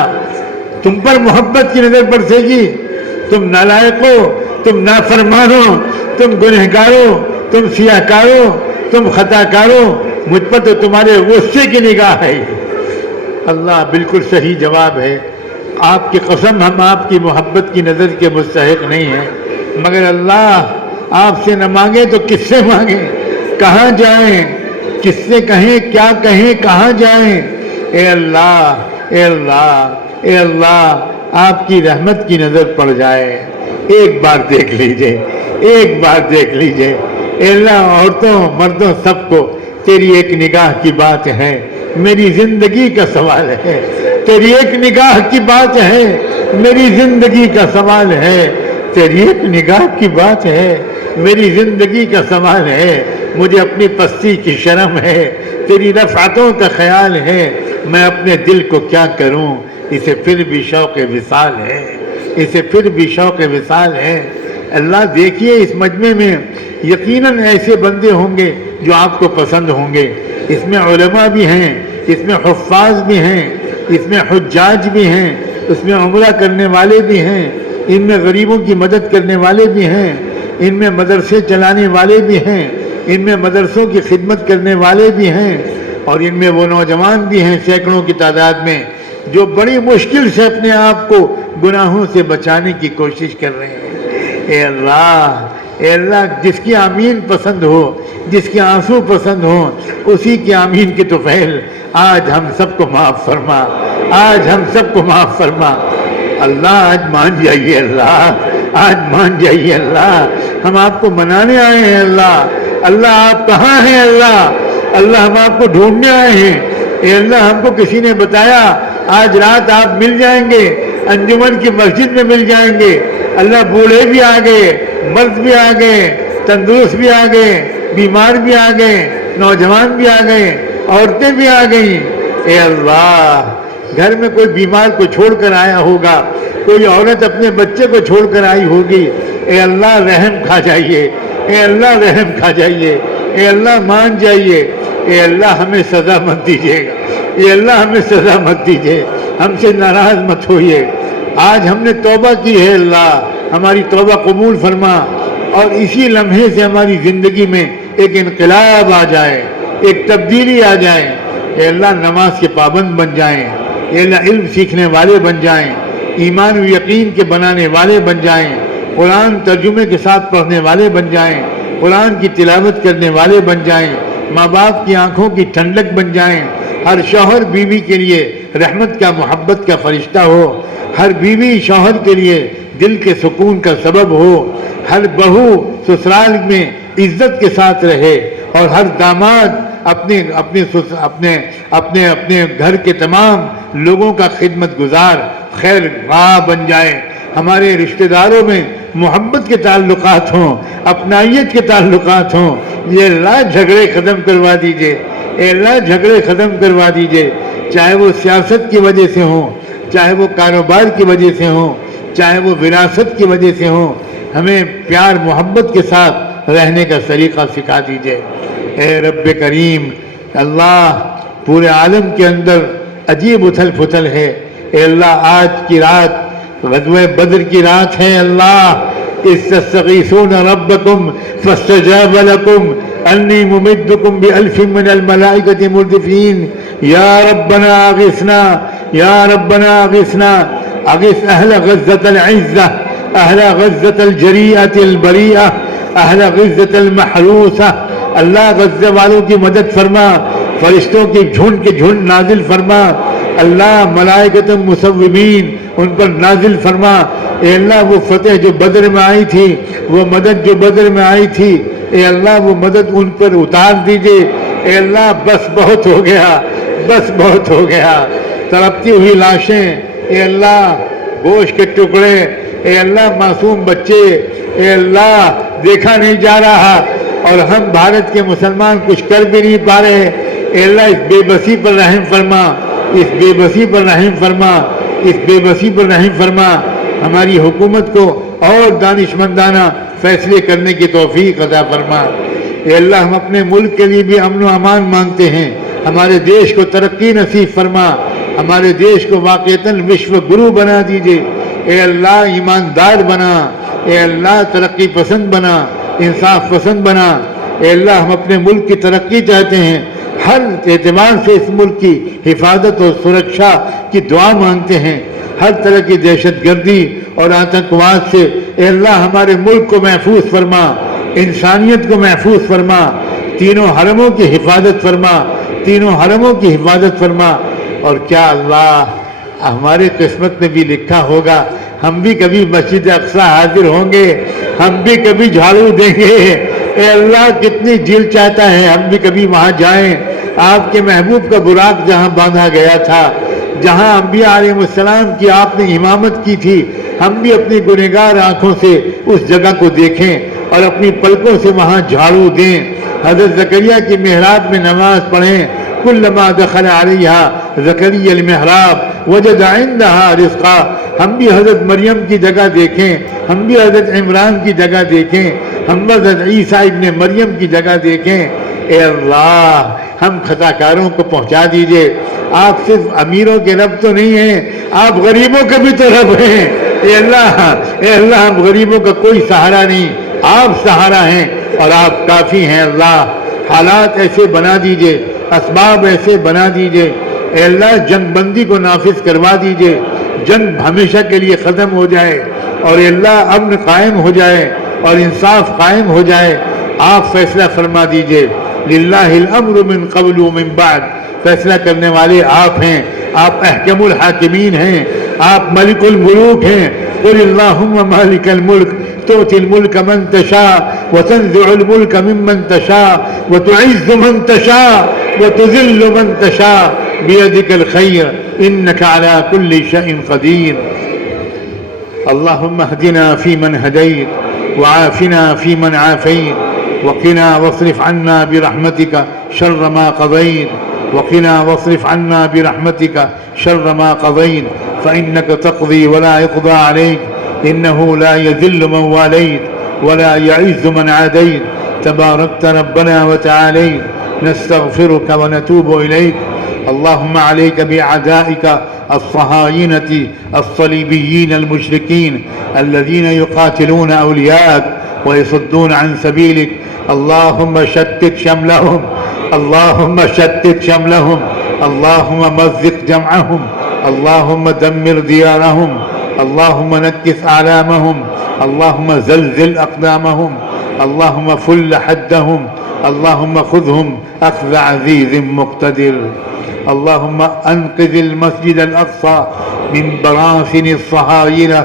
تم پر محبت کی نظر برسے گی؟ تم نالائقو، تم نافرمانو، تم گنہگارو، تم سیاہ کارو، تم خطا کارو، مجھ پر تو تمہارے غصے کی نگاہ ہے. اللہ بالکل صحیح جواب ہے. آپ کی قسم ہم آپ کی محبت کی نظر کے مستحق نہیں ہیں، مگر اللہ آپ سے نہ مانگے تو کس سے مانگیں؟ کہاں جائیں؟ کس سے کہیں؟ کیا کہیں؟ کہاں جائیں؟ اے اللہ، اے اللہ، اے اللہ، آپ کی رحمت کی نظر پڑ جائے. ایک بار دیکھ لیجئے، ایک بار دیکھ لیجئے. اے اللہ، عورتوں مردوں سب کو تیری ایک نگاہ کی بات ہے، میری زندگی کا سوال ہے. تیری ایک نگاہ کی بات ہے، میری زندگی کا سوال ہے. تیری ایک نگاہ کی بات ہے، میری زندگی کا سوال ہے. مجھے اپنی پستی کی شرم ہے، تیری رفعتوں کا خیال ہے. میں اپنے دل کو کیا کروں، اسے پھر بھی شوق وصال ہے، اسے پھر بھی شوق وصال ہے. اللہ دیکھیے اس مجمع میں یقیناً ایسے بندے ہوں گے جو آپ کو پسند ہوں گے. اس میں علماء بھی ہیں، اس میں حفاظ بھی ہیں، اس میں حجاج بھی ہیں، اس میں عمرہ کرنے والے بھی ہیں، ان میں غریبوں کی مدد کرنے والے بھی ہیں، ان میں مدرسے چلانے والے بھی ہیں، ان میں مدرسوں کی خدمت کرنے والے بھی ہیں، اور ان میں وہ نوجوان بھی ہیں سینکڑوں کی تعداد میں جو بڑی مشکل سے اپنے آپ کو گناہوں سے بچانے کی کوشش کر رہے ہیں. اے اللہ، اے اللہ، جس کی آمین پسند ہو، جس کے آنسو پسند ہوں، اسی کی آمین کی طفیل آج ہم سب کو معاف فرما، آج ہم سب کو معاف فرما. اللہ آج مان جائیے، اللہ آج مان جائیے. اللہ ہم آپ کو منانے آئے ہیں. اللہ، اللہ آپ کہاں ہیں؟ اللہ، اللہ ہم آپ کو ڈھونڈنے آئے ہیں. اے اللہ ہم کو کسی نے بتایا آج رات آپ مل جائیں گے، انجمن کی مسجد میں مل جائیں گے. اللہ بوڑھے بھی آ گئے، مرد بھی آ گئے، تندرست بھی آ گئے، بیمار بھی آ گئے، نوجوان بھی آ گئے، عورتیں بھی آ گئیں. اے اللہ، گھر میں کوئی بیمار کو چھوڑ کر آیا ہوگا، کوئی عورت اپنے بچے کو چھوڑ کر آئی ہوگی. اے اللہ رحم کھا جائیے، اے اللہ رحم کھا جائیے، اے اللہ مان جائیے. اے اللہ ہمیں سزا مت دیجیے گا، اے اللہ ہمیں سزا مت دیجیے، ہم سے ناراض مت ہوئیے. آج ہم نے توبہ کی ہے، اللہ ہماری توبہ قبول فرما، اور اسی لمحے سے ہماری زندگی میں ایک انقلاب آ جائے، ایک تبدیلی آ جائے. اے اللہ نماز کے پابند بن جائیں، اے اللہ علم سیکھنے والے بن جائیں، ایمان و یقین کے بنانے والے بن جائیں، قرآن ترجمے کے ساتھ پڑھنے والے بن جائیں، قرآن کی تلاوت کرنے والے بن جائیں، ماں باپ کی آنکھوں کی ٹھنڈک بن جائیں. ہر شوہر بیوی کے لیے رحمت کا، محبت کا فرشتہ ہو. ہر بیوی شوہر کے لیے دل کے سکون کا سبب ہو. ہر بہو سسرال میں عزت کے ساتھ رہے، اور ہر داماد اپنے گھر کے تمام لوگوں کا خدمت گزار خیر خواہ بن جائے. ہمارے رشتہ داروں میں محبت کے تعلقات ہوں، اپنائیت کے تعلقات ہوں. یہ اللہ جھگڑے ختم کروا دیجئے، اے اللہ جھگڑے ختم کروا دیجئے، چاہے وہ سیاست کی وجہ سے ہوں، چاہے وہ کاروبار کی وجہ سے ہوں، چاہے وہ وراثت کی وجہ سے ہوں. ہمیں پیار محبت کے ساتھ رہنے کا طریقہ سکھا دیجئے. اے رب کریم، اللہ پورے عالم کے اندر عجیب اتھل پھتل ہے. اے اللہ آج کی رات غزوہ بدر کی رات ہے. اللہ استغیثون ربکم فاستجاب لکم انی ممدکم بألف من الملائکۃ مردفین. یا ربنا اغثنا، یا ربنا اغثنا، اغث اہل غزة العزة، اہل غزة الجریئة البریئة، اہل غزة المحروسة. اللہ غزہ والوں کی مدد فرما، فرشتوں کی جھنڈ کے جھنڈ نازل فرما. اللہ ملائکۃ مصومین ان پر نازل فرما. اے اللہ وہ فتح جو بدر میں آئی تھی، وہ مدد جو بدر میں آئی تھی، اے اللہ وہ مدد ان پر اتار دیجئے. اے اللہ بس بہت ہو گیا، بس بہت ہو گیا. تڑپتی ہوئی لاشیں, اے اللہ گوشت کے ٹکڑے, اے اللہ معصوم بچے, اے اللہ دیکھا نہیں جا رہا اور ہم بھارت کے مسلمان کچھ کر بھی نہیں پا رہے. اے اللہ اس بے بسی پر رحم فرما, اس بے بسی پر رحم فرما, اس بے بسی پر رحم فرما. ہماری حکومت کو اور دانشمندانہ فیصلے کرنے کی توفیق عطا فرما. اے اللہ ہم اپنے ملک کے لیے بھی امن و امان مانگتے ہیں. ہمارے دیش کو ترقی نصیب فرما, ہمارے دیش کو واقعتاً وشو گرو بنا دیجیے. اے اللہ ایماندار بنا, اے اللہ ترقی پسند بنا, انصاف پسند بنا. اے اللہ ہم اپنے ملک کی ترقی چاہتے ہیں, ہر اعتبار سے اس ملک کی حفاظت اور سرکشا کی دعا مانگتے ہیں. ہر طرح کی دہشت گردی اور آتنکواد سے اے اللہ ہمارے ملک کو محفوظ فرما, انسانیت کو محفوظ فرما, تینوں حرموں کی حفاظت فرما, تینوں حرموں کی حفاظت فرما. اور کیا اللہ ہمارے قسمت میں بھی لکھا ہوگا ہم بھی کبھی مسجد اقصی حاضر ہوں گے, ہم بھی کبھی جھاڑو دیں گے. اے اللہ کتنی دل چاہتا ہے ہم بھی کبھی وہاں جائیں. آپ کے محبوب کا براق جہاں باندھا گیا تھا, جہاں انبیاء علیہ السلام کی آپ نے امامت کی تھی, ہم بھی اپنی گنہگار آنکھوں سے اس جگہ کو دیکھیں اور اپنی پلکوں سے وہاں جھاڑو دیں. حضرت زکریا کی محراب میں نماز پڑھیں. کلما دخل علیہا زکریا المحراب وجد عندہا رزقا. ہم بھی حضرت مریم کی جگہ دیکھیں, ہم بھی حضرت عمران کی جگہ دیکھیں, ہم بھی حضرت عیسیٰ ابن مریم کی جگہ دیکھیں. اے اللہ ہم خطا کاروں کو پہنچا دیجئے. آپ صرف امیروں کے رب تو نہیں ہیں, آپ غریبوں کے بھی تو رب ہیں. اے اللہ ہم غریبوں کا کوئی سہارا نہیں, آپ سہارا ہیں اور آپ کافی ہیں. اللہ حالات ایسے بنا دیجئے, اسباب ایسے بنا دیجئے. اے اللہ جنگ بندی کو نافذ کروا دیجئے, جنگ ہمیشہ کے لیے ختم ہو جائے اور اے اللہ امن قائم ہو جائے اور انصاف قائم ہو جائے. آپ فیصلہ فرما دیجئے. للہ الامر من قبل و من بعد. فیصلہ کرنے والے آپ ہیں, آپ احکم الحاکمین ہیں, آپ ملک الملوک ہیں. قل اللہم مالک الملک تؤتی الملک من تشاء وتنزع الملک ممن تشاء وتعز من تشاء وتذل من تشاء بیدک الخیر انک علی کل شیء قدیر. اللہم اہدنا فیمن ہدیت وعافنا فیمن عافیت وقنا واصرف عنا برحمتك شر ما قضيت وقنا واصرف عنا برحمتك شر ما قضيت فإنك تقضي ولا يقضى عليك إنه لا يذل من واليت ولا يعز من عاديت تباركت ربنا وتعاليت. نستغفرك ونتوب إليك. اللهم عليك بأعدائك الصهاينة الصليبيين المشركين الذين يقاتلون أولياءك ويصدون عن سبيلك. اللهم شتت شملهم, اللهم شتت شملهم, اللهم مزق جمعهم, اللهم دمر ديارهم, اللهم نكس أعلامهم, اللهم زلزل أقدامهم, اللهم فل حدهم, اللهم خذهم أخذ عزيز مقتدر. اللهم أنقذ المسجد الأقصى من براثن الصهاينة,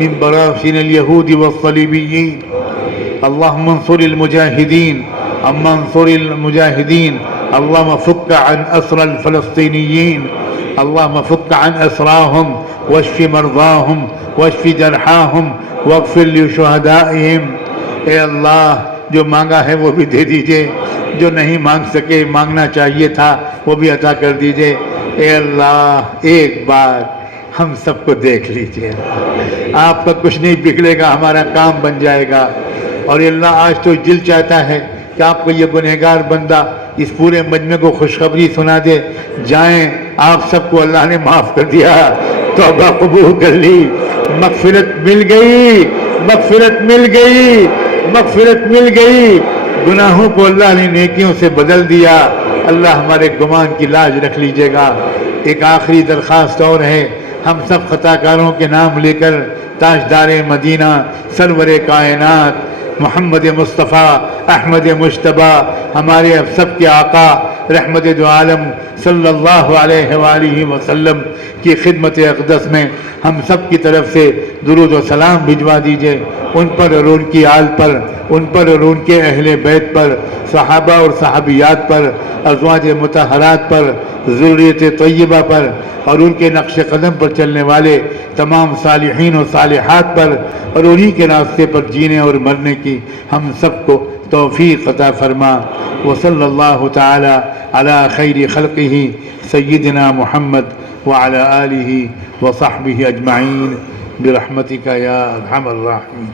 من براثن اليهود والصليبيين. اللهم انصر المجاهدين, اللهم انصر المجاهدين. اللهم فك عن أسر الفلسطينيين, اللهم فك عن أسراهم واشف مرضاهم واشف جرحاهم واغفر لشهدائهم. اے اللہ جو مانگا ہے وہ بھی دے دیجئے, جو نہیں مانگ سکے مانگنا چاہیے تھا وہ بھی عطا کر دیجئے. اے اللہ ایک بار ہم سب کو دیکھ لیجئے, آپ کا کچھ نہیں بگڑے گا, ہمارا کام بن جائے گا. اور اللہ آج تو دل چاہتا ہے کہ آپ کو یہ گنہگار بندہ اس پورے مجمع کو خوشخبری سنا دے, جائیں آپ سب کو اللہ نے معاف کر دیا, توبہ قبول کر لی, مغفرت مل گئی, مغفرت مل گئی, مغفرت مل گئی. گناہوں کو اللہ نے نیکیوں سے بدل دیا. اللہ ہمارے گمان کی لاج رکھ لیجیے گا. ایک آخری درخواست اور ہے, ہم سب خطا کاروں کے نام لے کر تاجدار مدینہ سرور کائنات محمد مصطفیٰ احمد مجتبیٰ ہمارے اب سب کے آقا رحمت دو عالم صلی اللہ علیہ وآلہ وسلم کی خدمت اقدس میں ہم سب کی طرف سے درود و سلام بھجوا دیجئے. ان پر اور ان کی آل پر، ان پر اور ان کے اہل بیت پر، صحابہ اور صحابیات پر، ازواج مطہرات پر، ذریت طیبہ پر اور ان کے نقش قدم پر چلنے والے تمام صالحین و صالحات پر اور انہی کے راستے پر جینے اور مرنے کی ہم سب کو توفیق عطا فرما۔ وصلی اللہ تعالی علی خیر خلقہ سیدنا محمد وعلی آلہ وصحبہ اجمعین برحمتک یا ارحم الراحمین۔